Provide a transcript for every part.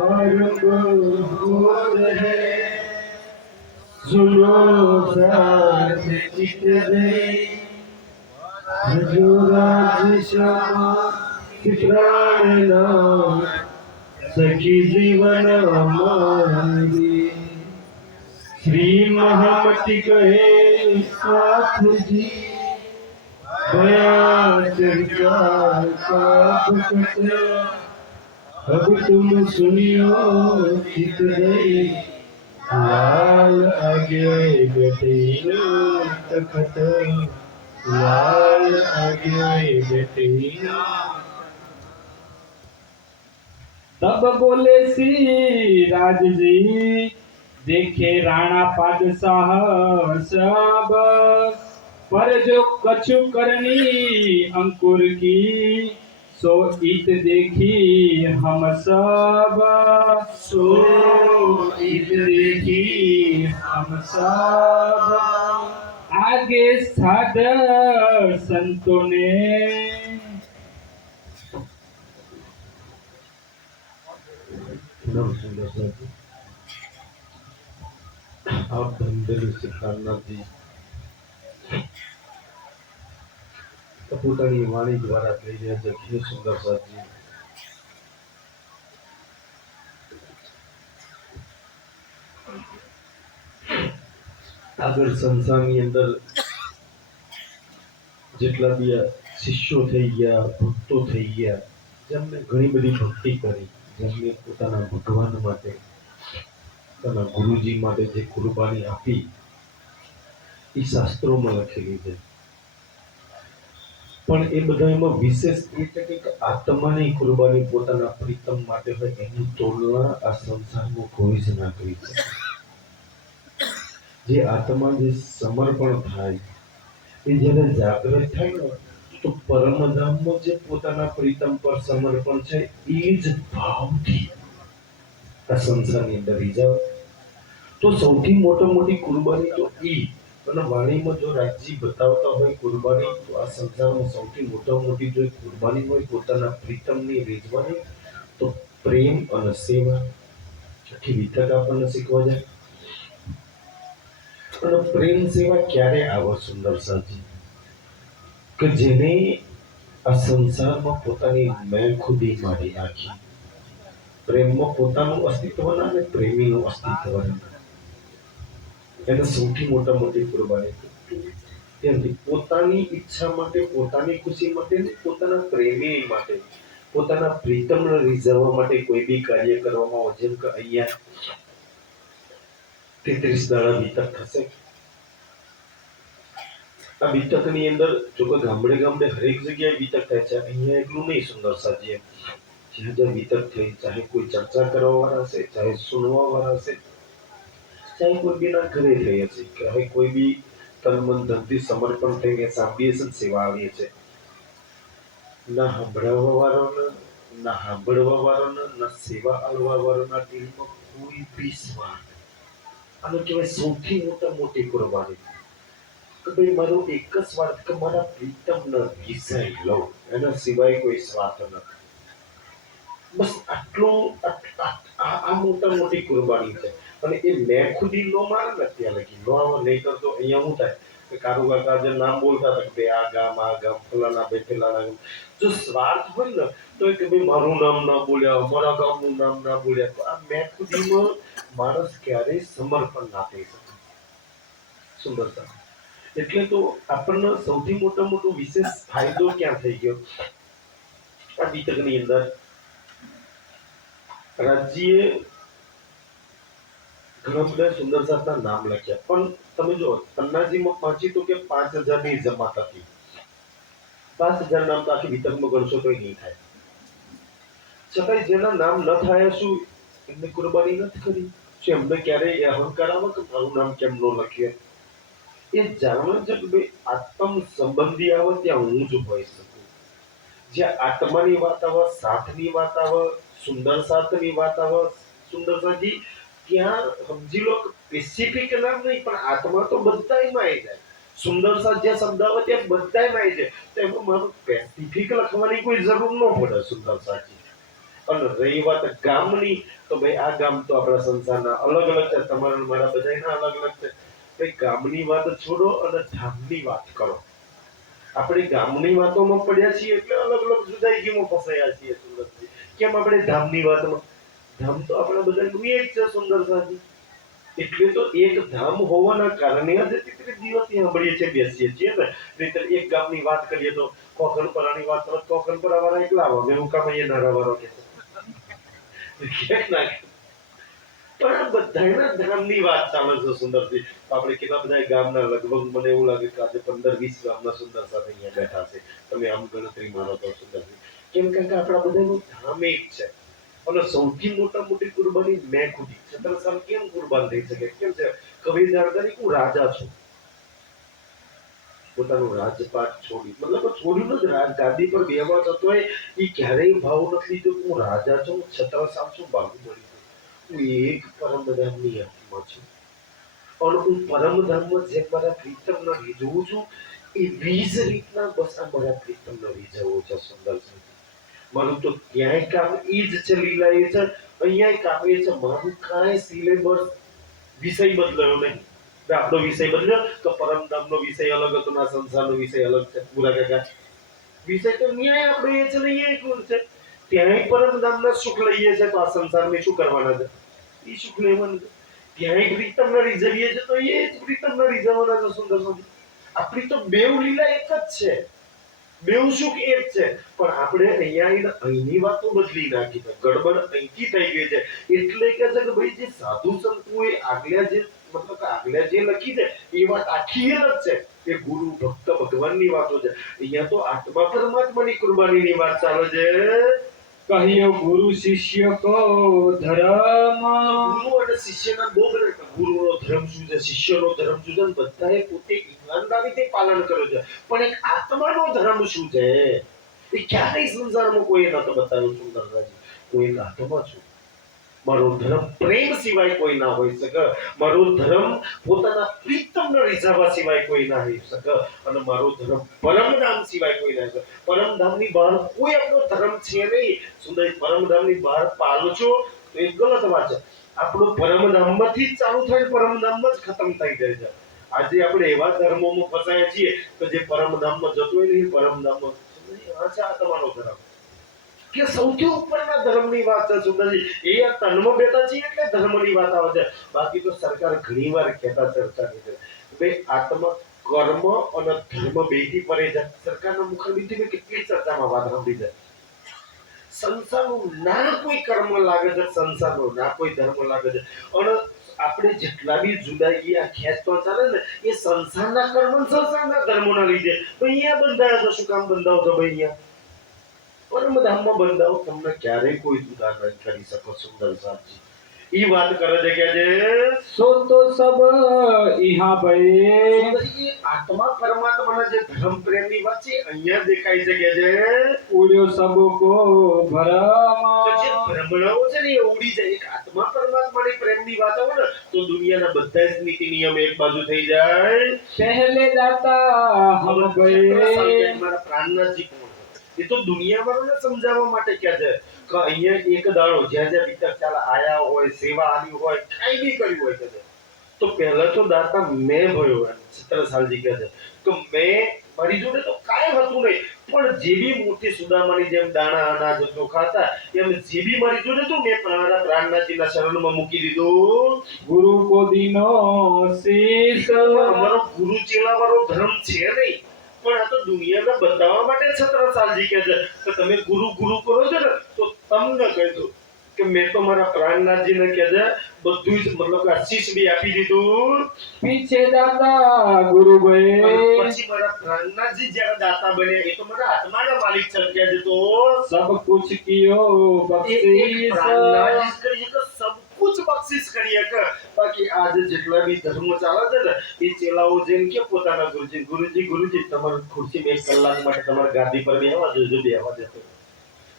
और को है सुनो साथ चित दे हजूराज श्यामा प्राण सखी जीवन हमारी श्री महामती कहे साथ जी बया चर्चा का अब तुम सुनियो चित दे लाल आगे बेटी तखत लाल आगे बेटी तब बोले सी राज जी देखे राणा पादशाह सब पर जो कछु करनी अंकुर की सो इत देखी हम सब सो इत देखी हम सब आगे साध संतों ने आप धंधेलू सिखाना जी પોતાની વાણી દ્વારા કહી રહ્યા છે ઘી સુંદર સાજી આગળ સંસારની અંદર જેટલા બી શિષ્યો થઈ ગયા ભક્તો થઈ ગયા જેમને ઘણી બધી ભક્તિ કરી જેમને પોતાના ભગવાન માટે પોતાના ગુરુજી માટે જે કુરબાની આપી એ શાસ્ત્રોમાં લખેલી છે પણ એ બધામાં વિશેષ એ છે કે આત્માની કુરબાની પોતાના પ્રીતમ માટે હોય એની તુલના આ સંસારમાં કોઈ જ ના કરી શકે જે આત્મા જે સમર્પણ થાય એ જ્યારે જાગૃત થાય ને તો પરમધામમાં જે પોતાના પ્રીતમ પર સમર્પણ છે એ જ ભાવથી આ સંસારની અંદર રહી જાવ તો સૌથી મોટી કુરબાની તો એ અને વાણીમાં જો રાજજી બતાવતા હોય કુરબાની તો આ સંસારમાં સૌથી મોટી જો કુરબાની હોય પોતાના પ્રીતમની રીઝવાની તો પ્રેમ અને સેવા આખી વિતક આપણને શીખવા જાય અને પ્રેમ સેવા ક્યારે આવે સુંદર સાજી કે જેને આ સંસારમાં પોતાની મેં ખુદી મારી નાખી પ્રેમમાં પોતાનું અસ્તિત્વ ના અને પ્રેમીનું અસ્તિત્વ ના એને સૌથી મોટી કુરબાની ત્યાંથી પોતાની ઈચ્છા માટે પોતાની ખુશી માટે પોતાના પ્રેમી માટે પોતાના પ્રીતમને રીઝવવા માટે કોઈ બી કાર્ય કરવામાં આવે જેમ કે અહીંયા 33 દાડા વિતક થશે આ વિતકની અંદર જો કે ગામડે હરેક જગ્યાએ વિતક થાય છે અહીંયા એટલું નહીં સુંદર સાજી જ્યાં જ્યાં વિતક થઈ ચાહે કોઈ ચર્ચા કરવા વાળા હશે ચાહે સુનવા વાળા હશે ચાહે કોઈ બીના ઘરે થઈ હશે કે હવે કોઈ બી તન મન ધનથી સમર્પણ થઈને સાંભળીએ છે સેવા આવીએ છે ના સાંભળવા વાળાને ના સાંભળવા વાળાને ના સેવા આલવા વાળાના દિલમાં કોઈ બી સ્વાર્થ આનો કહેવાય સૌથી મોટી કુરબાની કે ભાઈ મારો એક જ સ્વાર્થ કે મારા પ્રીતમને વિષય લો એના સિવાય કોઈ સ્વાર્થ નથી બસ આટલું આ મોટી કુરબાની છે અને એ મેં ખુદી નો મારે ને ત્યાં લગી નો નહીં કરતો અહીંયા શું થાય કે કારુ કાકા જે નામ બોલતા હતા કે આ ગામ ફલાના બે ફલાના ગામ જો સ્વાર્થ હોય ને તો કે ભાઈ મારું નામ ના બોલ્યા મારા ગામનું નામ ના બોલ્યા તો આ મેં ખુદીમાં માણસ ક્યારેય સમર્પણ ના થઈ શકે સુંદરતા એટલે તો આપણને સૌથી મોટો વિશેષ ફાયદો ક્યાં થઈ ગયો આ વિતકની અંદર રાજ્યએ ઘણા બધા સુંદર સાતના નામ લખ્યા પણ તમે જો પન્નાજીમાં પહોંચી તો કે 5000 ની જમાત હતી 5000 નામ તો આખી વિતકમાં ગણશો તો નહીં થાય છતાંય જેના નામ ન થાય શું એમને કુરબાની નથી કરી શું એમને ક્યારેય અહંકાર આવે કે મારું નામ કેમ ન લખ્યું એ જાણવું છે કે ભાઈ આત્મ સંબંધી આવે ત્યાં હું જ હોઈ શકું જ્યાં આત્માની વાત આવે સાથની વાત આવે સુંદર સાથની વાત આવે સુંદર સાથી ત્યાં સમજી લો સ્પેસિફિક નામ નહીં પણ આત્મા તો બધાયમાં આવી જાય સુંદર સાથ જ્યાં શબ્દ આવે ત્યાં બધાયમાં આવી જાય તો એમાં મારું સ્પેસિફિક લખવાની કોઈ જરૂર ન પડે સુંદર સાથી અને રહી વાત ગામની, તો ભાઈ આ ગામ તો આપણા સંસારના અલગ અલગ છે, તમારા અને મારા બધાના અલગ અલગ છે. ભાઈ ગામની વાત છોડો અને ધામની વાત કરો. આપણે ગામની વાતોમાં પડ્યા છીએ એટલે અલગ અલગ જુદાઈમાં ફસાયા છીએ. સુંદરજી, કેમ આપણે ધામની વાતમાં? ધામ તો આપણા બધાનું એક છે સુંદર સાજી. એટલે તો એક ધામ હોવાના કારણે આજે 33 દિવસ સાંભળીએ છીએ, બેસીએ છીએ ને. નહીંતર એક ગામની વાત કરીએ તો કોકણપરાની વાત કરો, કોકણપરા વાળા એકલા આવે, મેં હું કામ અહીંયા નારા વાળો કે પણ આ બધાના ધામની વાત ચાલે છે સુંદરજી. આપણે કેટલા બધા ગામના, લગભગ મને એવું લાગે કે આજે 15-20 ગામના સુંદર સાથે અહીંયા બેઠા છે. તમે આમ ગણતરી મારો તો સુંદરજી, કેમ કે આપણા બધાનું ધામ એક છે. અને સૌથી મોટી કુરબાની મેં ખુદી છત્રસાલ કેમ કુરબાન થઈ શકે? કેમ છે? કવિદાર તરીકે હું રાજા છું. પોતાનું રાજપાટ છોડી, મતલબ છોડ્યું જ, રાજ ગાદી પર બેવા જતો હોય એ ક્યારેય ભાવ નથી લીધો. હું રાજા છું, છત્રસાલ છું, બાહુબલી છું. હું એક પરમધામની આત્મા છું. અને હું પરમધામમાં જેમ મારા પ્રીતમને રીઝવું છું, એવી જ રીતના બસ આ મારા પ્રીતમને રીઝવવું છે. સુંદર છે મારું તો ક્યાંય કામ એ જ છે, લીલા એ છે, અહીંયા કામ એ છે. મારું કાંઈ સિલેબસ વિષય બદલાયો નહીં. આપણો વિષય બદલ્યો તો પરમધામનો વિષય અલગ હતો, ના સંસારનો વિષય અલગ છે. પૂરા કાકા વિષય તો ન્યાય આપણે એ છે ને એ કોણ છે? ત્યાંય પરમધામના સુખ લઈએ છે, તો આ સંસારમાં શું કરવાના છે? એ સુખ લેવાનું છે. ત્યાંય પ્રીતમને રીઝવીએ છે, તો એ જ પ્રીતમને રીઝવવાના છે. સુંદર સુંદર આપણી તો બેવ લીલા એક જ છે, બેવ સુખ એક છે. પણ આપણે અહીંયા અહીંની વાતો બદલી નાખી છે, ગડબડ અહીંથી થઈ ગઈ છે. એટલે કે છે કે ભાઈ જે સાધુ સંતોએ આગલા જે લખી છે એ વાત આખી અલગ છે. એ ગુરુ ભક્ત ભગવાનની વાતો છે. અહીંયા તો આત્મા પરમાત્માની કુરબાનીની વાત ચાલે છે. કહ્યો ગુરુ શિષ્ય કો ધર્મ. ગુરુ અને શિષ્યના બહુ બધા, ગુરુનો ધર્મ શું છે, શિષ્યનો ધર્મ શું છે, બધાએ પોતે ઈમાનદારીથી પાલન કર્યું છે. પણ એક આત્માનો ધર્મ શું છે એ ક્યારેય સંસારમાં કોઈ નતો બતાવ્યું. સુંદરરાજી, હું એક આત્મા છું. મારો ધર્મ પ્રેમ સિવાય કોઈ ના હોઈ શકે. મારો ધર્મ પોતાના પ્રીતમને રીઝવવા સિવાય કોઈ ના હોઈ શકે. અને મારો ધર્મ પરમધામ સિવાય કોઈ ના શકે. પરમધામની બહાર કોઈ આપણો ધર્મ છે નહીં. સુંદર, પરમધામની બહાર પાલો છો તો એ ગલત વાત છે. આપણું પરમધામમાંથી જ ચાલુ થાય, પરમધામમાં જ ખતમ થઈ જાય છે. આજે આપણે એવા ધર્મોમાં ફસાયા છીએ કે જે પરમધામમાં જતો હોય ને એ પરમધામમાં આ છે આત્માનો ધર્મ. કે સૌથી ઉપરના ધર્મની વાત છે સુંદરજી. એ આ તનમાં બેઠા છીએ એટલે ધર્મની વાત આવે છે. બાકી તો સરકાર ઘણીવાર કહેતા ચર્ચા કરે છે ભાઈ આત્મા કર્મ અને ધર્મ બેથી પરે છે. સરકારના મુખારબીથી કેટલી ચર્ચામાં વાત સાંભળી છે. સંસારનું ના કોઈ કર્મ લાગે છે, સંસારનો ના કોઈ ધર્મ લાગે છે. અને આપણે જેટલા બી જુદાઈ આ ખેંચતો ચાલે ને એ સંસારના કર્મ, સંસારના ધર્મોના લીધે. તો અહીંયા બંધાયા તો શું કામ બંધાવ છો ભાઈ? અહીંયા પરમધામમાં બંધાવો, તમને ક્યારેય કોઈ જુદા ન કરી શકો. સુંદર સાહેબજી ઈ વાત કરે છે કે જે સો તો સબ ઇહા ભય. આત્મા પરમાત્માના જે ધર્મ પ્રેમની વાત છે અહીંયા દેખાય છે કે જે ઉડ્યો સબકો ભરમ. જે ભ્રમણાઓ છે ને એ ઉડી જાય. એક આત્મા પરમાત્માની પ્રેમની વાત આવે ને તો દુનિયાના બધા જ નીતિ નિયમ એક બાજુ થઈ જાય. પહેલે દાતા હમ ભય. મારા પ્રાણનાથજી કોણ? એ તો દુનિયાવાળાને સમજાવવા માટે કહે છે કે અહીંયા એક દાડો જ્યાં જ્યાં વિતર ચાલ આયા હોય, સેવા આવી હોય, કાંઈ બી કર્યું હોય છે તો પહેલા તો દાતા મેં ભયો. છત્રસાલજી કહે છે કે મેં, મારી જોડે તો કાંઈ હતું નહીં, પણ જે બી મોટી સુદામાની જેમ દાણા અનાજ ચોખા હતા એમ જે બી મારી જોડે હતું મેં મારા પ્રાણનાથજીના શરણમાં મૂકી દીધું. ગુરુ કો દીનો શીશ. અમારો ગુરુ ચેલા વાળો ધર્મ છે નહીં, પણ આ તો દુનિયાને બતાવવા માટે છત્રસાલજી કહે છે કે તમે ગુરુ ગુરુ કરો છો ને તો તમને કહી દઉં કે મેં તો મારા પ્રાણનાથજીને કહે છે બધું જ, મતલબ આશીષ બી આપી દીધું. પીછે દાતા ગુરુ ભય. પછી મારા પ્રાણનાથજી જ્યારે દાતા બન્યા એ તો મારા આત્માના માલિક છે. કહે છે તો સબ કુછ કિયો બક્ષિસ. પ્રાણનાથજી કરી કે સબ કુછ બક્ષિસ કરીએ કે. બાકી આજે જેટલા બી ધર્મો ચાલે છે ને એ ચેલાઓ જેમ કે પોતાના ગુરુજી તમારી ખુરશી એક કલાક માટે તમારી ગાદી પર બેહવા દેજો, બેહવા દેજો.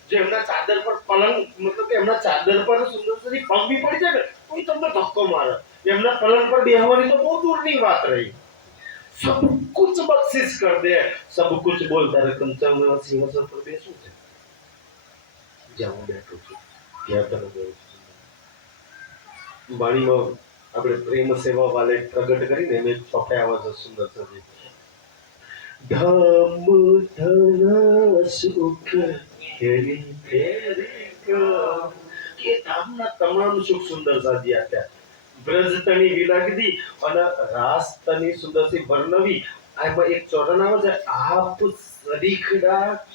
જો એમના ચાદર પર પલંગ, મતલબ કે એમના ચાદર પર સુંદરતાથી પગ બી પડી જાય ને તો એ તમને ધક્કો મારે. એમના પલંગ પર બેહવાની તો બહુ દૂરની વાત રહી. સબ કુછ બક્ષિસ કર દે. સબ કુછ બોલ તારે કંચન સિંહાસન પર બેસું છે જ્યાં હું બેઠો છું. ત્યાં તને બહુ વાણીમાં આપણે પ્રેમ સેવા વાલે પ્રગટ કરીને એને ચોપે આવા છે સુંદર છે ધમ ધન સુખ ખેરી ફેરી કે ધામના તમામ સુખ સુંદર સાજી આપ્યા બ્રજ તની વિલા કીધી અને રાસ તની સુંદરથી વર્ણવી આમાં એક ચોરણ આવે છે આપ સરીખડા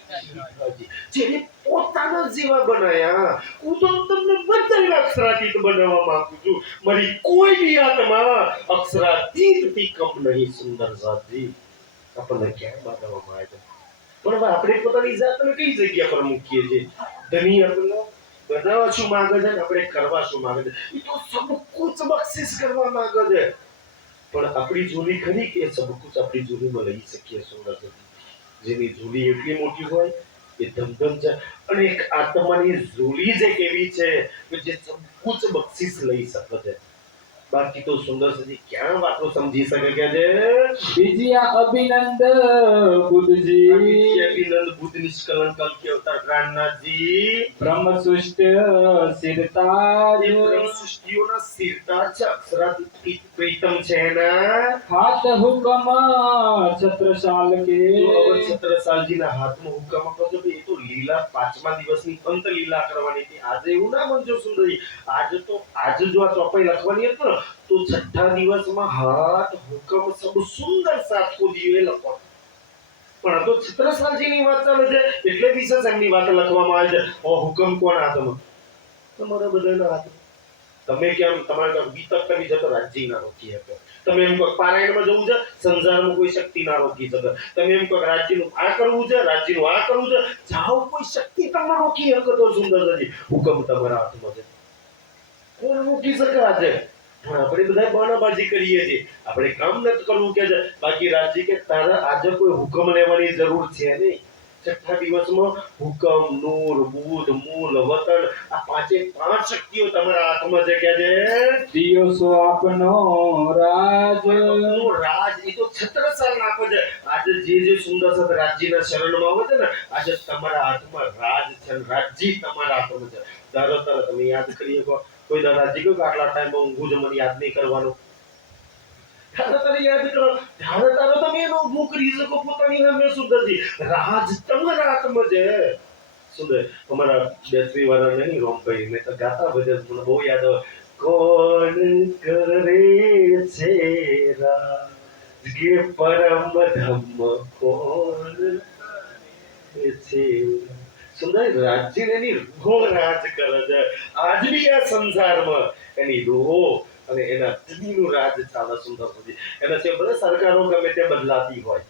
જેને પોતાના જેવા બનાયા હું તો તમને બધાને અક્ષરાતીત બનાવવા માંગુ છું મારી કોઈ બી આત્મા અક્ષરાતીતથી કમ નહીં સુંદર સાજી આપણને ક્યાં બનાવવામાં આવે છે પણ હવે આપણે પોતાની જાતને કઈ જગ્યા પર મૂકીએ છીએ ધની આપણને બનાવવા શું માંગે છે આપણે કરવા શું માંગે છે એ તો સબ કુછ બક્ષિસ કરવા માંગે છે પણ આપણી ઝોલી ખરી કે સબ કુછ આપણી ઝોલીમાં લઈ શકીએ સુંદર જેની ઝોલી એટલી મોટી હોય એ ધમધમ છે અને એક આત્માની ઝોલી જે કેવી છે કે જે સબ કુછ બક્ષિસ લઈ શકે છે બાકી તો સુંદર સજી ક્યાં વાતો સમજી શકે કે છે વિજયા અભિનંદ બુદ્ધજી અભિનંદ બુદ્ધ નિષ્કલંક કે અવતાર પ્રાણનાથજી બ્રહ્મ સૃષ્ટ સિરતાજ બ્રહ્મ સૃષ્ટિઓના સિરતાજ છે અક્ષરાતીત પ્રીતમ છે એના હાથ હુકમ છત્રસાલ કે જો અવર છત્રસાલજીના હાથમાં હુકમ હતો તો એ તો લીલા પાંચમા દિવસની અંત લીલા કરવાની હતી આજે એવું ના બનજો સુંદરી આજે જો આ ચોપાઈ લખવાની હતી ને તો છઠ્ઠા દિવસમાં હાથ હુકમ સબ સુંદર સાત કો દિવે લખો પણ આ તો છત્રસાલજીની વાત ચાલે છે એટલે વિશેષ એમની વાત લખવામાં આવે છે ઓ હુકમ કોણ હાથમાં તમારા બધાના હાથમાં તમે કેમ તમારે કામ વિતક કરી જતો રાજ્ય ના રોકી શકે તમે એમ કહો પારાયણમાં જવું છે સંસારમાં કોઈ શક્તિ ના રોકી શકે તમે એમ કહો રાજ્યનું આ કરવું છે રાજ્યનું આ કરવું છે જાઓ કોઈ શક્તિ તમને રોકી શકે તો સુંદરજી હુકમ તમારા હાથમાં છે કોણ રોકી શકે આજે પણ આપણે બધા બાણાબાજી કરીએ છીએ આપણે કામ નથી કરવું કે છે બાકી રાજ્ય કે તારા આજે કોઈ હુકમ લેવાની જરૂર છે નહીં છઠ્ઠા દિવસમાં હુકમ નૂર બુધ મૂલ વતન આ પાંચે પાંચ શક્તિઓ તમારા હાથમાં છે કે છે દિયો સો આપનો રાજ નું રાજ એ તો છત્રસાલ નાખો છે આજે જે સુંદર સત રાજ્યના શરણમાં આવે છે ને આજે તમારા હાથમાં રાજ છે રાજ્ય તમારા હાથમાં છે ધારો તારો તમે યાદ કરી શકો કોઈ દાદાજી કહ્યું કે આટલા ટાઈમમાં ઊંઘું છે મને યાદ નહીં કરવાનું યાદ કરો ધારો તારો તમે એનો ઊભું કરી શકો પોતાની નામે સુંદરજી રાજ તમારા હાથમાં છે સુંદર અમારા બેસરી વાળા નહીં રોમભાઈ મેં તો ગાતા ભજન મને બહુ યાદ આવે કોણ કરે છે રાજ કે પરમ ધમ્મ કોણ છે સુંદર રાજ્ય એની રૂહો રાજ કરે છે આજ બી આ સંસારમાં એની રૂહો અને એના દિલનું રાજ ચાલે સુંદર સુધી એના છે બધા સરકારો ગમે તે બદલાતી હોય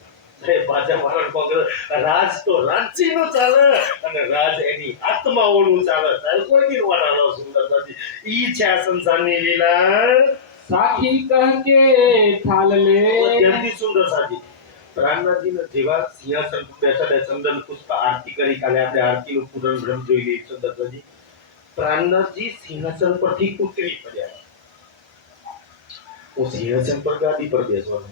ભાજપ વાળા કોંગ્રેસ રાજ તો રાજ્યનું ચાલે અને રાજ એની આત્માઓનું ચાલે કોઈ દી વાળાનો સુંદરતાજી ઈ છે આ સંસારની લીલા સાખી કહ કે થાલ લે જલ્દી સુંદર સાજી પ્રાણનાથજીના જેવા સિંહાસન પર બેઠા બે ચંદન પુષ્પ આરતી કરી કાલે આપણે આરતીનું પૂરણ બ્રહ્મ જોઈ લઈએ સુંદરતાજી પ્રાણનાથજી સિંહાસન પરથી ઉતરી પડ્યા હું સિંહાસન પર ગાદી પર બેસવાનો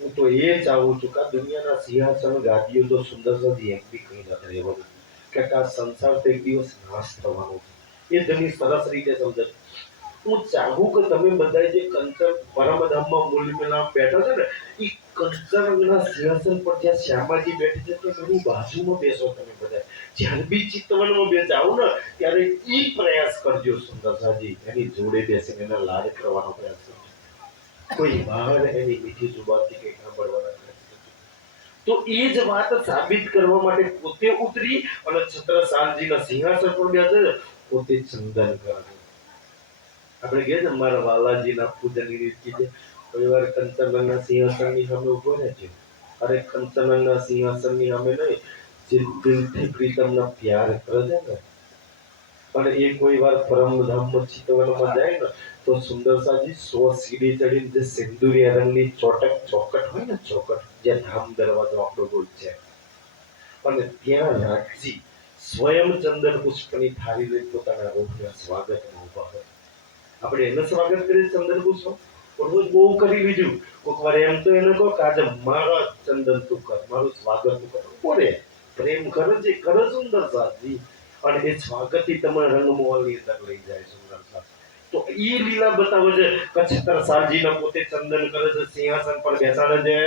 હું તો એ ચાહું છું કે દુનિયાના સિંહાસન ગાદીઓ તો સુંદરતાજી એમ બી કઈ નથી રહેવાનું કે આ સંસાર તો એક દિવસ નાશ થવાનો છે એ ધની સરસ રીતે સમજે હું ચાહું કે તમે બધા જે કંચન પરમધામમાં મૂલ્યમાં બેઠા છે ને એ કંચનના સિંહાસન પર જ્યાં શ્યામાજી બેઠી છે તો એની બાજુમાં બેસો તમે બધા જ્યારે બી ચિત્તવનમાં બે જાઓ ને ત્યારે એ પ્રયાસ કરજો સુંદરસાજી એની જોડે બેસીને એના લાડ કરવાનો પ્રયાસ કરજો કોઈ બહાર એની મીઠી જુબાનથી કંઈ સાંભળવાના પ્રયાસ કરજો તો એ જ વાત સાબિત કરવા માટે પોતે ઉતરી અને છત્રસાલજીના સિંહાસન પર બેસે પોતે ચંદન કરે આપણે કહે ને મારા વાલાજીના પૂજનની રીત છે કોઈ વાર કંચનના સિંહાસનની સામે ઉભો રહે છે અરે કંચનના સિંહાસનની સામે નહીં જે દિલથી પ્રીતમના પ્યાર કરે છે ને અને એ કોઈ વાર પરમધામમાં ચિતવનમાં જાય ને તો સુંદરસાજી 100 સીડી ચડીને જે સિંદુરિયા રંગની ચોકટ હોય ને ચોકટ જ્યાં ધામ દરવાજો આપણો ગોળ છે અને ત્યાં રાખજી સ્વયં ચંદન પુષ્પની થાળી લઈ પોતાના રોગના સ્વાગતમાં ઉભા હોય આપણે એને સ્વાગત કરીએ ચંદન પુષ્પ રોજ બહુ કરી લીધું કોઈક વાર એમ તો એને કહો કે આજે મારા ચંદન તું કર મારું સ્વાગત તું કર કોને પ્રેમ કરે છે કરે સુંદર સાજી અને એ સ્વાગતથી તમને રંગમહોલની અંદર લઈ જાય સુંદર સાથ. તો એ લીલા બતાવે છે કે છત્રસાલજીને પોતે ચંદન કરે છે, સિંહાસન પર બેસાડે છે,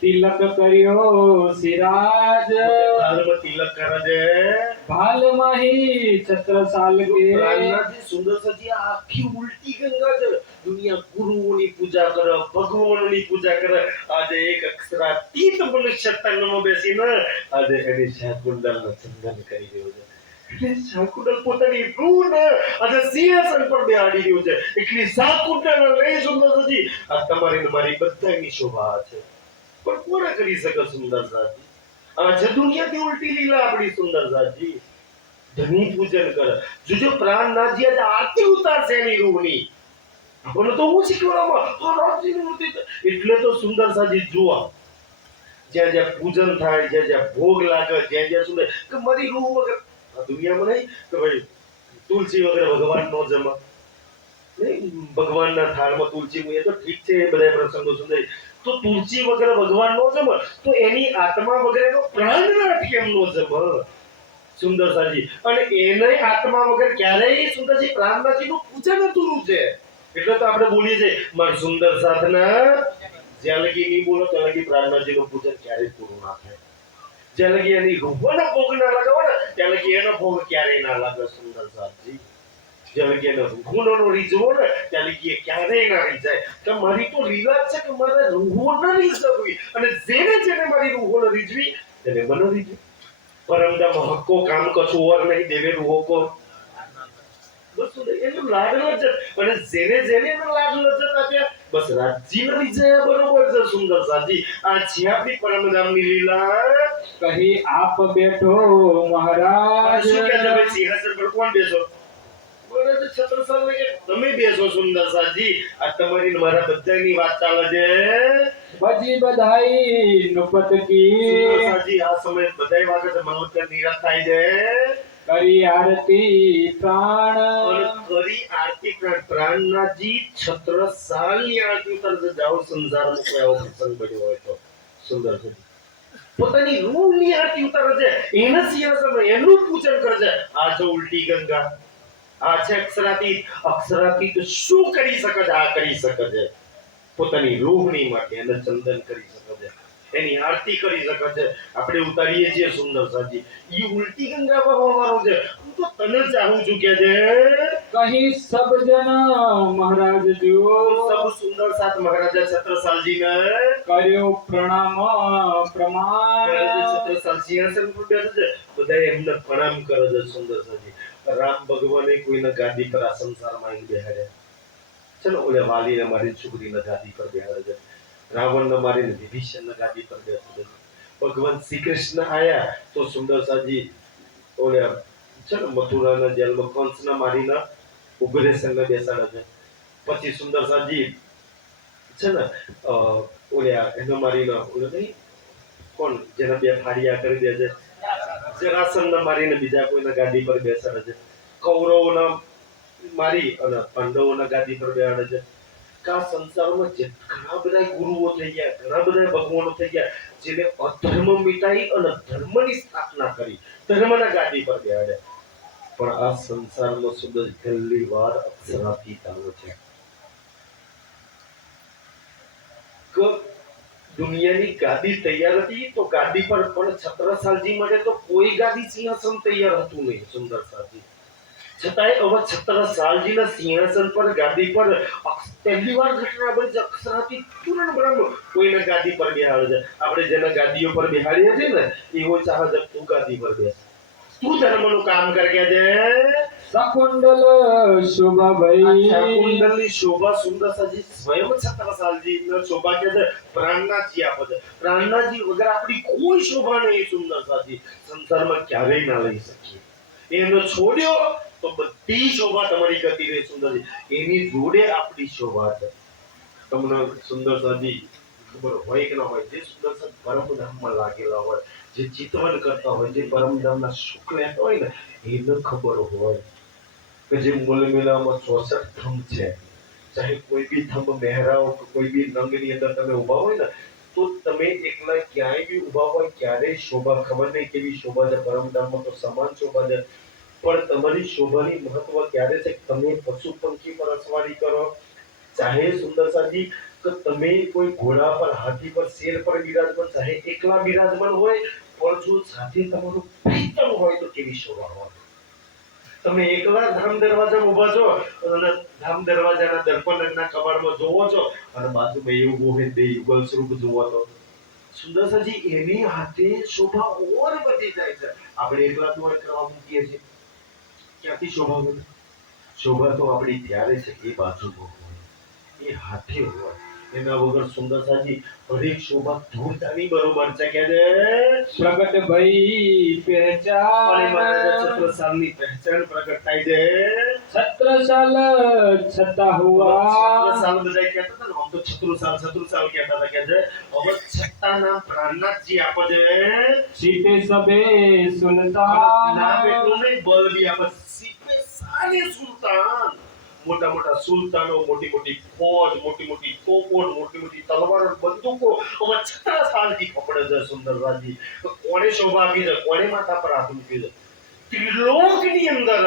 તિલક કર્યો સિરાજ ભાલમાં તિલક કરે છે. ભાલ માહી છત્રસાલ કે પ્રાણનાથજી સુંદર સજી આ આખી ઉલટી ગંગા છે. દુનિયા ગુરુઓની પૂજા કરે, ભગવાનોની પૂજા કરે. આજે એક અક્ષરાતીત મનુષ્ય તનમાં બેસીને આજે એની શાકુંડલનું ચંદન કરી રહ્યો છે. એટલે શાકુંડલ પોતાની રૂહને આજે સિંહાસન પર બેહાડી રહ્યું છે. એટલી શાકુંડલ લઈ સુંદર સજી આ તમારી ને મારી બધાની શોભા છે. પણ કોને કરી શકે સુંદર સાજી? આ છે દુનિયાથી ઉલટી લીલા આપણી સુંદર સાજી. ધની પૂજન કરે. જોજો પ્રાણનાથજી આજે આરતી ઉતારશે એની રૂહની. આપણને તો હું શીખવાડવામાં આ નાથજીની મૂર્તિ છે. એટલે તો સુંદર સાજી જોવા જ્યાં જ્યાં પૂજન થાય, જ્યાં જ્યાં ભોગ લાગે, જ્યાં જ્યાં સુંદર કે મારી રૂહ વગર આ દુનિયામાં નહીં કે ભાઈ તુલસી વગર ભગવાન નો જમા નહીં. ભગવાનના થાળમાં તુલસી મૂકે તો ઠીક છે, એ બધા પ્રસંગો સુંદર. તો તુલસી વગર ભગવાન નો જમે તો એની આત્મા વગર તો પ્રાણનાથ કેમ નો જમે સુંદર સાજી? અને એને આત્મા વગર ક્યારેય સુંદરજી પ્રાણનાથજી નું પૂજન અધૂરું છે. એટલે તો આપણે બોલીએ છીએ માર સુંદર સાથના જ્યાં લગી નહીં બોલો ત્યાં લગી પ્રાણનાથજી નું પૂજન ક્યારેય પૂરું ના થાય. જ્યાં લગી એની રૂહોનો ભોગ ના લગાવો ને ત્યાં લગી એનો ભોગ ક્યારેય ના લાગે સુંદર સાથી. જ્યાં લગી એનો રૂહોનો રીઝવો ને ત્યાં લગી એ ક્યારેય ના રહી જાય કે મારી તો લીલા જ છે કે મારે રૂહો ના રીઝવવી. અને જેને જેને મારી રૂહોને રીઝવી તેને મને રીઝવી. પરમદમ હક્કો કામ કછું ઓર નહીં દેવે રૂહો કો બસ એનું લાડ લજ્જત. અને જેને જેને એનો લાડ લજ્જત આપ્યા બસ રાજી ન રીઝે બરોબર છે સુંદર સાજી. આ છે આપણી પરમધામની લીલા. કહી આપ બેઠો મહારાજ શું કહે છે ભાઈ સિંહાસન પર કોણ બેસો? બોલે છે છત્રસાલ ને કે તમે બેસો સુંદર સાજી. આ તમારી ને મારા બધાની વાત ચાલે છે. બજી બધાઈ નુપત સુંદર કી સાજી આ સમય બધાય વાગે છે મનોતર નિરાશ થાય છે. કરી આરતી પ્રાણ અને કરી આરતી પ્રાણનાથજી છત્રસાલની આરતી ઉતારશે. જાઓ સંસારમાં કોઈ આવો પ્રસંગ બન્યો હોય તો સુંદર છે. પોતાની રૂહની આરતી ઉતારે છે, એના સિંહાસન એનું પૂજન કરે છે. આ છે ઉલટી ગંગા, આ છે અક્ષરાતીત. અક્ષરાતીત શું કરી શકે છે? આ કરી શકે છે પોતાની રૂહની માટે એને ચંદન કરી શકે છે, એની આરતી કરી શકે છે. આપણે ઉતારીએ છીએ સુંદર સાજી. ઈ ઉલટી ગંગા વહાવાનો છે. હું તો તને ચાહું છું કે છે કહી સબ જન મહારાજ જો સબ સુંદર સાત મહારાજા છત્રસાલજી ને કર્યો પ્રણામ પ્રમાણ છત્રસાલ સિંહાસન પર બેઠે છે. બધા એમને પ્રણામ કરે છે સુંદર સાજી. રામ ભગવાને કોઈને ગાદી પર આ સંસારમાં આવીને બેહાડ્યા. ચલો ઓલે વાલીને મારી છોકરીને ગાદી પર બેહાડે છે. રાવણને મારીને વિભીષણને ગાદી પર બેસાડે છે. ભગવાન શ્રી કૃષ્ણ આયા તો સુંદર સાજી ઓલે ચલો મથુરાના જેલમાં કંસને મારીને ઉગ્રસેનને બેસાડે છે. પછી સુંદર સાજી છે ને ઓલે એને મારીને ઓલે નહીં કોણ જેના બે ફાડિયા કરી દે છે, જરાસંધને મારીને બીજા કોઈને ગાદી પર બેસાડે છે. કૌરવોને મારી અને પાંડવોને ગાદી પર બેસાડે છે. આ સંસારમાં જે ઘણા બધા ગુરુઓ થઈ ગયા, ઘણા બધા ભગવાનો થઈ ગયા, જેને અધર્મ મિટાઈ અને ધર્મની સ્થાપના કરી, ધર્મના ગાદી પર બેસાડ્યા. પણ આ સંસારમાં સુંદર પહેલી વાર અક્ષરાતીત આવે છે કે દુનિયાની ગાદી તૈયાર હતી તો ગાદી પર પણ છત્રસાલજી માટે તો કોઈ ગાદી સિંહાસન તૈયાર હતું નહીં સુંદર સાજી. છતાંય હવે છત્રસાલજીના સિંહાસન પર ગાદી પર પહેલી વાર ઘટના બની છે. અક્ષરાતીત પૂર્ણ બ્રહ્મ કોઈને ગાદી પર બેહાડે છે. આપણે જેને ગાદીઓ પર બેહાડીએ છીએ ને એવો ચાહે છે તું ગાદી પર બેસ, તું ધર્મનું કામ કર કે છે. સકુંડલ શોભા ભાઈ કુંડલની શોભા સુંદર સાજી સ્વયં છત્રસાલજી શોભા કે છે પ્રાણનાથજી આપે છે. પ્રાણનાથજી વગર આપણી કોઈ શોભા નહીં સુંદર સાજી. સંસારમાં ક્યારેય ના લઈ શકીએ. એનો છોડ્યો તો બધી શોભા તમારી ગતિ રહે સુંદરજી. એની જોડે આપણી શોભા છે. તમને સુંદર સાજી ખબર હોય કે ના હોય, જે સુંદર સાજ પરમધામમાં લાગેલા હોય, જે ચિતવન કરતા હોય, જે પરમધામના સુખ લેતા હોય ને એને ખબર હોય કે જે મૂલ મેળામાં 64 થંભ છે. ચાહે કોઈ બી થંભ મહેરાઓ કે કોઈ બી નંગની અંદર તમે ઉભા હોય ને તો તમે એકલા ક્યાંય બી ઉભા હોય ક્યારેય શોભા ખબર નહીં કેવી શોભા છે પરમધામમાં તો સમાન શોભા છે. પણ તમારી શોભાની મહત્વ ક્યારે છે કે તમે પશુ પંખી પર અસવારી કરો, ચાહે સુંદરસાજી કે તમે કોઈ ઘોડા પર, હાથી પર, શેર પર બિરાજમાન, ચાહે એકલા બિરાજમાન હોય, પણ જો સાથે તમારું પ્રીતમ હોય તો કેવી શોભા હોય. તમે એકલા ધામ દરવાજામાં ઊભા છો અને ધામ દરવાજાના દર્પણના કબાટમાં જોવો છો અને બાજુમાં એવું ગોવિંદ બે યુગલ સ્વરૂપ જોવો તો સુંદરસાજી એની હાથે શોભા ઓર વધી જાય છે. આપણે એકલા દ્વાર કરવા મૂકીએ છીએ, ક્યાંથી શોભા વધે? શોભા તો આપણી ત્યારે છે એ બાજુમાં હોય, એ હાથે હોય. એના વગર સુંદરસાજી હરેક શોભા ધૂળતાની બરોબર છે કે પ્રગટ ભઈ અને મહારાજા પહેચાન છત્રસાલની પહેચાન પ્રગટ થાય છે. છત્રસાલ છતાં હુઆ છત્રસાલ બધા કહેતા હતા ને, આમ તો છત્રુસાલ કહેતા હતા કે છે હવે છત્તાના પ્રાણનાથજી આપે છે. સીતે સબે નામ સુલતાન એટલું નહીં, બળ બી આપે. સીપે સાને સુલતાન, મોટા મોટા સુલતાનો, મોટી મોટી ફોજ, મોટી મોટી તોપો, મોટી મોટી તલવારો, બંદૂકો હવે છત્રસાલથી કપડે છે. સુંદરરાજી તો કોણે શોભા આપી છે? કોણે માથા પર હાથ મૂકી છે? ત્રિલોકની અંદર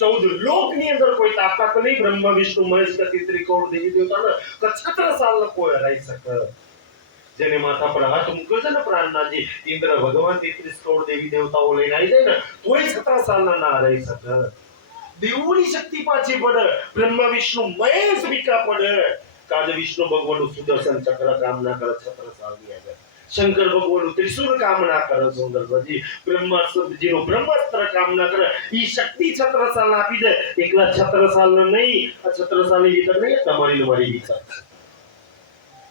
14 લોકની અંદર કોઈ તાકાત નહીં બ્રહ્મા વિષ્ણુ મહેશ કે ત્રિકોણ દેવી દેવતાને કે છત્રસાલને કોઈ હરાઈ શકે. જેને માથા પર હાથ મૂક્યો છે ને પ્રાણનાથજી, ઇન્દ્ર ભગવાન 33 કરોડ દેવી દેવતાઓ લઈને આવી જાય ને તોય છત્રસાલના ના હરાઈ શકે. દેવોની શક્તિ પાછી પડે, બ્રહ્મા વિષ્ણુ મહેશ વિકા પડે. કાજ વિષ્ણુ ભગવાનનું સુદર્શન ચક્ર કામ ના કરે છત્રસાલની આગળ, શંકર ભગવાનનું ત્રિશૂળ કામ ના કરે સુંદરજી, બ્રહ્માજીનું બ્રહ્માસ્ત્ર કામ ના કરે. ઈ શક્તિ છત્રસાલ આપી દે. એકલા છત્રસાલ નહીં, આ છત્રસાલની વિતર નહીં, તમારી ને મારી વિતર છે.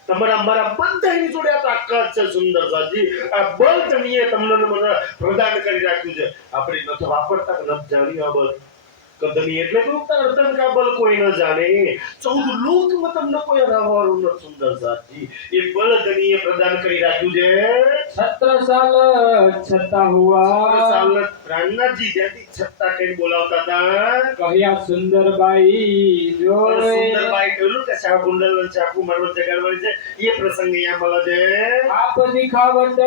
તમારા મારા બધાની જોડે આ તાકાત છે સુંદરસાજી. આ બળ તમીએ તમને મને પ્રદાન કરી રાખ્યું છે. આપણે નથી વાપરતા, નથી જાણ્યું આ બળ. કદની એટલે તો અર્ધન કા બલ કોઈ ન જાણે. 14 લોકમાં તમને કોઈ હરાવવાનું નથી સુંદરસાજી. એ બળ ધણીએ પ્રદાન કરી રાખ્યું છે. છત્રસાલ છતાં હુઆ સાલના પ્રાણનાથજી જ્યાંથી છત્તા કઈ બોલાવતા હતા, કહ્યા સુંદરબાઈ જો પણ સુંદરબાઈ કહ્યું કે શાહબુંડલ ચાકુ મારવા જગાડવાની છે. એ પ્રસંગ અહીંયા મળે છે. આપ દિખાવટ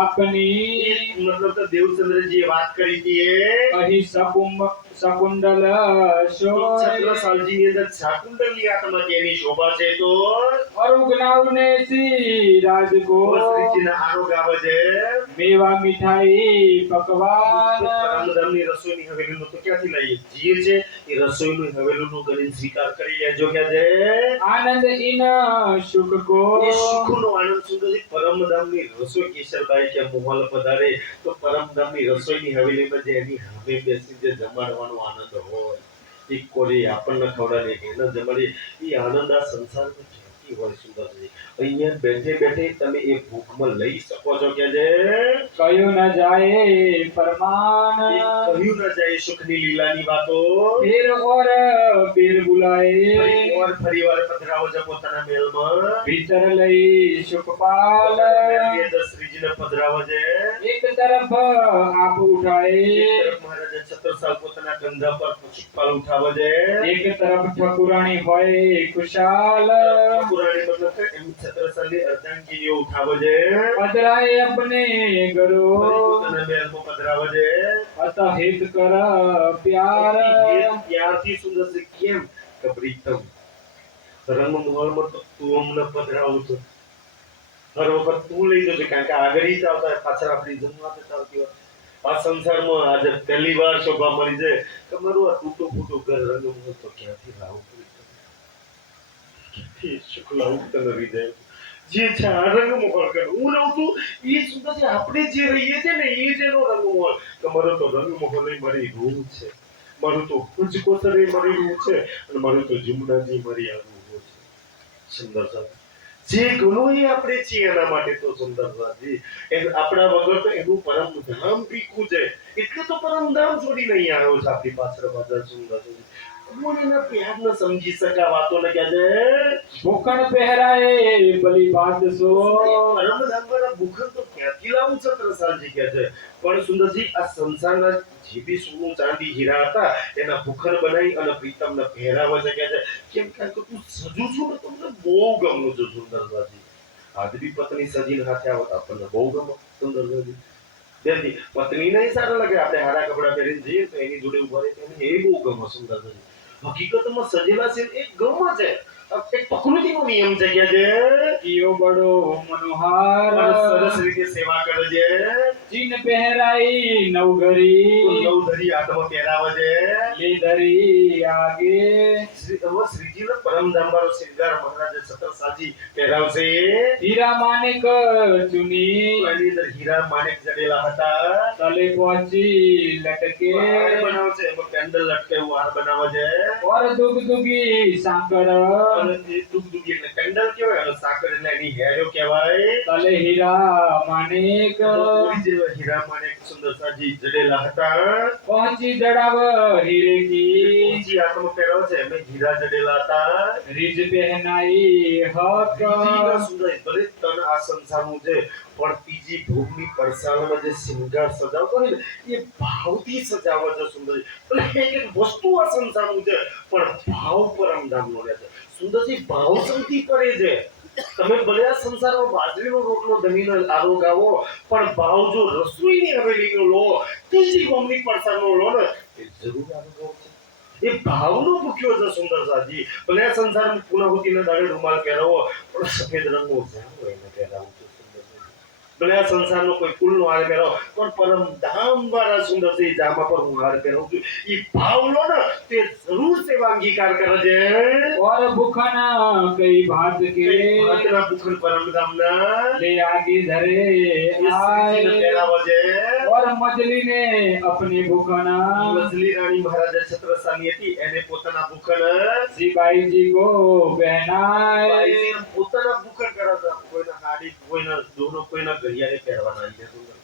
આપની મતલબ તો દેવચંદ્રજીએ વાત કરી હતી એ કહી શકુંડલ શોય છત્રસાલજીની અંદર શાકુંડલની આત્મા કેની શોભા છે તો અરુગ્નાવને સી રાજગો શ્રીજીના આરોગ આવે છે. મેવા મીઠાઈ પકવાન પરમધામની રસોઈની હવેલીનું તો ક્યાંથી લઈએ? જે છે એ રસોઈની હવેલીનું કરીને સ્વીકાર કરી લેજો કે છે આનંદ ઇન સુખ કો એ સુખનો આનંદ સુંદરજી. પરમધામની રસોઈ કેશરભાઈ કે મોહલ પધારે તો પરમધામની રસોઈની હવેલીમાં જે એની સામે બેસી જે જમાડવાનો આનંદ હોય, એ કોઈ આપણને ખવડાવે કે એને જમાડી, એ આનંદ આ સંસારમાં ક્યાંથી હોય સુંદરજી? અહીંયા બેઠે બેઠે તમે એ ભૂખમાં લઈ શકો છો કે છે કયું ન જાય પરમાન એ કહ્યું ન જાય સુખની લીલાની વાતો. ફેર ઓર ફેર બુલાએ ફરીવાર પધરાવો છે પોતાના મહેલમાં. ભીતર લઈ સુખપાલ મહેલની અંદર શ્રીજીને પધરાવો છે. એક તરફ આપ ઉઠાએ એક તરફ મહારાજા છત્રસાલ પોતાના કંધા પર પુષ્પાલ ઉઠાવે છે. એક તરફ ઠકુરાણી હોય ખુશાલ પુરાણી મતલબ કે એમ છત્રસાલની અર્ધાંગીનીઓ ઉઠાવે છે. પધરાએ અપને ગરો ફરી પોતાના મહેલમાં પધરાવે છે. અત હિત કર પ્યાર એ ત્યારથી સુંદર છે. કેમ કે પ્રીતમ રંગમહલમાં તો તું અમને પધરાવું છું, હર વખત તું લઈ જશે, કારણ કે આગળ ઈ ચાલતા હોય, પાછળ આપણી જન્માતે ચાલતી હોય. આ સંસારમાં આજે પહેલી વાર શોભા મળી છે કે મારું આ તૂટું ફૂટું ઘર રંગમહલ તો ક્યાંથી લાવું? ક્યાંથી સુખ લાવું તને હૃદય? જે છે આ રંગમહલ કર હું રહું છું એ સુંદર છે. આપણે જે રહીએ છીએ ને એ જ એનો રંગમહલ. તમારો તો રંગમહલ એ મારી રૂહ છે, મારું તો હુજકોતર એ મારી રૂહ છે, અને મારું તો જુમનાજી મારી આ રૂહ છે. સુંદર સાહેબ જે ગુનો એ આપણે છીએ એના માટે તો સુંદરજી આપણા વગર તો એનું પરમધામ ભીખું છે. એટલે તો પરમધામ છોડી નહીં આવ્યો છે આપણી પાછળ પાછળ સુંદરજી. કોણ એના પ્યારને સમજી શકે આ વાતોને કહે છે ભૂખણ પહેરાએ બલી બાદશો પરમધામ વાળા ભૂખણ તો ક્યાંથી લાવું છત્રસાલજી કહે છે. પણ સુંદરજી આ સંસારના જે બી સોનું ચાંદી હીરા હતા એના ભૂખણ બનાવી અને પ્રીતમને પહેરાવે છે કે છે. કેમ કે તું સજુ છું ને તમને બહુ ગમું છું સુંદરજી. આદમી પત્ની સજીને હાથે આવત આપણને બહુ ગમે સુંદરજી. ત્યાંથી પત્નીને સારા લાગે આપણે હારા કપડા પહેરીને જઈએ તો એની જોડે ઉભા રહે એને એ બહુ ગમે સુંદર છે હકીકતમાં સજેલા છે એ ગમે છે એક પ્રકૃતિનો નિયમ છે કે જે કિયો બડો મનોહાર અને સરસ રીતે સેવા કરે છે ચીન પહેરાઈ નવઘરી નવધરી હાથમાં પહેરાવે છે લે ધરી આગે શ્રીજીનો પરમધામ વાળો શ્રીગાર મહારાજે સતરસાજી પહેરાવશે હીરા માણેક ચુની એની અંદર હીરા માણેક જડેલા હતા તલે પહોંચી લટકે હાર બનાવે છે એમાં પેન્ડલ લટકે એવું હાર બનાવે છે ઓર દુગ દુગી સાંકર અને એ દુગદુગી એટલે પેન્ડલ કહેવાય અને સાકર એટલે એની હેરો કહેવાય તલે હીરા માણેક પૂરી જેવા હીરા માણેક સુંદરસાજી જડેલા હતા પહોંચી જડાવ હીરે કી ઊંચી હાથમાં પહેરાવે છે એમાં હીરા જડેલા હતા રીજ પહેનાઈ હક બીજીના સુંદર ભલે તન આ સંસારનું છે પણ બીજી ભોગની પરસાળમાં જે શૃંગાર સજાવતો હોય ને એ ભાવથી સજાવે છે સુંદર ભલે એક વસ્તુ આ સંસારનું છે પણ ભાવ પરમધામનો રહે છે સુંદરજી ભાવ સંતિ કરે છે તમે ભલે આ સંસારમાં બાજરીનો રોટલો ધણીનો આરો ગાવો પણ ભાવ જો રસોઈની હવેલીનો લો ત્રીજી ભોગની પરસાળનો લો ને એ જરૂર આરો ગાવો છે એ ભાવનો ભૂખ્યો છે સુંદરસાજી ભલે આ સંસારમાં પૂર્ણાહુતિના દાડે રૂમાલ પહેરાવો પણ સફેદ રંગનો જાણો એને પહેરાવું છે ભલે આ સંસારનો કોઈ ફૂલનો હાર પહેરાવો પણ પરમ ધામ વાળા સુંદરસિંહ જામા પર હું હાર પહેરાવું છું એ ભાવ લો ને તે જરૂર સેવા અંગીકાર કરે છે और भूखना कई भात के ભાતના ભૂખણ પરમ ધામના ले आगे धरे એ શ્રીજીને आए પહેરાવે છે और मजली ने अपने भूखना મજલી રાણી મહારાજા છત્રસાની હતી એને પોતાના ભૂખણ सिपाही जी को पहनाए બાઈજીને પોતાના ભૂખણ કરે છે કોઈના હાડી કોઈના દોનો કોઈના ઘડિયાળે પહેરવાના આવી છે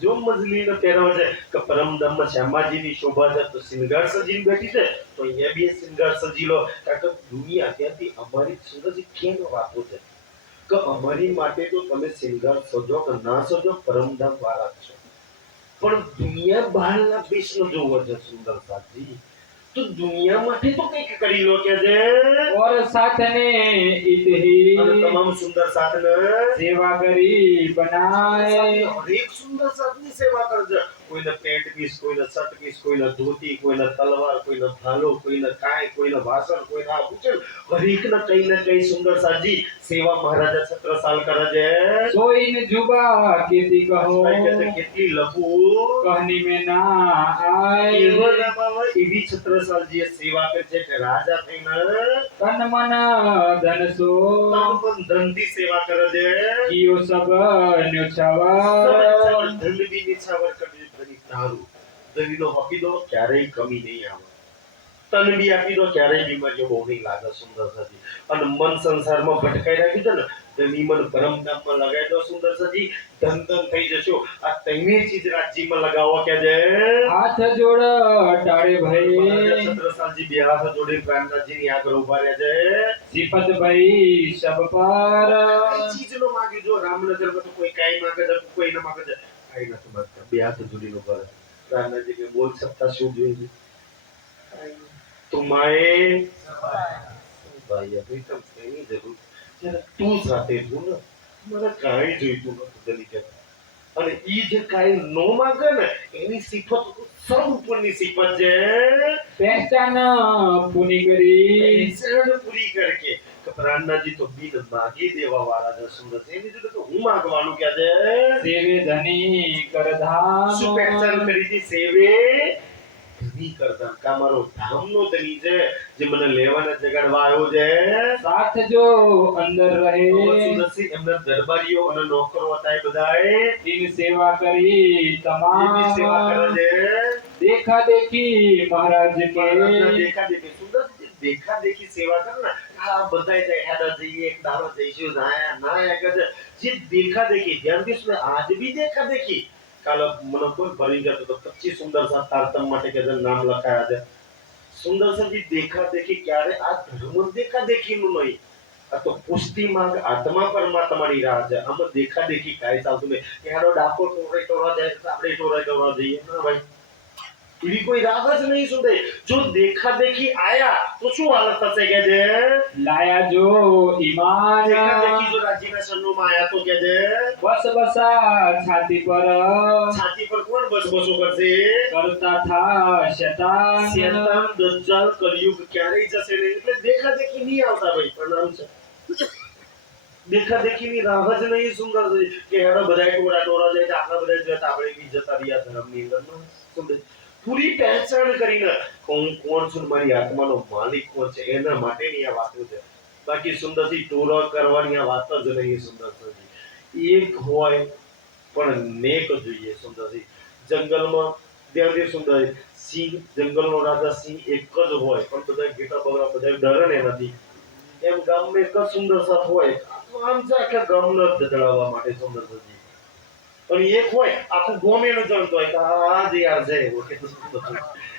જો મજલીને પહેરાવે છે કે પરમધામમાં શ્યામાજીની શોભા છે તો શૃંગાર સજીને બેઠી છે તો અહીંયા બી શૃંગાર સજી લો કારણ કે દુનિયા ત્યાંથી અમારી સુંદરજી કેમ વાતો છે કે અમારી માટે તો તમે શૃંગાર સજો કે ના સજો પરમધામ વાળા જ છો પણ દુનિયા બહારના દેશનો જોવો છે સુંદર સાજી તો દુનિયા માટે તો કંઈક કરી લો કે છે और साथ ने इत અને ही તમામ સુંદર સાથને सेवा करी बनाए હરેક સુંદર સાથની સેવા કરજે કોઈને પેન્ટ પીસ કોઈને શર્ટ પીસ કોઈને ધોતી કોઈને તલવાર કોઈને ભાલો કોઈને કાંઈ કોઈને વાસણ કોઈને આભૂષણ હરેકને કઈ ને કઈ સુંદર સાજી સેવા મહારાજા છત્રસાલ કરે છે सोइन जुबा केती कहो ભાઈ કહે છે, કેટલી લખું कहनी में ना आए એવી છત્રસાલજીએ સેવા કરી છે કે રાજા થઈને तन मन धन सो તન પણ ધનથી સેવા કરે છે कियो सब न्योछावर ધન બી નિછાવર કરી ધની તારું ધનીનો આપી દો ક્યારેય કમી નહીં આવે તન બી આપી દો ક્યારેય બીમારીઓ બહુ નહીં લાગે સુંદર સજી અને મન સંસારમાં ભટકાઈ રાખ્યું છે ને ધની મન પરમધામમાં લગાવી દો સુંદર સજી ધન ધન થઈ જશો આ તૈની ચીજ રાજ્યમાં લગાવો કે જે हाथ जोड़ टाड़े भई છત્રસાલજી બે હાથ જોડી પ્રાણનાથજીની આગળ ઉભા રહ્યા છે सिपत भई सब पर કઈ ચીજનો માંગે જો રામનગરમાં તો કોઈ કાઈ માંગે છે કોઈ ન માંગે છે કાઈ નથી માંગતા બે હાથ જોડીને ઉભા રહે પ્રાણનાથજી કે બોલ શકતા શું જોઈએ તુમાએ ભાઈ અભી તમ એની જરૂર જ્યારે તું સાથે છું ને મને કાંઈ જોઈતું નથી ધની કે અને ઈ જે કાંઈ નો માંગે ને એની સિફત સર્વ ઉપરની સિફત છે पहचान पुनी करी શરણ પૂરી કરકે કે પ્રાણનાથજી તો બિન માગી દેવા વાળા છે સુંદર છે એની જોડે તો હું માંગવાનું કે છે सेवे धनी करधाम શું પહેચાન કરી હતી સેવે ધની કરતા કા મારો ધામનો ધની છે જે મને લેવાના જગાડવા આવ્યો છે साथ जो अंदर रहे સુંદરસિંહ એમના દરબારીઓ અને નોકરો હતા એ બધાએ दिन सेवा करी એની સેવા કરે तमाम છે देखा देखी महाराज મહારાજના के દેખાદેખી સુંદરસિંહ દેખાદેખી સેવા કરે ને આ બધાય જાય હેડા જઈએ એક દાડો જઈશું ના કે જે દેખાદેખી ધ્યાનથી સુને આજ બી દેખાદેખી કાલે મને કોઈ ભરી ગયો તો 25 સુંદર સાથ તારતમ માટે કે નામ લખાયા છે સુંદર સાથી દેખાદેખી ક્યારે આ ધર્મ દેખાદેખીનું નહીં આ તો પુષ્ટિ માંગ આત્મા પરમાત્માની રાહ છે આમાં દેખાદેખી કાંઈ ચાલતું નહીં કે હારો ડાકો ટોરાઈ જાય તો આપણે ટોરાઈ જઈએ ના ભાઈ એવી કોઈ રાહ જ નહીં સુંદર. જો દેખા દેખી આયા તો શું હાલત થશે કે છે લાયા જો ઈમાન દેખા દેખી જો રાજીના સન્નુમાં આયા તો કે છે બસ બસા છાતી પર છાતી પર કોણ બસબસો કરશે કરતા થા શેતાન શેતાન દજ્જાલ કલયુગ ક્યારેય જશે નહીં એટલે દેખા દેખી નહીં આવતા ભાઈ પ્રણામ છે દેખા દેખીની રાહ જ નહીં સુંદર કે હેડો બધાય ટોરા જાય આપણા બધા જતા આપણે બી જતા રહ્યા ધર્મની અંદર સુંદર પૂરી પહેચાન કરીને કોણ છું મારી આત્માનો માલિક કોણ છે એના માટેની આ વાતો છે બાકી સુંદરથી ટોરા કરવાની આ વાત જ નહીં સુંદરજી એક હોય પણ નેક જોઈએ સુંદરજી જંગલમાં ત્યાંથી સુંદર સિંહ જંગલનો રાજા સિંહ એક જ હોય પણ બધા ઘેટા બગડા બધા ડરે ને નથી એમ ગામમાં એક જ સુંદર સાથ હોય આમ છે કે ગામને દડાવવા માટે સુંદર સજી અને એક હોય આખું ગોમ એનું જણતો હોય કે આ જ યાર છે ઓકે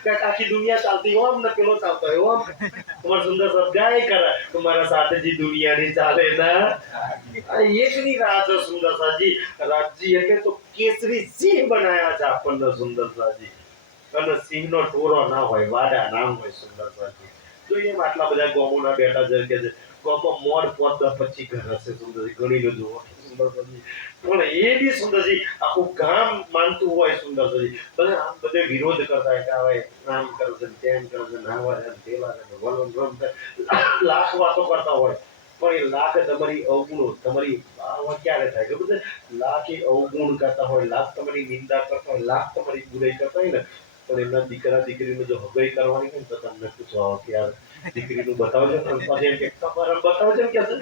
કે આખી દુનિયા ચાલતી હોય ને પેલો ચાલતો હોય ઓમ તમાર સુંદર સાથ ગાય કરે તમારા સાથે જે દુનિયાની ચાલે ના આ એકની રાહ છે સુંદર સાજી રાજજી એટલે તો કેસરી સિંહ બનાયા છે આપણને સુંદર સાજી અને સિંહનો ટોરો ના હોય વાડા નામ હોય સુંદર સાજી તો એમ આટલા બધા ગોમોના બેટા છે કે ગોમમાં મોડ પોત 25 ઘર હશે સુંદરજી ગણીને જુઓ સુંદરજી પણ એ બી સુંદરજી આખું ગામ માનતું હોય સુંદરજી બધા આમ બધે વિરોધ કરતા કે હવે નામ કરશે તેમ કરશે નાવા છે તેલા છે વલણ રમ લાખ વાતો કરતા હોય પણ એ લાખ તમારી અવગુણો તમારી ક્યારે થાય ખબર છે લાખ એ અવગુણ કરતા હોય લાખ તમારી નિંદા કરતા હોય લાખ તમારી બુરાઈ કરતા હોય ને પણ એમના દીકરા દીકરીનું જો હગાઈ કરવાની હોય તો તમને પૂછવા કે યાર દીકરીનું બતાવજો પણ પછી એમ કે તમારે બતાવજો કે છે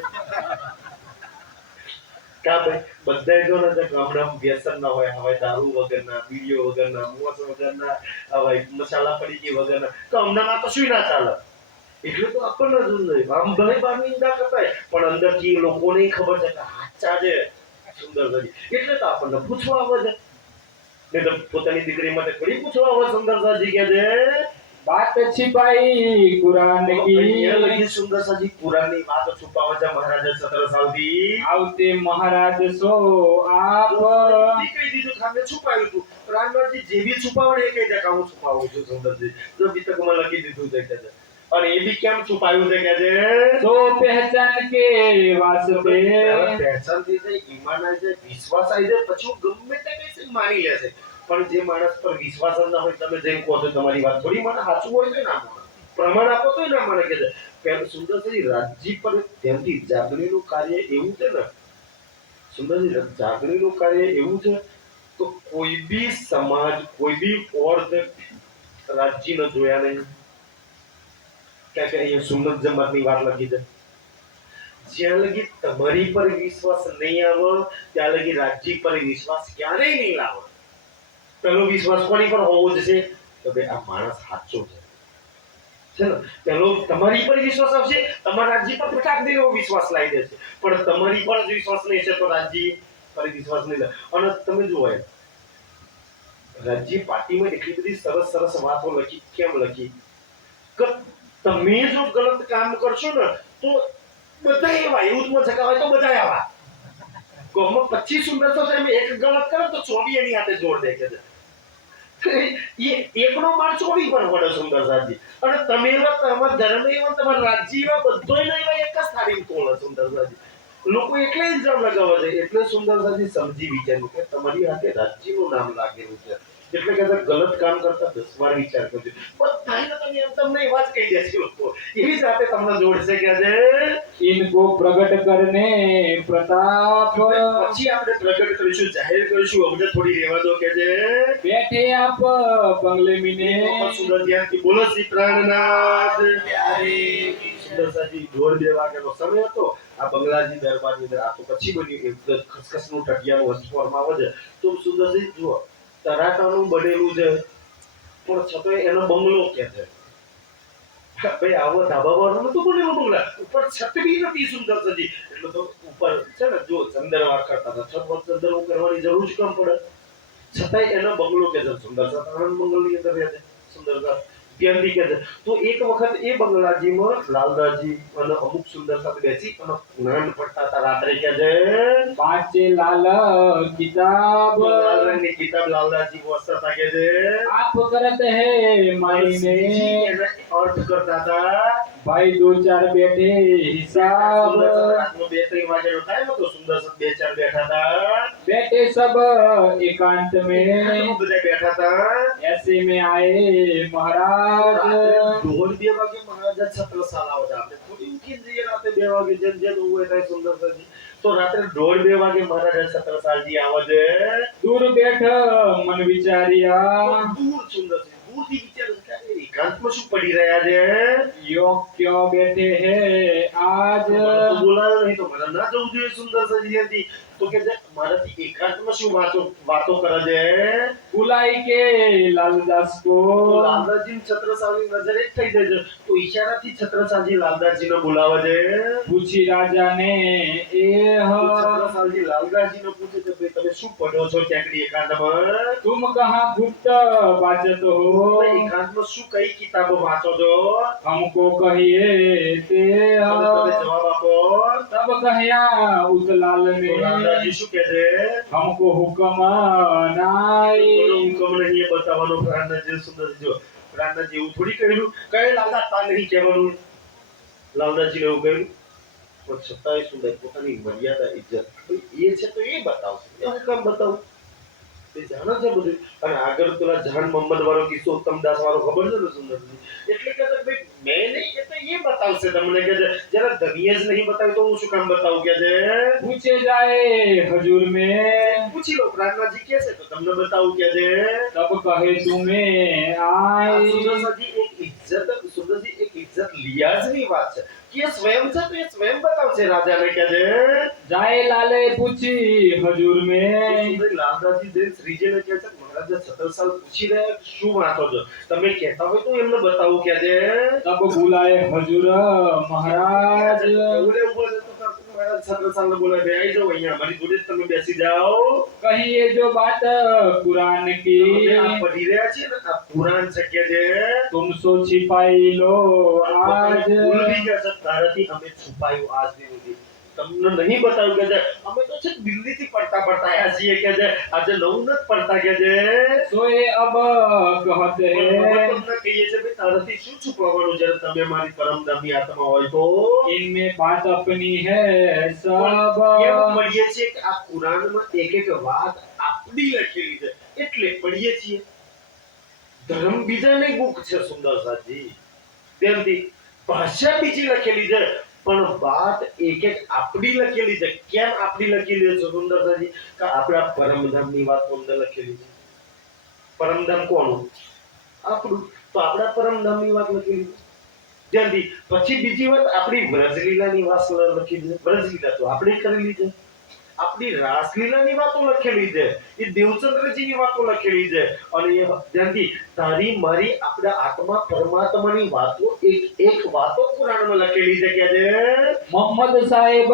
કા ભાઈ બધા જો ને ગામડામાં વ્યસન ના હોય હવે દારૂ વગરના બીડીઓ વગરના મોસ વગરના હવે મસાલા પડીકી વગરના તો અમદાવાદમાં કશું ના ચાલે એટલે તો આપણને જ નહીં આમ ભલે બહાર નિંદા કરતા પણ અંદરથી લોકોને ખબર છે કે સાચા છે સુંદર સજી એટલે તો આપણને પૂછવા આવે છે નહીં તો પોતાની દીકરી માટે થોડી પૂછવા આવે સુંદર સજી કે છે बात छिपाई कुरान की सुंदर सजी कुरानની વાત છુપાવવા છે મહારાજ 17 સાલથી આવતે મહારાજ સો આપ દીકરી દીધું ખાને છુપાવ્યું હતું કુરાનમાંથી જે બી છુપાવડે એ કઈ જગ્યા હું છુપાવું છું સુંદરજી જો બીતકમાં લખી દીધું છે કે અને એ બી કેમ છુપાવ્યું છે કે છે તો પહેચાન કે વાસ્તે પહેચાન થઈ જાય ઈમાન આવી જાય વિશ્વાસ આવી જાય પછી ગમે તે કઈ માની લેશે પણ જે માણસ પર વિશ્વાસ જ ના હોય તમે જેમ કહો છો તમારી વાત થોડી મને સાચું હોય તો ના માને પ્રમાણ આપો તો ના માને કે પહેલું સુંદરજી રાજ્ય પર ધ્યાનથી જાગણીનું કાર્ય એવું છે ને સુંદરજી જાગણીનું કાર્ય એવું છે તો કોઈ બી સમાજ કોઈ બી ઓર્ધ રાજ્ય ન જોયા નહીં કે અહીંયા સુંદર જમાતની વાત લખી છે જ્યાં લગી તમારી પર વિશ્વાસ નહીં આવે ત્યાં લગી રાજ્ય પર વિશ્વાસ ક્યારેય નહીં લાવે પેલો વિશ્વાસ કોની પર હોવો જોઈએ તો ભાઈ આ માણસ સાચો છે ને પેલો તમારી પર વિશ્વાસ આવશે તમારા રાજ્ય પર ફટાક દઈને વિશ્વાસ લાવી દેશે પણ તમારી પર વિશ્વાસ નહીં છે તો રાજ્ય પર વિશ્વાસ નહીં અને તમે જુઓ રાજ્ય પાર્ટીમાં એટલી બધી સરસ સરસ વાતો લખી કેમ લખી કે તમે જો ગલત કામ કરશો ને તો બધા એવા યુદ્ધમાં જગાવાય તો બધા આવા કોમમાં 25 સુંદરતા છે એક ગલત કરે તો 24 એની હાથે જોડ દે કે એકનો માર 24 પર વડે સુંદર સાજી અને તમે એવા તમારા ધર્મ એવા તમારા રાજ્ય એવા બધોય એવા એક જ થાળી તોડે સુંદર સાજી લોકો એટલે ઇલ્ઝામ લગાવે છે એટલે સુંદર સાજી સમજી વિચાર્યું કે તમારી હાથે રાજ્યનું નામ લાગેલું છે એટલે કે ગલત કામ કરતા 10 વાર વિચાર કરજો બધાને તમે એમ તમને વાત કહી દેશે લોકો એવી સાથે તમને જોડશે કે છે इनको प्रकट करने प्रताप પછી આપણે પ્રગટ કરીશું જાહેર કરીશું અમને થોડી રહેવા દો કે છે बैठे आप बंगले में ने સુંદર ધ્યાનથી બોલો શ્રી પ્રાણનાથ સુંદરસાજી જોર દેવા કેનો સમય હતો આ બંગલાજી દરબારની અંદર આ તો પછી બન્યું એક ખસખસનું ટટિયાનું વસ્તુમાં આવે છે તો સુંદરજી જુઓ તરાટાનું બનેલું છે પણ છતાંય એનો બંગલો કે છે ભાઈ આવો ધાબા વાળો નતો બનેલો બંગલા ઉપર છત બી નથી સુંદર સજી એટલે તો ઉપર છે ને જો ચંદરવાર કરતા હતા છત પર ચંદરવો કરવાની જરૂર જ કેમ પડે છતાંય એનો બંગલો કે છે સુંદર આનંદ બંગલની અંદર રહે છે સુંદર ત્યાંથી કહે છે. તો એક વખત એ બંગલાજીમાં લાલદાસજી અને અમુક સુંદર સાથે બેસી અને જ્ઞાન પડતા હતા રાત્રે કહે છે. वाचे लाल किताब લાલ રંગની કિતાબ લાલદાસજી વાંચતા હતા કહે છે. आप करत है मायने એના અર્થ કરતા હતા. भाई दो चार बैठे हिसाब સુંદર સાથે રાતનો 2-3 વાગ્યાનો ટાઈમ હતો. સુંદર સાથે 2-4 બેઠા હતા. बैठे सब एकांत में બધા બેઠા હતા. ऐसे में आए महाराज રાત્રે 1:30 વાગે મહારાજા છત્રસાલ આવે છે. આપણે થોડી ઉઠીને જઈએ રાતે 2 વાગે જેમ હોય થાય સુંદરસાજી. તો રાત્રે 1:30 વાગે મહારાજા છત્રસાલજી આવે છે. दूर बैठ मन विचारिया દૂર સુંદરજી દૂરથી વિચારે છે કે એકાંતમાં શું પડી રહ્યા છે. यो क्यों बैठे हैं आज મને તો બોલાયો નહીં તો મને ના જવું જોઈએ સુંદરસાજી હતી. તો કે છે મારાથી એકાંતમાં શું વાતો કરે છે. बुलाई के लालदास को તો લાલદાસજી છત્રસાલની નજર એક થઈ જાય છે. તો ઈશારાથી છત્રસાલજી લાલદાસજીને બોલાવે છે. पूछी राजा ने ए છત્રસાલજી લાલદાસજીને પૂછે છે ભાઈ તમે શું પડો છો ત્યાંની એકાંતમાં. तुम कहाँ गुप्त बाचत हो ભાઈ એકાંતમાં શું કઈ કિતાબો વાંચો છો. हमको कहिए ते તમે જવાબ આપો. तब कहया उस लाल તો ने લાલદાસજી શું કહે છે. हमको हुक्म नाई બોલો હુકમ નહીં એ બતાવવાનો પ્રાણનાથજી સુંદરજી જો પ્રાણનાથજી એવું થોડી કહ્યું કઈ લાલદાસ તા નહીં કહેવાનું. લાલદાસજીને એવું કહ્યું પણ છતાંય સુંદર પોતાની મર્યાદા ઇજ્જત ભાઈ એ છે તો એ બતાવશે. એ હું કામ બતાવું. તે જાણે છે બધું. અને આગળ પેલા જાન મોહમ્મદ વાળો કિસ્સો ઉત્તમદાસ વાળો ખબર છે ને સુંદરજી. એટલે કે ભાઈ મેં નહીં એ તો એ બતાવશે તમને કે જરા ધનિય જ નહીં બતાવ્યું તો હું શું કામ બતાવું કે છે. पूछे जाए हजूर में પૂછી લો પ્રાણનાથજી કે છે તો તમને બતાવું કે છે. तब कहे तुम्हें आई સુંદરજી એક ઇજ્જત લિયાઝની વાત છે કે એ સ્વયં છે તો એ સ્વયં બતાવશે રાજાને કે છે. जाए लाले पूछी हजूर में સુંદરી લાલદાસજી જઈને શ્રીજીને કહે છે મહારાજા છત્રસાલ પૂછી રહ્યા શું વાંચો છો તમે કહેતા હોય તો એમને બતાવું કે છે. तब बुलाए हजूर महाराज ઉભરે ઉભો છે તો મહારાજ છત્રસાલને બોલાવે ભાઈ આવી જાઓ અહીંયા મારી જોડે જ તમે બેસી જાઓ. कहिए जो बात कुरान તમે की આ પઢી રહ્યા છીએ ને આ પુરાણ છે કે છે. तुम सो छिपाई लो आज ભૂલ થઈ ગયા છે તારાથી અમે છુપાયું આજ સુધી તમને નહીં બતાવ્યું કે છે અમે તો છે દિલ્હીથી પડતા આયા છીએ કે છે આજે નવું નથી પડતા કે છે. सोए अब कहते પણ અમે हैं તમને કહીએ છીએ ભાઈ તારાથી શું છુપાવવાનું જ્યારે તમે મારી પરમધામની આત્મા હોય તો. इनमें बात अपनी है सब એવું મળીએ છીએ કે આ કુરાનમાં એક વાત આપણી લખેલી છે એટલે પઢીએ છીએ. ધર્મ બીજાને ગુક છે સુંદરસાજી. તેમથી ભાષા બીજી લખેલી છે પણ વાત એક આપણી લખેલી છે. કેમ આપણી લખેલી છે સુંદરસાજી કે આપણા પરમધામની વાત અંદર લખેલી છે. પરમધામ કોનું? આપણું. તો આપણા પરમધામની વાત લખેલી છે. ત્યાંથી પછી બીજી વાત આપણી વ્રજલીલાની વાત લખી છે. વ્રજલીલા તો આપણે કરેલી છે. આપણી રાસલીલાની વાતો લખેલી છે. એ દેવચંદ્રજીની વાતો લખેલી છે. અને એ ત્યાંથી તારી મારી આપણા આત્મા પરમાત્માની વાતો એક વાતો પુરાણમાં લખેલી છે કે છે. मोहम्मद साहेब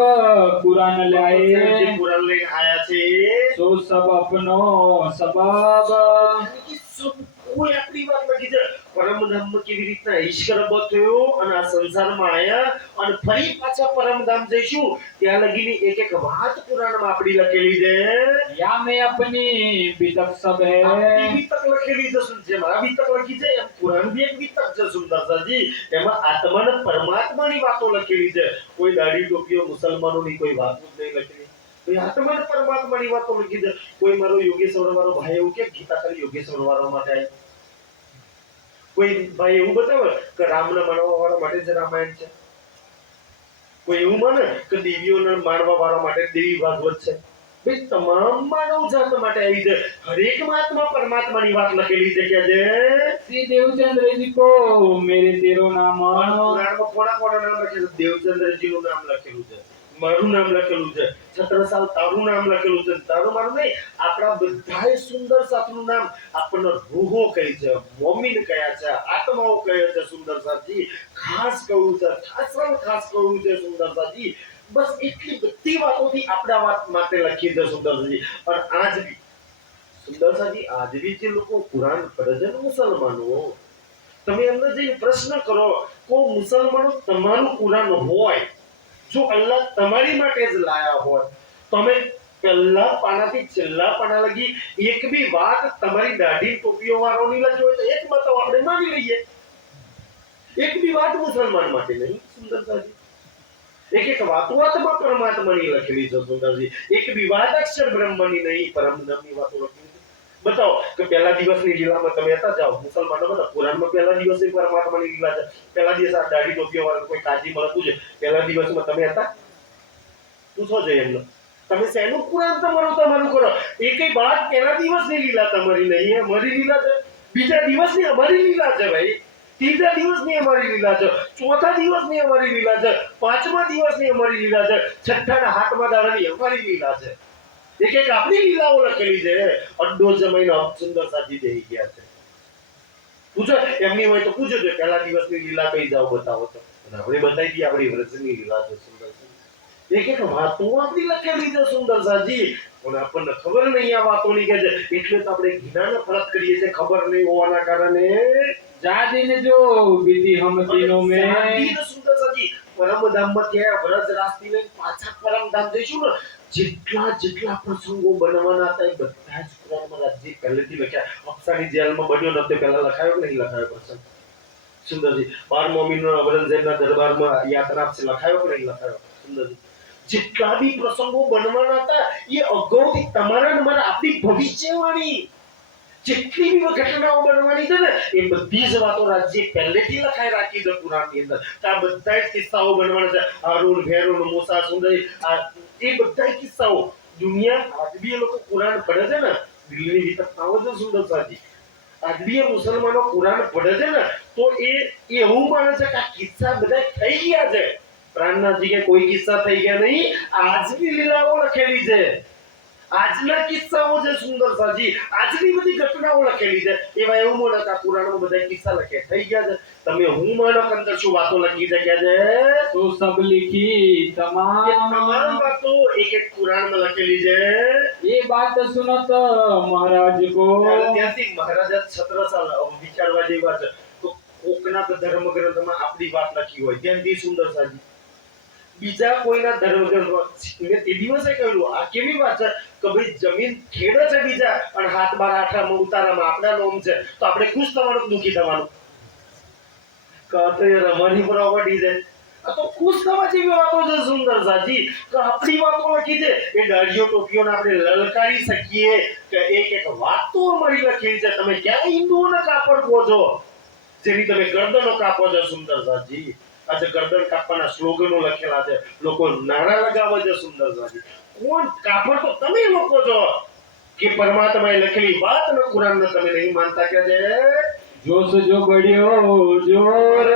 कुरान જે लाए પુરાણ લઈને આયા છે सो सब अपनो सबब કોઈ આપણી વાત લખી છે. પરમધામમાં કેવી રીતના ઈશ્વર થયો અને આ સંસારમાં આયા અને ફરી પાછા પરમધામ જઈશું ત્યાં લગીની એક વાત પુરાણમાં આપણી લખેલી છે. या में अपनी बितक सब આપણી है વિતક લખેલી છે. જેમ આ વિતક લખી છે એમ પુરાણ બી એક વિતક છે સુંદરસાજી. એમાં આત્મા અને પરમાત્માની વાતો લખેલી છે. કોઈ દાઢી ટોપીઓ મુસલમાનોની કોઈ વાત જ નહીં લખેલી. કોઈ આત્મા અને પરમાત્માની વાતો લખી છે. કોઈ મારો યોગેશ્વર વાળો ભાઈ એવું કે ગીતા ખાલી યોગેશ્વર વાળા માટે આવી. કોઈ ભાઈ એવું બતાવે કે રામને માનવા વાળા માટે જ રામાયણ છે. કોઈ એવું માને કે દેવીઓને માનવા વાળા માટે દેવી ભાગવત છે. ભાઈ તમામ માનવ જાત માટે આવી છે. હરેક મહાત્મા પરમાત્માની વાત લખેલી છે કે છે. श्री देवचंद्र जी को मेरे तेरो नाम પુરાણમાં કોના નામ લખેલું? દેવચંદ્રજીનું નામ લખેલું છે. મારું નામ લખેલું છે. છત્રસાલ તારું નામ લખેલું છે. તારું મારું નહીં આપણા બધાય સુંદર સાથનું નામ આપણને રૂહો કહી છે, મોમીન કયા છે, આત્માઓ કહે છે સુંદરસાજી. ખાસ કહ્યું છે, ખાસ કહ્યું છે સુંદરસાજી. બસ એટલી બધી વાતોથી આપણા વાત માટે લખી છે સુંદરસાજી. પણ આજ બી સુંદરસાજી આજ બી જે લોકો કુરાન પડે છે ને મુસલમાનો તમે એમને જઈને પ્રશ્ન કરો કો મુસલમાનો તમારું કુરાન હોય, જો અલ્લાહ તમારી માટે જ લાયા હોય, તમે પહેલા પાનાથી છેલ્લા પાના લગી એક બી વાત તમારી દાઢી ટોપીઓ વાળોની લખી હોય તો એક બતાવો, આપણે માની લઈએ. એક બી વાત મુસલમાન માટે નહીં. સુંદરતાજી એક વાતમાં પરમાત્માની લખેલી છે. સુંદરજી એક બી વાત અક્ષર બ્રહ્મની નહીં, પરમધામની વાતો લખેલી છે. બતાવો કે પહેલા દિવસની લીલામાં તમે હતા જાઓ, મુસલમાનો બધા કુરાનમાં પહેલા દિવસે પરમાત્માની લીલા છે. પહેલા દિવસ આ દાઢી ટોપીઓ વાળા કોઈ કાજી મળે પૂછે પહેલા દિવસમાં તમે હતા, પૂછો છે એમને તમે શેનું કુરાન તમારું કરો. એકેય વાત પહેલા દિવસની લીલા તમારી નહીં, અમારી લીલા છે. બીજા દિવસની અમારી લીલા છે ભાઈ, ત્રીજા દિવસની અમારી લીલા છે, ચોથા દિવસની અમારી લીલા છે, પાંચમા દિવસની અમારી લીલા છે, છઠ્ઠાના હાથમાં દાડાની અમારી લીલા છે. એક એક આપણી લીલાઓ લખેલી છે. અડ્ડો જમાઈને સુંદર સાજી દેઈ ગયા છે. પૂછો એમની હોય તો પૂછો કે પહેલા દિવસની લીલા કઈ જાઓ બતાવો તો આપણે બતાવી દઈએ આપણી વ્રજની લીલા છે. સુંદર એક એક વાતો આપણી લખેલી છે. સુંદર સાજી પણ આપણને ખબર નહીં આ વાતોની કે છે, એટલે તો આપણે ઘીનાને ફરક કરીએ છીએ ખબર નહીં હોવાના કારણે. જાદીને જો વિધિ હમ દિનો में જાદીને સુંદર સાજી પરમધામમાં ત્યાં વ્રજ રાસ્તી લઈને પાછા પરમધામ જઈશું ને, જેટલા પ્રસંગો બનવાના હતા એ બધા જ કુરાનમાં રાજજી પહેલેથી લખ્યા. અફસાની જેલમાં બન્યો નતો પહેલા લખાયો કે નહીં લખાયો પ્રસંગ? સુંદરજી 12મો મહિનો અવરંગઝેબના દરબારમાં યાત્રા છે, લખાયો કે નહીં લખાયો? સુંદરજી જેટલા બી પ્રસંગો બનવાના હતા એ અગાઉથી તમારા ને મારા આપણી ભવિષ્યવાણી જેટલી બી ઘટનાઓ બનવાની છે ને એ બધી જ વાતો રાજ્ય પહેલેથી લખાઈ રાખી છે કુરાનની અંદર. આ બધા જ કિસ્સાઓ બનવાના છે. હારૂન ફેરૂન મૂસા સુંદરી એ બધા કિસ્સાઓ દુનિયા આજ બી એ લોકો કુરાન પઢે છે ને, દિલની ભીતર આવો છે. સુંદર સાજી આજ બી એ મુસલમાનો કુરાન પઢે છે ને તો એ એવું માને છે કે આ કિસ્સા બધા થઈ ગયા છે. પ્રાણનાથજી કે કોઈ કિસ્સા થઈ ગયા નહીં, આજની લીલાઓ લખેલી છે, આજના કિસ્સાઓ છે. સુંદર સાજી આજની બધી ઘટનાઓ લખેલી છે. એવા એવું મોને કે કુરાનમાં બધા કિસ્સા લખે થઈ ગયા છે. તમે હું માનો અંદર શું વાતો લખી છે કે છે तो सब लिखी તમામ વાતો એક એક કુરાનમાં લખેલી છે. ये बात सुनत महाराज को ત્યાંથી મહારાજા છત્રસાલ વિચારવા જેવી વાત છે. તો કોકના ધર્મ ગ્રંથમાં આપણી વાત લખી હોય ત્યાંથી સુંદર સાજી બીજા કોઈના ધર્મ ગ્રંથમાં મેં તે દિવસે કહ્યું આ કેવી વાત છે કે ભાઈ જમીન ખેડે છે બીજા અને હાથ બાર આઠામાં ઉતારામાં આપણા નોમ છે તો આપણે ખુશ થવાનું દુખી થવાનું? કા તો યાર અમારી પ્રોપર્ટી છે. આ તો ખુશ થવા જેવી વાતો છે. સુંદર સાજી કે આપણી વાતો લખી છે એ દાઢીઓ ટોપીઓને આપણે લલકારી શકીએ કે એક એક વાત તો અમારી લખેલી છે. તમે ક્યાં હિન્દુઓને કાપડ કહો છો જેની તમે ગરદનો કાપો છો? સુંદર સાજી આજે ગરદન કાપવાના સ્લોગનો લખેલા છે, લોકો નારા લગાવે છે. સુંદર સાજી કોણ કાપડ તો તમે લોકો છો કે પરમાત્માએ લખેલી વાત ને કુરાન ને તમે નહીં માનતા કે છે जोश जो बढ़ियो जोर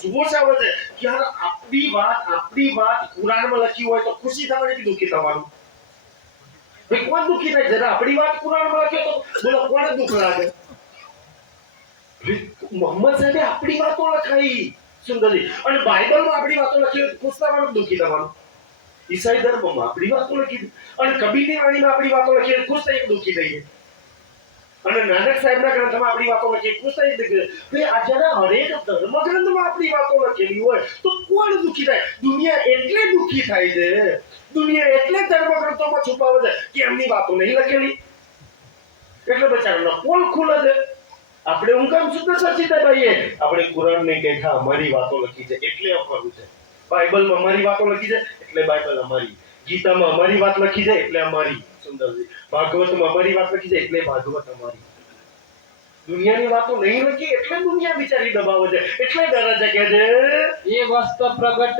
જોશ આવે છે કે યાર આપણી વાત કુરાનમાં લખી હોય તો ખુશી થવાની કે દુખી થવાનું? ભાઈ કોણ દુખી થાય? જરા આપણી વાત કુરાનમાં લખી તો બોલો કોને દુખ લાગે? મોહમ્મદ સાહેબે આપણી વાતો લખાઈ સુંદરજી અને બાઇબલમાં આપણી વાતો લખી ખુશ થવાનું દુખી થવાનું? ઈસાઈ ધર્મમાં આપણી વાતો લખી અને કબીરની વાણીમાં આપણી વાતો લખી ખુશ થઈ દુખી થઈએ અને નાનક સાહેબના ગ્રંથમાં આપણી વાતો લખી ખુશ થઈ દુખી. ભાઈ આ જ્યારે હરેક ધર્મ ગ્રંથમાં આપણી વાતો લખેલી હોય તો કોણ દુખી થાય? દુનિયા એટલે દુખી થાય છે, દુનિયા એટલે ધર્મ ગ્રંથોમાં છુપાવે છે કે એમની વાતો નહીં લખેલી એટલે બચારાનો પોલ ખુલે છે. આપણે હું કામ શુદ્ધ સાચી ભાઈએ આપણે કુરાન ને કહે અમારી વાતો લખી છે એટલે અમારું છે, બાઇબલમાં અમારી વાતો લખી છે એટલે બાઇબલ અમારી, ગીતામાં અમારી વાત લખી છે એટલે અમારી, સુંદરજી ભાગવતમાં અમારી વાત લખી છે એટલે ભાગવત અમારી. દુનિયાની વાતો નહીં લખી એટલે દુનિયા બિચારી દબાવે છે, એટલે ડરે છે કે છે ये वस्त्र प्रकट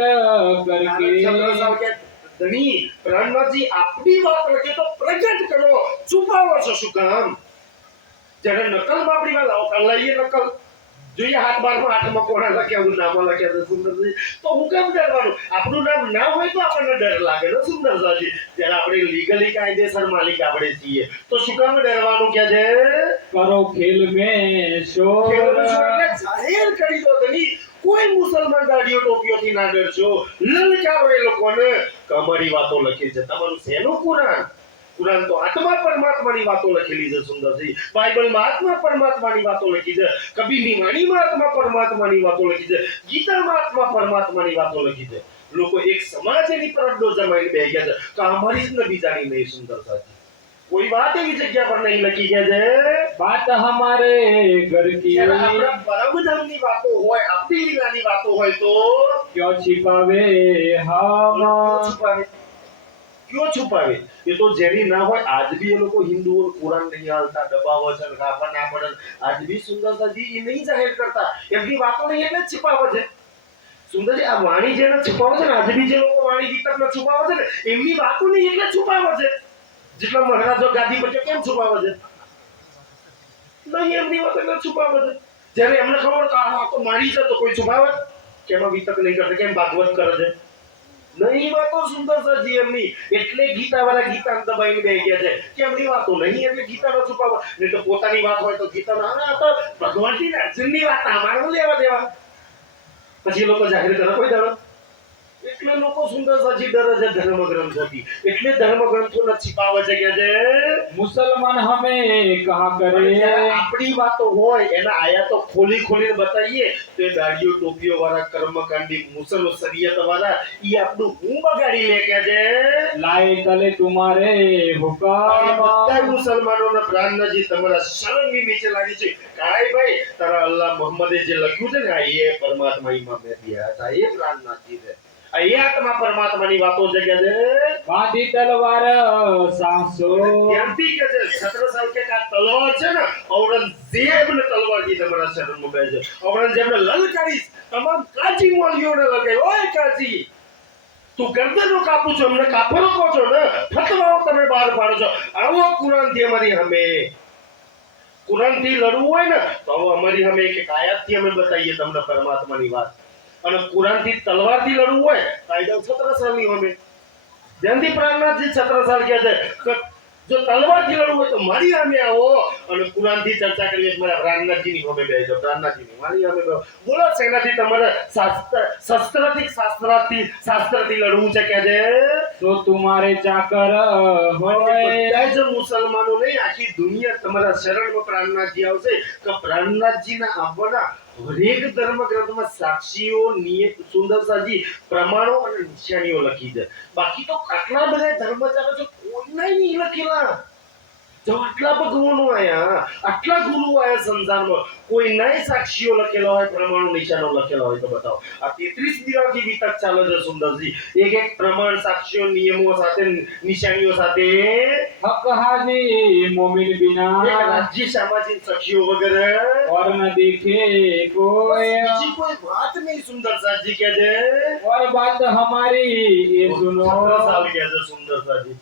करके ધણી પ્રાણનાથજી આપણી વાત લખે તો પ્રગટ કરો, છુપાવો છો શું કામ? જ્યારે નકલમાં આપણી વાત લઈએ નકલ જોઈએ હાથ બારમાં આઠમાં કોણા લખ્યા નામમાં લખ્યા છે સુંદરજી તો હું કેમ ડરવાનું? આપણું નામ ના હોય તો આપણને ડર લાગે ને સુંદરજી. જ્યારે આપણે લીગલી કાયદેસર માલિક આપણે છીએ તો શું કામ ડરવાનું કે છે? करो खेल में शोर જાહેર કરી દો ધણી કોઈ મુસલમાન દાઢીઓ ટોપીઓથી ના ડરશો, લલચારો એ લોકોને કે અમારી વાતો લખી છે. તમારું શેનું કુરાન? કુરાન તો આત્મા પરમાત્માની વાતો લખેલી છે સુંદરજી, બાઇબલમાં આત્મા પરમાત્માની વાતો લખી છે, કબીરની વાણીમાં આત્મા પરમાત્માની વાતો લખી છે, ગીતામાં આત્મા પરમાત્માની વાતો લખી છે. લોકો એક સમાજ એની પર અડ્ડો જમાઈને બેહી ગયા છે તો અમારી જ નબી જાણી નહીં સુંદરતાજી. કોઈ વાત એવી જગ્યા પર નહીં લખી ગયા છે. बात हमारे घर की જ્યારે આપણા પરમધામની વાતો હોય, આપણી લીલાની વાતો હોય તો क्यों छिपावे हम ક્યો છુપાવે? એ તો જેની ના હોય. આજ બી એ લોકો હિન્દુઓ કુરાન નહીં હાલતા, દબાવો છે, ગાફા ના પડે, આજ બી સુંદરતાજી એ નહીં જાહેર કરતા, એમની વાતો નહીં એટલે જ છુપાવે છે. સુંદરજી, આ વાણી જેને છુપાવે છે ને, આજે બી જે લોકો વાણી ગીતકને છુપાવે છે ને, એમની વાતો નહીં એટલે છુપાવે છે. જેટલા મહારાજો ગાદી પર કેમ છુપાવે છે? નહીં, એમની વાતો એટલે છુપાવે છે. જ્યારે એમને ખબર કે આ તો મારી છે તો કોઈ છુપાવે કેમાં વિતક નહીં કરતા, કેમ ભાગવત કરે છે? નહીં વાતો સુંદરજી એમની, એટલે ગીતાવાળા ગીતા દબાઈને બેસી ગયા છે કે એમની વાતો નહીં એટલે ગીતાનો છુપાવો. નહીં તો પોતાની વાત હોય તો ગીતાનો, આ તો ભગવાનની અર્જુનની વાત અમારું લેવા દેવા. પછી એ લોકો જાહેર કરે કોઈ દાડો? એટલે લોકો સુંદરજી ડરે છે ધર્મ ગ્રંથોથી, એટલે ધર્મ ગ્રંથોને छिपावे છે કે છે मुसलमान हमें कहा करे આપણી વાતો હોય એના આયાતો ખોલી ખોલીને બતાવીએ તો એ દાઢીઓ ટોપીઓ વાળા કર્મકાંડી મુસલમાન શરીયત વાળા ઈ આપણું હું બગાડી લે કે છે लाए तले तुम्हारे हुक्म બધા મુસલમાનોના પ્રાણનાજી તમારા શરણની નીચે લાગી છે. કાઈ ભાઈ, તારા અલ્લાહ મોહમ્મદે જે લખ્યું છે ને, આ એ પરમાત્મા ઈમામ મહેદી હતા, એ પ્રાણનાજી છે. આ એ આત્મા પરમાત્માની વાતો છે કે છે बांधी तलवार सांसो ધ્યાનથી કે છે. 17 સાલ કે આ તલવાર છે ને, ઔરંગઝેબને તલવારથી તમારા શરણમાં બે છે. ઔરંગઝેબને લલકારી તમામ કાચી મોલીઓને લગાઈ, ઓય કાચી, તું ગરદનો કાપું છો, અમને કાપરો કહો છો ને, ફતવાઓ તમે બહાર પાડો છો. આવો કુરાનથી અમારી સામે, કુરાનથી લડવું હોય ને તો આવો અમારી સામે એક આયાતથી અમે બતાવીએ તમને પરમાત્માની વાત. અને કુરાનથી તલવારથી લડવું હોય કાયદા 17 સાલની સામે. ધ્યાનથી પ્રાણનાથજી 17 સાલ કહે છે કે જો તલવારથી લડવું હોય તો મારી સામે આવો અને કુરાનથી ચર્ચા કરીએ તો મારા પ્રાણનાથજીની સામે બેસજો. પ્રાણનાથજીની મારી સામે બોલો, સેનાથી તમારે શાસ્ત્રથી લડવું છે કે છે तो तुम्हारे चाकर होए બધા જ મુસલમાનો નહીં, આખી દુનિયા તમારા શરણમાં પ્રાણનાથજી આવશે કે પ્રાણનાથજીના આવવાના હરેક ધર્મ ગ્રંથમાં સાક્ષીઓ, સુંદરસાજી પ્રમાણો અને નિશાનીઓ લખી છે. બાકી તો આટલા બધા ધર્મ ચાલે છે, કોઈના નહીં લખેલા. જો આટલા ભગવાનો આયા, આટલા ગુરુ આયા સંસારમાં, કોઈનાય સાક્ષીઓ લખેલા હોય, પ્રમાણો નિશાનો લખેલા હોય તો બતાવો. આ 33 દિવાથી વિતક ચાલે છે સુંદરજી, એક એક પ્રમાણ, સાક્ષીઓ, નિયમો સાથે, નિશાનીઓ સાથે. हक हाजी मोमिन बिना એક રાજ્ય સામાજિક સખીઓ વગેરે और न देखे कोई બીજી કોઈ વાત નહીં. સુંદરસાજી કહે છે और बात हमारी ये सुनो 17 સાલ કહે છે સુંદરસાજી.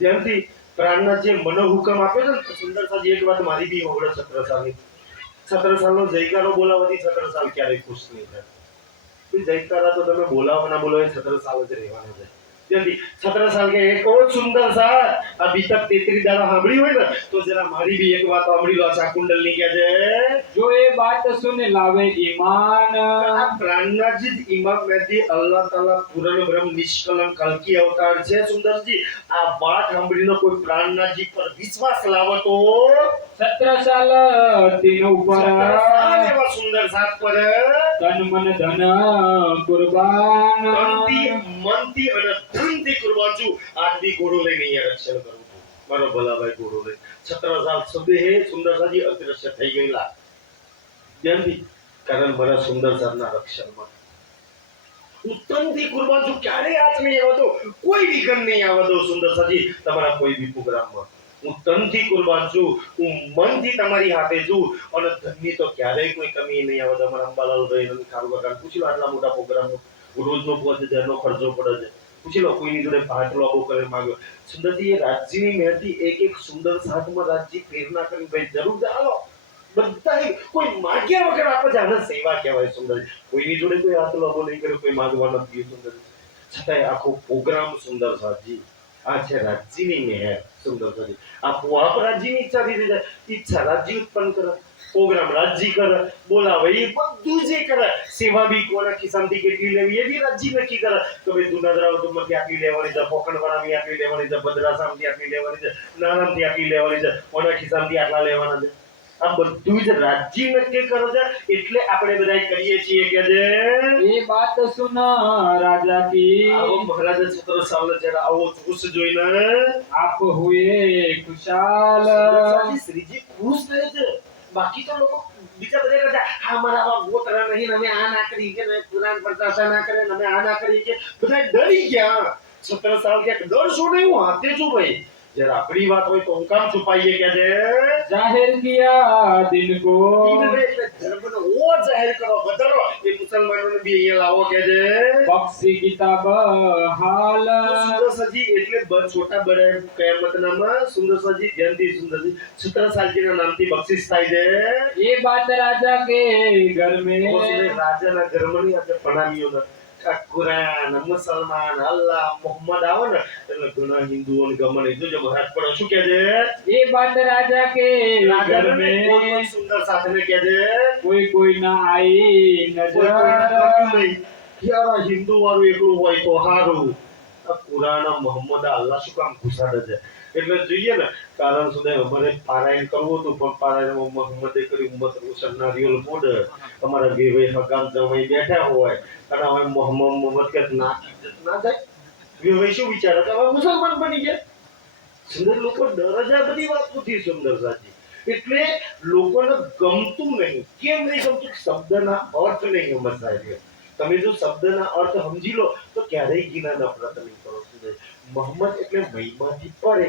જેમથી પ્રાણનાથજી મને હુકમ આપ્યો છે ને, સુંદરસાજી એક વાત મારી બી હોવડે 17 સાલની. 17 સાલનો જયકારો બોલાવવાથી 17 સાલ ક્યારેય ખુશ નહીં થાય. જયકારા તો તમે બોલાવો ના બોલાવો, 17 સાલ જ રહેવાના છે. જેથી 17 સાલ કે એક ઓ સુંદર સાલ આ બીતક 33 દાડા સાંભળી હોય ને તો જરા મારી બી એક વાત સાંભળી લો. આ કુંડલની કે છે जो ये बात सुन लावे ईमान આ પ્રાણનાથજી જ ઇમામ મહેદી અલ્લાહ તાલા પૂર્ણ બ્રહ્મ નિષ્કલંક કલ્કી અવતાર છે. સુંદરજી, આ વાત સાંભળીને કોઈ પ્રાણનાથજી પર વિશ્વાસ લાવો તો 17 साल तीनों ऊपर એવા સુંદર સાત પર तन मन धन कुर्बान મનથી અને ધનથી કુરબાન છું. આજ બી ઘોડો લઈને અહીંયા રક્ષણ કરું છું. મારો ભલાભાઈ ઘોડો લઈ 17 સાલ સદેહે સુંદરસાજી અદ્રશ્ય થઈ ગયેલા. જેમથી કારણ મારા સુંદર સારના રક્ષણમાં હું તનથી કુરબાન છું. ક્યારેય હાથ નહીં આવવા દો, કોઈ વિઘન નહીં આવવા દો સુંદરસાજી તમારા કોઈ બી પ્રોગ્રામમાં. હું તનથી કુરબાન છું, હું મનથી તમારી હાથે છું અને ધનની તો ક્યારેય કોઈ કમી નહીં આવવા દો. અમારા અંબાલાલભાઈ અને ખારુબાગાન પૂછી લો, આટલા મોટા પ્રોગ્રામનો રોજનો 5000નો ખર્ચો પડે છે. પૂછી લો, કોઈની જોડે ભાટલો આબો કરે માંગ્યો. સુંદરજી, એ રાજ્યની મહેતી એક એક સુંદર સાથમાં રાજ્ય પ્રેરણા કરી ભાઈ જરૂર ચાલો બધા કોઈ માગ્યા વગર આપે છે. આને સેવા કહેવાય સુંદરજી. કોઈની જોડે કોઈ હાથલો આબો નહીં કર્યો, કોઈ માંગવા નથી સુંદરજી. છતાંય આખો પ્રોગ્રામ સુંદર સાજી આ છે રાજ્યની મહેર. સુંદર સાજી આ પોઆપ રાજ્યની ઈચ્છા થઈ જાય, ઈચ્છા રાજ્ય ઉત્પન્ન કરે. પ્રોગ્રામ રાજજી કરે, બોલાવે એ બધું જે કરે, સેવા બી કોના ખિસ્સામાંથી કેટલી લેવી એ બી રાજજી નક્કી કરે કે ભાઈ દુનાદરા માંથી આટલી લેવાની છે, પોકણવાળાની આટલી લેવાની છે, ભદ્રાસામથી આટલી લેવાની છે, નારામથી આટલી લેવાની છે, કોના ખિસ્સામાંથી આટલા લેવાના છે. આ બધું જ રાજજી નક્કી કરે છે. એટલે આપણે બધા કરીએ છીએ કે જે ये बात सुन राजा की આવો મહારાજ છત્ર સાવલે જરા આવો જોશ જોઈને आप हुए खुशाल સુંદરસાજી શ્રીજી ખુશ થાય છે. બાકી તો લોકો બીજા બધા કરતા હા મારા આવા ગોતરા નહીં, અમે આ ના કરી કે પુરાણ પ્રદાસા ના કરે, અમે આ ના કરી કે બધા ડરી ગયા. છત્ર સાવ કે ડરશો નહીં, હું હાથે છું ભાઈ. જરા આપણી વાત હોય તો હું કામ છુપાઈએ કે જે जाहिर किया दिन को ધર્મનો ઓ જાહેર કરો, વધારો એ મુસલમાનોને બી અહીંયા લાવો કે જે बख्शी किताब हाल સુંદરસાજી એટલે છોટા બડે કયામતનામાં સુંદરસાજી ધ્યાનથી સુંદરજી છત્રસાલજીના નામથી બક્ષિસ થાય છે. ये बात રાજા કે घर में રાજાના ઘરમાં ની આપણે પ્રણામીઓના કુરાન, મુસલમાન, અલ્લાહ, મોહમ્મદ આવે ને એટલે ઘણા હિન્દુઓને ગમે જોજો મહારાજ પણ શું કહે છે ये बात राजा के घर में કોઈ સુંદર સાથને કહે છે कोई कोई ना आई नजर યાર હિન્દુ વાળું એકલું હોય તો હારું. આ કુરાન મોહમ્મદ અલ્લાહ શું કામ ઘુસાડે છે એટલે જોઈએ ને કારણ સુધી અમારે પારાયણ કરવું હતું પણ પારાયણ મોહમ્મદે કરી ઉમ્મત રોશનના રિયલ બોર્ડ તમારા વેવે હગામ જમાઈ બેઠા હોય અને હવે મોહમ્મદ કે ના જાય વેવે શું વિચારે કે હવે મુસલમાન બની ગયા. સુંદર લોકો ડર જ આ બધી વાતથી સુંદર સાચી. એટલે લોકોને ગમતું નહીં. કેમ નહીં ગમતું? શબ્દના અર્થ નહીં સમજતા છે. તમે જો શબ્દના અર્થ સમજી લો તો ક્યારેય ગીના નફરત નહીં કરો. મોહમ્મદ એટલે મહિમાથી પડે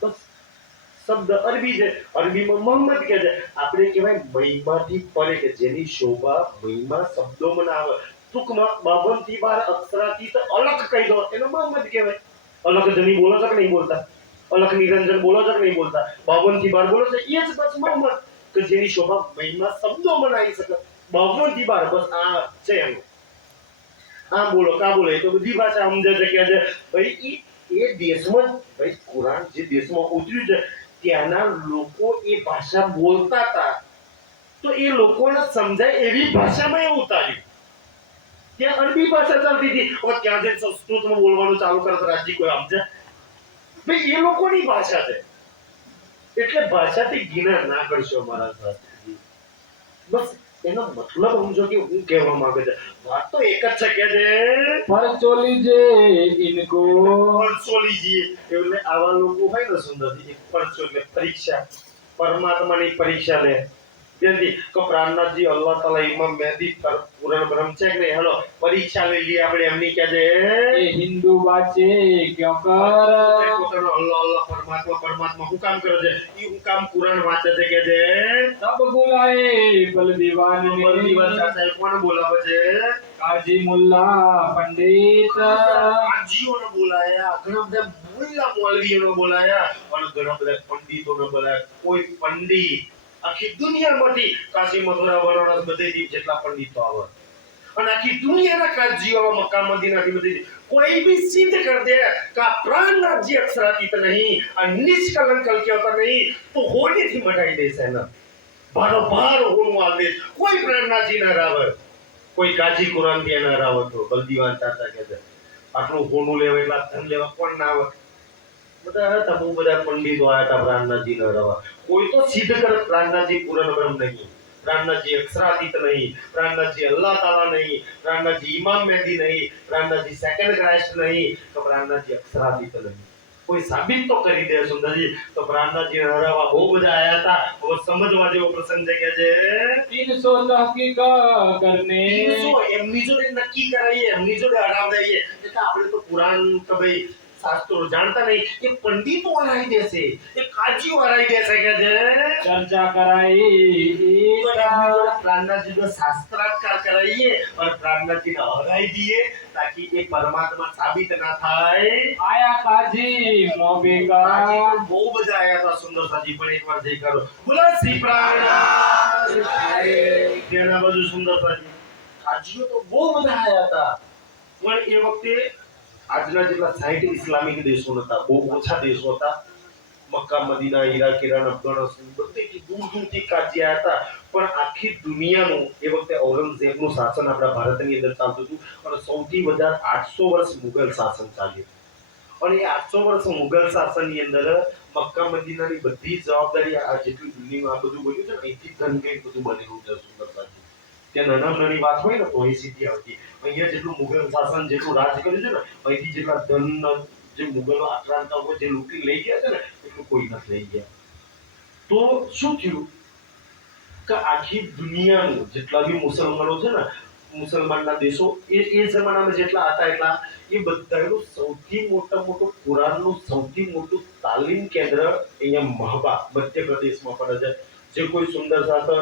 બસ. શબ્દ અરબી છે, અરબીમાં મોહમ્મદ કહે છે, આપણે કહેવાય મહિમાથી પડે કે જેની શોભા મહિમા શબ્દોમાં ના આવે. ટૂંકમાં 52 થી 12 અક્ષરાથી તો અલગ કહી દો એનો મોહમ્મદ કહેવાય. અલગ જની બોલો છો કે નહીં બોલતા? અલગ નિરંજન બોલો છો કે નહીં બોલતા? 52 થી 12 બોલો છો એ જ બસ મોહમ્મદ કે જેની શોભા મહિમા શબ્દોમાં ના આવી શકે. 52 થી 12 બસ આ છે એનું. આ બોલો કા બોલો એ તો બધી ભાષા સમજે છે કે ભાઈ એ દેશમાં ભાઈ કુરાન જે દેશમાં ઉતર્યું છે ત્યાંના લોકો એ ભાષા બોલતા હતા તો એ લોકોને સમજાય એવી ભાષામાં એ ઉતાર્યું. ત્યાં અરબી ભાષા ચાલતી હતી, હવે ત્યાં જે સંસ્કૃતમાં બોલવાનું ચાલુ કરે રાજજી કોઈ સમજે? ભાઈ એ લોકોની ભાષા છે એટલે ભાષાથી ઘીના ના કરશો મારા સાથે. બસ એનો મતલબ સમજો કે હું કહેવા માંગે છે. વાત તો એક જ છે કે જે પરચો લીજે ઇनको પરચો લીજીએ એટલે આવા લોકો હોય ને સુંદરજી પરચો એટલે પરીક્ષા, પરમાત્માની પરીક્ષા લે. જેથી કે પ્રાણનાથજી અલ્લાહ તાલા ઇમામ મહેદી પૂરણ બ્રહ્મ છે કે નહીં હેલો પરીક્ષા લઈ લઈએ આપણે એમની કે છે એ હિન્દુ વાચે ક્યો કર પોતાનો અલ્લાહ અલ્લાહ પરમાત્મા પરમાત્મા હું કામ કરે છે ઈ હું કામ કુરાન વાંચે છે કે છે તબ બુલાએ બલદીવાન બલદીવાન સાથે કોણ બોલાવે છે? કાજી મુલ્લા પંડિત કાજીઓને બોલાયા, ઘણા બધા મુલ્લા મૌલવીઓને બોલાયા અને ઘણા બધા પંડિતોને બોલાયા. કોઈ પંડિત આખી દુનિયામાંથી કાશી મથુરા બનારસ બધેથી જેટલા પંડિતો આવે અને આખી દુનિયાના કાજીઓ મક્કા મદીનાથી બધી કોઈ भी सिद्ध कर दे का प्राणनाथ जी अक्षरातीत नहीं और निष्कलंक कल होता नहीं तो होने थी मटाई दे से ना बारो बार होन वाल दे कोई प्राणनाथ जी ना रावत કોઈ કાજી કુરાન થી ના રાવત તો બલદીવાન ચાચા કહે છે આટલું હોનું લેવા એટલા ધન લેવા કોણ ના આવે? બધા હતા બહુ બધા પંડિતો આયા હતા પ્રાણનાથજી ના રવા. કોઈ તો સિદ્ધ કરે પ્રાણનાથજી પૂરણ બ્રહ્મ નહીં, પ્રાણનાથજી અક્ષરાતીત નહીં, પ્રાણનાથજી અલ્લાહ તાલા નહીં, પ્રાણનાથજી ઇમામ મહેદી નહીં, પ્રાણનાથજી સેકન્ડ ક્રાઇસ્ટ નહીં, તો પ્રાણનાથજી અક્ષરાતીત નહીં. કોઈ સાબિત તો કરી દે સુંદરજી. તો પ્રાણનાથજી હરાવા બહુ બધા આયા હતા. હવે સમજવા જેવો પ્રસંગ છે કે છે 300 તહકીક કરને એમની જોડે નક્કી કરાવીએ, એમની જોડે હરાવડાવીએ. એટલે આપણે તો પુરાણ કે ભાઈ શાસ્ત્રો જાણતા નહીં, એ પંડિતો હરાવી દેશે, એ કાજીઓ હરાવી દેશે કે છે ચર્ચા કરાઈ પ્રાણનાથજી જો શાસ્ત્રાર્થ કરાવીએ અને પ્રાણનાથજીને હરાવી દઈએ તાકી એ પરમાત્મા સાબિત ના થાય. આયા કાજી મોબેકા બહુ બધા આયા હતા સુંદરસાજી પણ એકવાર જઈ કરો બોલો શ્રી પ્રાણનાથ તેના બાજુ સુંદરસાજી કાજીઓ તો બહુ બધા આયા હતા પણ એ વખતે આજના જેટલા 60 ઇસ્લામિક દેશો નતા, બહુ ઓછા દેશો હતા. Mecca Medina Iraq Iran Afghanistan બધેથી દૂર દૂરથી કાજી આવ્યા હતા. પણ આખી દુનિયાનું એ વખતે ઔરંગઝેબનું શાસન આપણા ભારતની અંદર ચાલતું હતું અને સૌથી વધારે 800 વર્ષ મુગલ શાસન ચાલ્યું. અને એ 800 વર્ષ મુગલ શાસનની અંદર મક્કા મદીનાની બધી જવાબદારી આ જેટલી દુનિયામાં આ બધું બન્યું છે ને અહીંથી ધન કઈ બધું બનેલું છે સુંદરતાથી. કે નાના નાની વાત હોય ને તો અહીં સીધી આવતી. અહીંયા જેટલું મુગલ શાસન જેટલું રાજ કર્યું છે ને અહીંથી જેટલા ધન જે મુગલો આક્રાંતાઓ જે લૂંટી લઈ ગયા છે ને એટલું કોઈ નથી લઈ ગયા. તો શું થયું કે આખી દુનિયાનું જેટલા બી મુસલમાનો છે ને મુસલમાનના દેશો એ જમાનામાં જેટલા હતા એટલા એ બધાનું સૌથી મોટું કુરાનનું સૌથી મોટું તાલીમ કેન્દ્ર અહીંયા મહબા મધ્યપ્રદેશમાં પડે છે. જે કોઈ સુંદર સાથે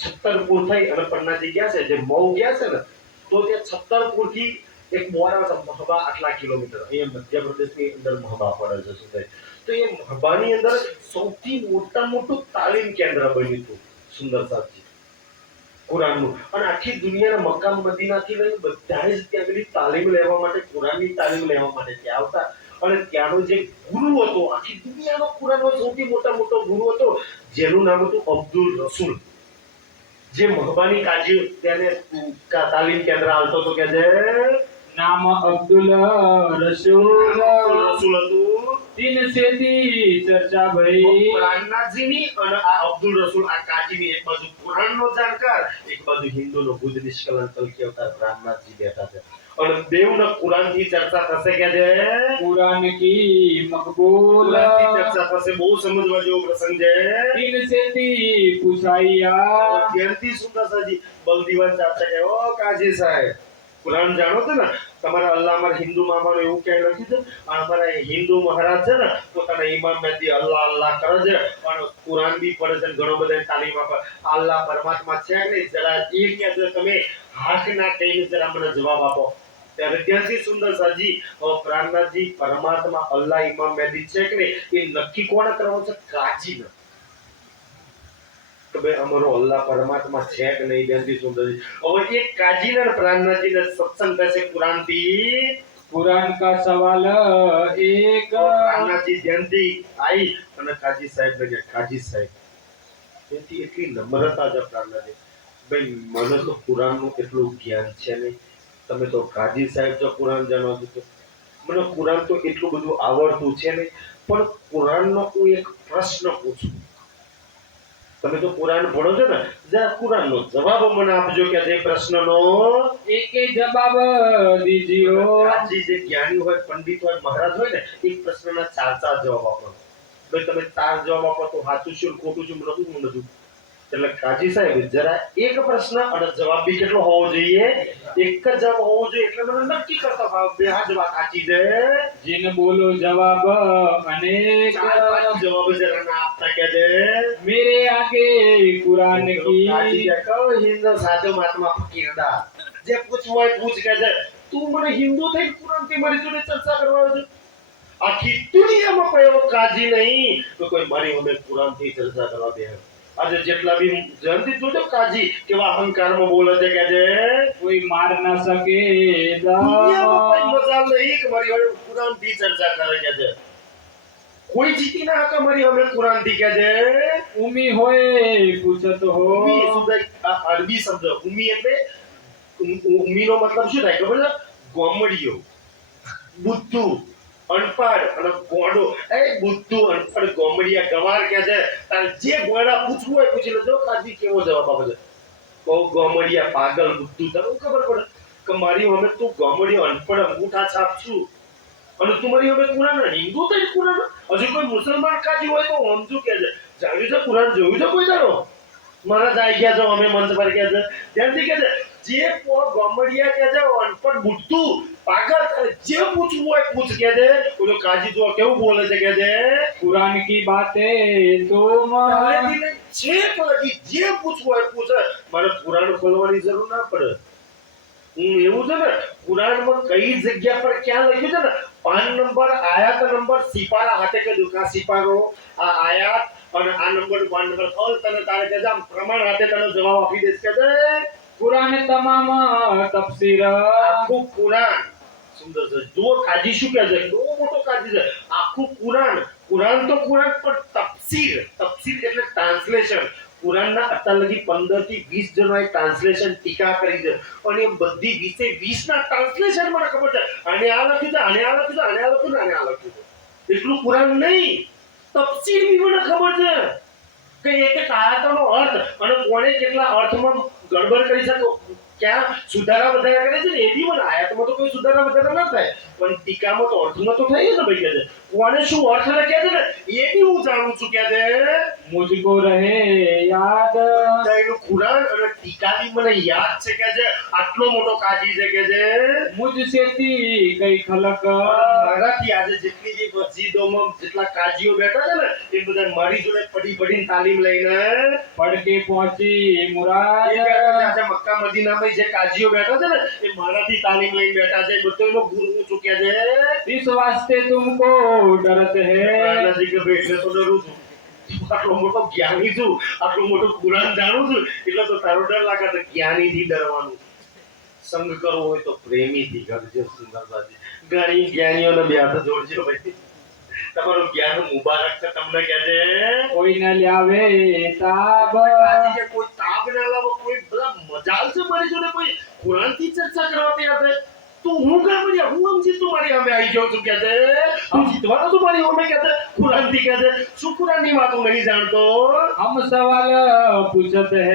છત્તરપુર થઈ અને પન્નાજી ગયા છે જે મઉ ગયા છે ને તો ત્યાં છત્તરપુરથી એક બોર આવે છે મહબા આટલા કિલોમીટર અહીંયા મધ્યપ્રદેશની અંદર મહબા પડે છે શું થાય. તો એ મહબાની અંદર સૌથી મોટું તાલીમ કેન્દ્ર બન્યું હતું સુંદરસાજી કુરાનનું. અને આખી દુનિયાના મક્કા મદીનાથી લઈને બધા જ ત્યાં આગળ તાલીમ લેવા માટે કુરાનની તાલીમ લેવા માટે ત્યાં આવતા. અને ત્યાંનો જે ગુરુ હતો આખી દુનિયાનો કુરાનનો સૌથી મોટો ગુરુ હતો જેનું નામ હતું અબ્દુલ રસૂલ. જે મહબાની કાજી તેને તાલીમ કેન્દ્ર આવતો હતો કે જે नाम अब्दुल रसूल રસૂલ હતું. तीन से दी चर्चा भई કુરાનનાજીની અને આ અબ્દુલ રસૂલ આ કાજીની એક બાજુ કુરાનનો જાણકાર એક બાજુ હિન્દુનો બુદ્ધ નિષ્કલન કલકી અવતાર રામનાથજી બેઠા છે. અને દેવના કુરાનથી ચર્ચા થશે કે જે कुरान की मकबूल કુરાનથી ચર્ચા થશે. બહુ સમજવા જેવો પ્રસંગ છે. तीन से दी पुछाइया ધ્યાનથી સુંદરસાજી બલદીવાન ચાચા કે ઓ કાજી સાહેબ કુરાન જાણો છો ને તમારા અલ્લાહ અમારા હિન્દુ મામાનું એવું ક્યાંય લખ્યું છે. અમારા હિન્દુ મહારાજ છે ને પોતાના ઇમામ મહેદી અલ્લાહ અલ્લાહ કરે છે અને કુરાન બી પડે છે ઘણો બધા તાલીમ આપે. અલ્લાહ પરમાત્મા છે ને જરા એ કે તમે હાથ ના કહીને જરા મને જવાબ આપો. ત્યારે ત્યાંથી સુંદરસાજી પ્રાણનાથજી પરમાત્મા અલ્લાહ ઇમામ મહેદી છે કે નહીં એ નક્કી કોણ કરવાનું છે કાજી ને ભાઈ અમારો અલ્લાહ પરમાત્મા છે કે નહીં. ત્યાંથી સુંદરજી હવે એક કાજીના પ્રાણનાથજીને સત્સંગ થશે કુરાનથી. कुरान का सवाल एक પ્રાણનાથજી ધ્યાનથી આવી અને કાજી સાહેબ ને કાજી સાહેબ તેથી એટલી નમ્રતા છે પ્રાણનાથજી ભાઈ મને તો કુરાનનું એટલું જ્ઞાન છે નહીં. તમે તો કાજી સાહેબ જો કુરાન જાણો છો મને કુરાન તો એટલું બધું આવડતું છે નહીં. પણ કુરાનનો હું એક પ્રશ્ન પૂછું. તમે તો કુરાન ભણો છો ને જરા કુરાનનો જવાબ મને આપજો કે જે પ્રશ્નનો एक जवाब दीजियो કાજી જે જ્ઞાની હોય પંડિત હોય મહારાજ હોય ને એક પ્રશ્નના ચાર જવાબ આપો. ભાઈ તમે 4 જવાબ આપો તો સાચું શું ખોટું શું બધું. એટલે કાજી સાહેબ જરા એક પ્રશ્ન અને જવાબ બી કેટલો હોવો જોઈએ એક જ જવાબ હોવો જોઈએ એટલે મને નક્કી કરતા ભાવ બે આ જવાબ સાચી છે. जिन बोलो जवाब अनेक 4-5 જવાબ જરા ના આપતા કે છે मेरे आगे कुरान કાજી की કે કહો હિન્દુ સાચો મહાત્મા ફકીરદા જે પૂછવું હોય પૂછ કે છે. તું મને હિન્દુ થઈ કુરાનથી મારી જોડે ચર્ચા કરવા છે. આખી દુનિયામાં કોઈ એવો કાજી નહીં તો કોઈ મારી અમે કુરાનથી ચર્ચા કરવા દે. આજે જેટલા બી જલ્દી જોજો કાજી કેવા અહંકારમાં બોલે છે કે છે कोई मार ना सके દુનિયામાં કોઈ મજા નહીં કે મારી હવે કુરાનથી ચર્ચા કરે કે છે. કોઈ જીતી ના હકે મારી હવે કુરાનથી કે છે. उमी होए पूछत हो ઉમ્મી શબ્દ આ અરબી શબ્દ ઉમ્મી એટલે ઉમ્મીનો મતલબ શું થાય ખબર છે ગોમડીયો બુદ્ધુ અનપઢ અને ગોડો. એ બુદ્ધુ અનપઢ ગોમડિયા ગવાર કે છે તારે જે ગોડા પૂછવું હોય પૂછી લેજો. કાજી કેવો જવાબ આપે છે બહુ ગોમડિયા પાગલ બુદ્ધુ. તને ખબર પડે કે મારી હવે તું ગોમડિયો અનપઢ અંગૂઠા છાપ છું અને તું મારી હવે કુરાન હિન્દુ થઈ કુરાન હજુ કોઈ મુસલમાન કાજી હોય તો સમજુ કે છે જાણ્યું છે કુરાન જોયું છે કોઈ દાડો મારા જાય ગયા છો અમે મંચ પર કે છે ત્યાંથી કે છે જે ગોમડિયા કે છે અનપઢ બુદ્ધુ પાગલ તારે જે પૂછવું હોય પૂછ કે છે. ઓલો કાજી તો કેવું બોલે છે કે છે कुरान की बातें तुम પહેલેથી લઈને છેક લગી જે પૂછવું હોય પૂછે. મારે કુરાન ખોલવાની જરૂર ના પડે. હું એવું છે ને કુરાનમાં કઈ જગ્યા પર ક્યાં લખ્યું છે ને પાન નંબર આયાત નંબર સિપારા હાથે કે દુકા સિપારો આ આયાત અને આ નંબર પાન નંબર ખોલ તને તારે કે જામ પ્રમાણ હાથે તને જવાબ આપી દેશ કે છે. कुरान तमाम तफसीर આખું કુરાન સુંદર છે. જો કાજી શું કહે છે બહુ મોટો કાજી છે. આખું કુરાન કુરાન તો કુરાન પણ તફસીર એટલે ટ્રાન્સલેશન. કુરાનના અત્યાર લગી 15 થી 20 જણાએ ટ્રાન્સલેશન ટીકા કરી છે અને એ બધી 20 ના ટ્રાન્સલેશન મને ખબર છે. આને આ લખ્યું છે, આને આ લખ્યું છે, આને આ લખ્યું છે, આને આ લખ્યું છે. એટલું કુરાન નહીં, તફસીર બી મને ખબર છે કે એક એક આયતનો અર્થ અને કોણે કેટલા અર્થમાં ગડબડ કરી શકો, ક્યાં સુધારા વધારા કરે છે ને એ બી મને. આયાતમાં તો કોઈ સુધારા વધારા ના થાય પણ ટીકામાં તો અર્થમાં તો થાય ને ભાઈ. કે છે કોને શું અર્થ લખ્યા છે ને એ બી હું જાણું છું. કે છે मुझको रहे याद બધાયનું કુરાન અને ટીકા બી મને યાદ છે. કે છે આટલો મોટો કાજી છે. કે છે मुझसे थी कई खलक મારાથી આજે જેટલી બી મસ્જિદોમાં જેટલા કાજીઓ બેઠા છે ને એ બધા મારી જોડે પડીને તાલીમ લઈને पढ़ के पहुंची मुराद એ બેઠા છે. આજે મક્કા મદીનામાં જે કાજીઓ બેઠા છે ને એ મારાથી તાલીમ લઈને બેઠા છે. બધોનો ગુરુ હું ચૂક્યા છે. इस वास्ते तुमको डरत है રાણાજી કે ભાઈ એટલે તો ડરું છું. આટલો મોટો જ્ઞાની છું, આટલું મોટું કુરાન જાણું છું એટલે તો તારો ડર લાગે છે. જ્ઞાનીથી ડરવાનું. સંગ કરવો હોય તો પ્રેમીથી કરજો. સુંદરતાજી ઘણી જ્ઞાનીઓને બે હાથ જોડજો ભાઈ. તમારું જ્ઞાન મુબારક છે. તમને કહે છે कोई न ल्यावे ताब આજે કે કોઈ તાબ ના લાવો, કોઈ બધા મજાલ છે મારી જોડે, કોઈ કુરાનથી ચર્ચા કરવા તૈયાર થાય તો હું કામ મળ્યા, હું સમજી તું મારી સામે આવી જાઉં છું. કે છે હું જીતવાનો છું મારી સામે. કે છે કુરાનથી. કે છે શું કુરાનની વાત હું નહીં જાણતો. हम सवाल पूछत है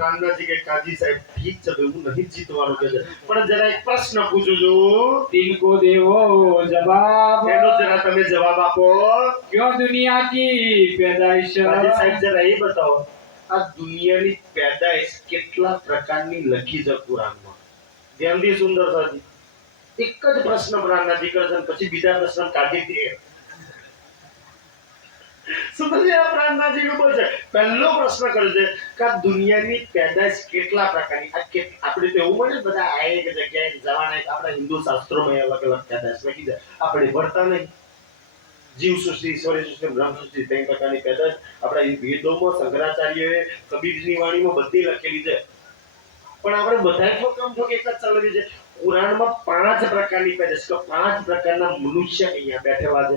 રામનાથજી કે કાજી સાહેબ ઠીક છે ભાઈ, હું નહીં જીતવાનો. કે છે પણ જરા એક પ્રશ્ન પૂછું છું, तिनको देवो जवाब એનો જરા તમે જવાબ આપો. क्यों दुनिया की पैदाइश કાજી સાહેબ જરા એ બતાવો, આ દુનિયાની પેદાઈશ કેટલા પ્રકારની લખી છે કુરાનમાં? ધ્યાનથી સુંદરતાજી એક જ પ્રશ્ન રામનાથજી કરે છે અને પછી બીજા પ્રશ્ન કાઢી દે. સુંદરજી આ રામનાથજી નું બોલે છે. પહેલો પ્રશ્ન કરે છે કે આ દુનિયાની પેદાઈશ કેટલા પ્રકારની? આપણે તો એવું મળે બધા આ એક જગ્યાએ જવાના. આપણા હિન્દુ શાસ્ત્રોમાં અલગ અલગ પેદાઈશ લખી છે, આપણે ભણતા નહીં. જીવ સૃષ્ટિ, ઈશ્વરી સૃષ્ટિ, બ્રહ્મ સૃષ્ટિ 3 પ્રકારની પેદાઈશ આપણા વેદોમાં શંકરાચાર્યએ કબીરની વાણીમાં બધી લખેલી છે. પણ આપણે બધા કામ તો એક જ ચાલવી છે. કુરાનમાં 5 પ્રકારની પેદાઈશ કે 5 પ્રકારના મનુષ્ય અહીંયા બેઠેલા છે.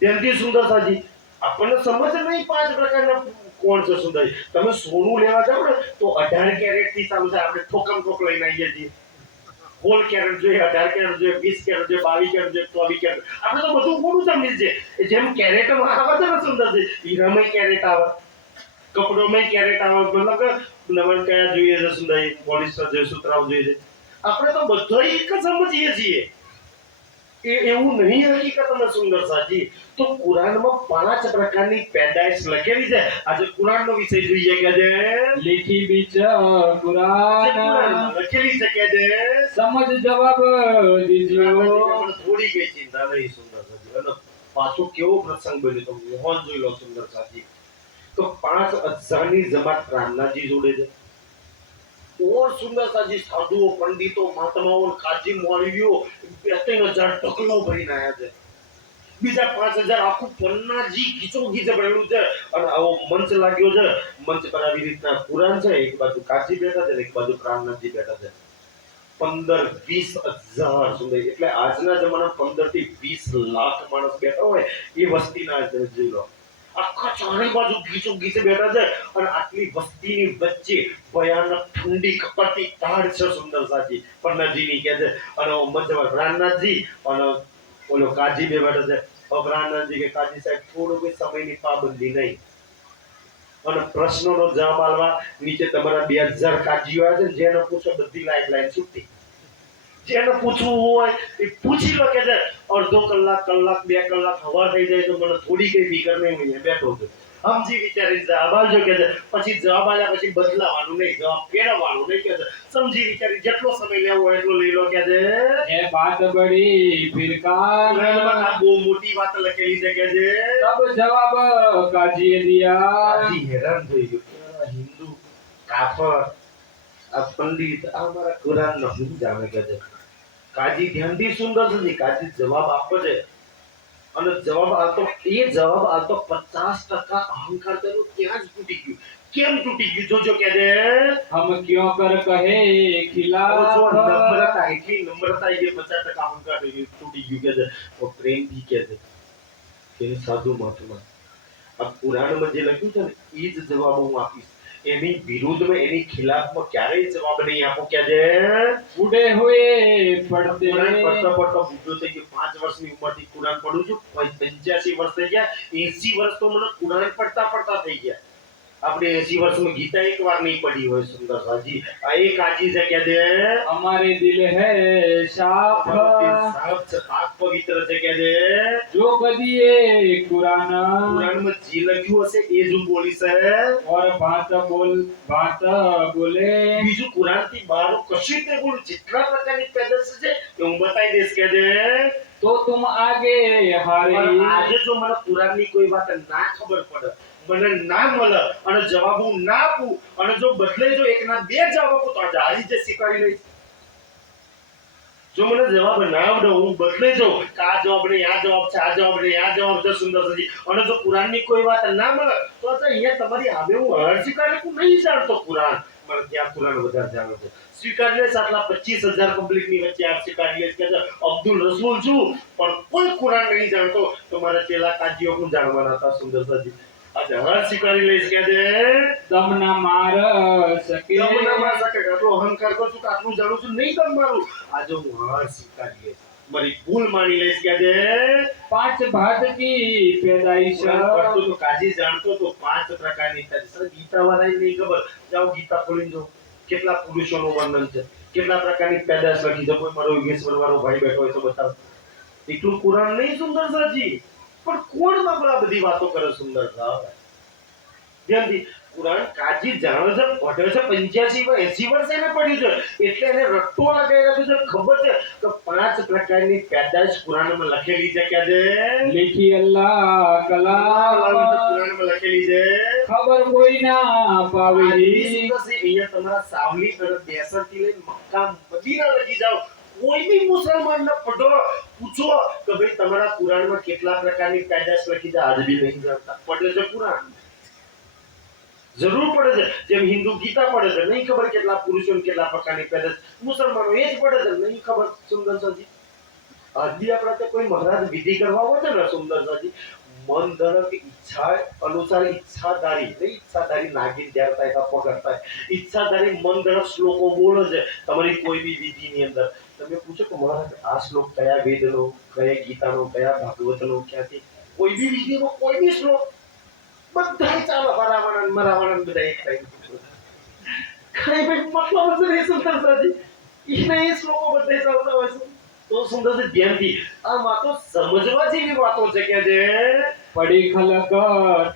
તેમથી સુંદરતાજી આપણને સમજ નહીં 5 પ્રકારના કોણ છે. સુંદરજી તમે સોનું લેવા જાવ ને તો 18 કેરેટ થી ચાલુ થાય. આપણે ઠોક લઈને આવીએ છીએ. 16 કેરેટ જોઈએ, 18 કેરેટ જોઈએ, 20 કેરેટ જોઈએ, 22 કેરેટ જોઈએ, 24 કેરેટ. આપણે તો બધું મોડું સમજી છે. જેમ કેરેટમાં આવે છે ને સુંદરજી, હીરામાં કેરેટ આવે, કપડોમાં કેરેટ આવે. મતલબ કે નમન કયા જોઈએ છે સુંદરજી, પોલિસ્ટર જોઈએ, સુતરાઉ જોઈએ છે. આપણે તો બધા એક જ સમજીએ છીએ. એવું નહીં હકીકતમાં સુંદરતાજી. તો કુરાનમાં 5 પ્રકારની પેદાઈશ લખેલી છે. આજે કુરાનનો વિષય જોઈએ. કે છે लिखी बीच જે कुरान કુરાનમાં લખેલી છે. કે છે समझ जवाब दीजियो મને થોડી કઈ ચિંતા નહીં સુંદરતાજી. અને પાછો કેવો પ્રસંગ બન્યો તો મોહન જોઈ લો સુંદરતાજી. તો 5 અજાની જમાત રામનાથજી જોડે છે. और સુંદરતાજી સાધુઓ, પંડિતો, મહાત્માઓ, કાજી મૌલવીઓ 2-3 હજાર ટકલો ભરીને આયા છે. બીજા 5000 આખું પન્નાજી ગીચોગીચ ભરેલું છે. અને આવો મંચ લાગ્યો છે. મંચ પર આવી રીતના કુરાન છે, એક બાજુ કાજી બેઠા છે, એક બાજુ રામનાથજી બેઠા છે. 15-20 હજાર સુંદર, એટલે આજના જમાનામાં 15 થી 20 લાખ માણસ બેઠા હોય એ વસ્તીના જોઈ લો. આખા ચારે બાજુ ગીચોગીચ બેઠા છે. અને આટલી વસ્તીની વચ્ચે ભયાનક ઠંડી કપડતી ધાડ છે સુંદરતાજી પન્નાજીની. કે છે અને મધ્યમાં રામનાથજી અને ઓલો કાજી બે બેઠા છે. રામનાથજી કે કાજી સાહેબ થોડું કોઈ સમયની પાબંદી નહીં અને પ્રશ્નોનો જવાબ આલવા નીચે તમારા 2000 કાજીઓ આવે છે. જેને પૂછો બધી લાઈન છૂટી. જેને પૂછવું હોય એ પૂછી લો. કે છે અડધો કલાક, 2 કલાક હવા થઈ જાય તો મને થોડી કઈ ફિકર નહીં. હું બેઠો છું, સમજી વિચારી જવાબ આવજો. કે છે પછી જવાબ આવ્યા પછી બદલાવાનું નહીં, જવાબ ફેરવવાનું નહીં. કે છે સમજી વિચારી જેટલો સમય લેવો હોય એટલો લઈ લો. કે છે ये बात बड़ी फिर कान આ બહુ મોટી વાત લખેલી છે. કે છે तब जवाब काजिए दिया કાજી હેરાન થઈ ગયો. હિન્દુ કાફર, આ પંડિત આ મારા કુરાન નો શું જાણે. કે છે કાજી ધ્યાનથી સુંદર છે. કાજી જવાબ આપે છે અને જવાબ આલતો 50% અહંકાર તેનો ત્યાં જ તૂટી ગયું. કેમ તૂટી ગયું જોજો. કે છે हम क्यों कर कहे खिलाफ નમ્રતા, એટલી નમ્રતા એ 50% અહંકાર તૂટી ગયું. કે છે પ્રેમથી. કે છે કે સાધુ મહાત્મા આ પુરાણમાં જે લખ્યું છે ને એ જ જવાબ હું આપીશ. એની વિરુદ્ધમાં એની ખિલાફમાં ક્યારેય જવાબ નહીં આપો કે જે बूढ़े हुए पढ़ते કુરાન પડતો પડતો બુઢો થઈ ગયો. 5 વર્ષની ઉંમરથી કુરાન પડું છું. 85 વર્ષ થઈ ગયા. 80 વર્ષ તો મને કુરાન પડતા પડતા થઈ ગયા. આપણે 80 વર્ષમાં ગીતા એક વાર નહીં પડી હોય. સુંદર સાજી આ એક આજી છે કે દે हमारे दिल है साफ સાફ છે, પાક પવિત્ર છે કે દે जो कदिए कुरान કુરાનમાં જે લખ્યું હશે એ જ હું બોલીશ. और बात बोले બીજું કુરાનથી બહાર કશું જ નહીં બોલું. જેટલા પ્રકારની પેદાશ છે એ હું બતાવી દઈશ કે દે तो तुम आगे हारे પણ આજે જો મને કુરાનની કોઈ વાત ના ખબર પડે, મને ના મળે અને જવાબ હું ના આપું અને જો બદલે જો એકના બે જવાબ આપું તો આજે હારી જ સ્વીકારી લઈશ. જો મને જવાબ ના આવડે હું બદલે જાઉં કે આ જવાબ નહીં આ જવાબ છે, આ જવાબ નહીં આ જવાબ છે સુંદરજી, અને જો કુરાનની કોઈ વાત ના મળે તો અહીંયા તમારી સામે હું હાર સ્વીકારી હું નહીં જાણતો કુરાન. મને ત્યાં કુરાન વધારે જાણે છે. સ્વીકારી લેશ આટલા 25,000 પબ્લિકની વચ્ચે આપ સ્વીકારી લેશ કે અબ્દુલ રસૂલ છું પણ કોઈ કુરાન નહીં જાણતો તો મારા ચેલા કાજીઓ હું જાણવાના હતા સુંદરજી. આજે હાર સ્વીકારી લઈશ કે દે दम न मार सके તમને મારા સાથે આટલો અહંકાર કરું છું કે આટલું જાણું છું નહીં તમ મારું. આજે હું હાર સ્વીકારી લઈશ, મારી ભૂલ માની લઈશ કે દે 5 भात की पैदाइश કુરાન પડતો તો કાજી જાણતો તો 5 પ્રકારની પેદાશ. ગીતા વાળાને નહીં ખબર, જાઓ ગીતા ખોલીને જો કેટલા પુરુષોનું વર્ણન છે, કેટલા પ્રકારની પેદાશ લખી છે. કોઈ મારો યોગેશ્વર વાળો ભાઈ બેઠો હોય તો બતાવો. એટલું કુરાન નહીં સુંદર સાજી, પણ કોણ માં આ બધી વાતો કરે સુંદર સાહેબ. ધ્યાનથી કુરાન કાજી જાણે છે, પઢે છે. 85 વર્ષ એને પડ્યું છે એટલે એને રટ્ટો લગાવી છે. ખબર છે કે 5 પ્રકારની પેદાશ કુરાનમાં લખેલી છે કે છે लिखी अल्लाह कलाम કુરાનમાં લખેલી છે. खबर कोई ना पावे અહીંયા તમારા સાવલી અને 62 થી લઈને મક્કા મદીના લગી જાઓ, કોઈ બી મુસલમાન ને પઢો પૂછો કે ભાઈ તમારા કુરાનમાં કેટલા પ્રકારની પેદાશ લખી છે, આજ બી નહીં જાણતા. પડે છે કુરાન, જરૂર પડે છે. જેમ હિન્દુ ગીતા પડે છે, નહીં ખબર કેટલા પુરુષો કેટલા પ્રકારની પેદાશ. મુસલમાનો એ જ પડે છે, નહીં ખબર. સુંદર સાજી આજી આપણા કોઈ મહારાજ વિધિ કરવા હોય છે ને સુંદર સાજી, મન ધડક ઈચ્છા અનુસાર ઈચ્છાધારી નહીં, ઈચ્છાધારી નાગીન જ્યારે થાય પકડતા ઈચ્છાધારી મન ધડક શ્લોકો બોલે છે તમારી કોઈ બી વિધિની અંદર. તમે પૂછો કે મહારાજ આ શ્લોક કયા વેદનો, કયા ગીતાનો, કયા ભાગવતનો, ક્યાંથી કોઈ બી વિધિનો કોઈ બી શ્લોક બધાય ચાલે. હરાવણ મરાવણ બધા એક થાય. કઈ ભાઈ મતલબ જ નહીં સુંદર સાજી, એને એ શ્લોકો બધા ચાલતા હોય છે. તો સુંદર છે ધ્યાનથી આ વાતો સમજવા જેવી વાતો છે કે જે पढ़ी खलक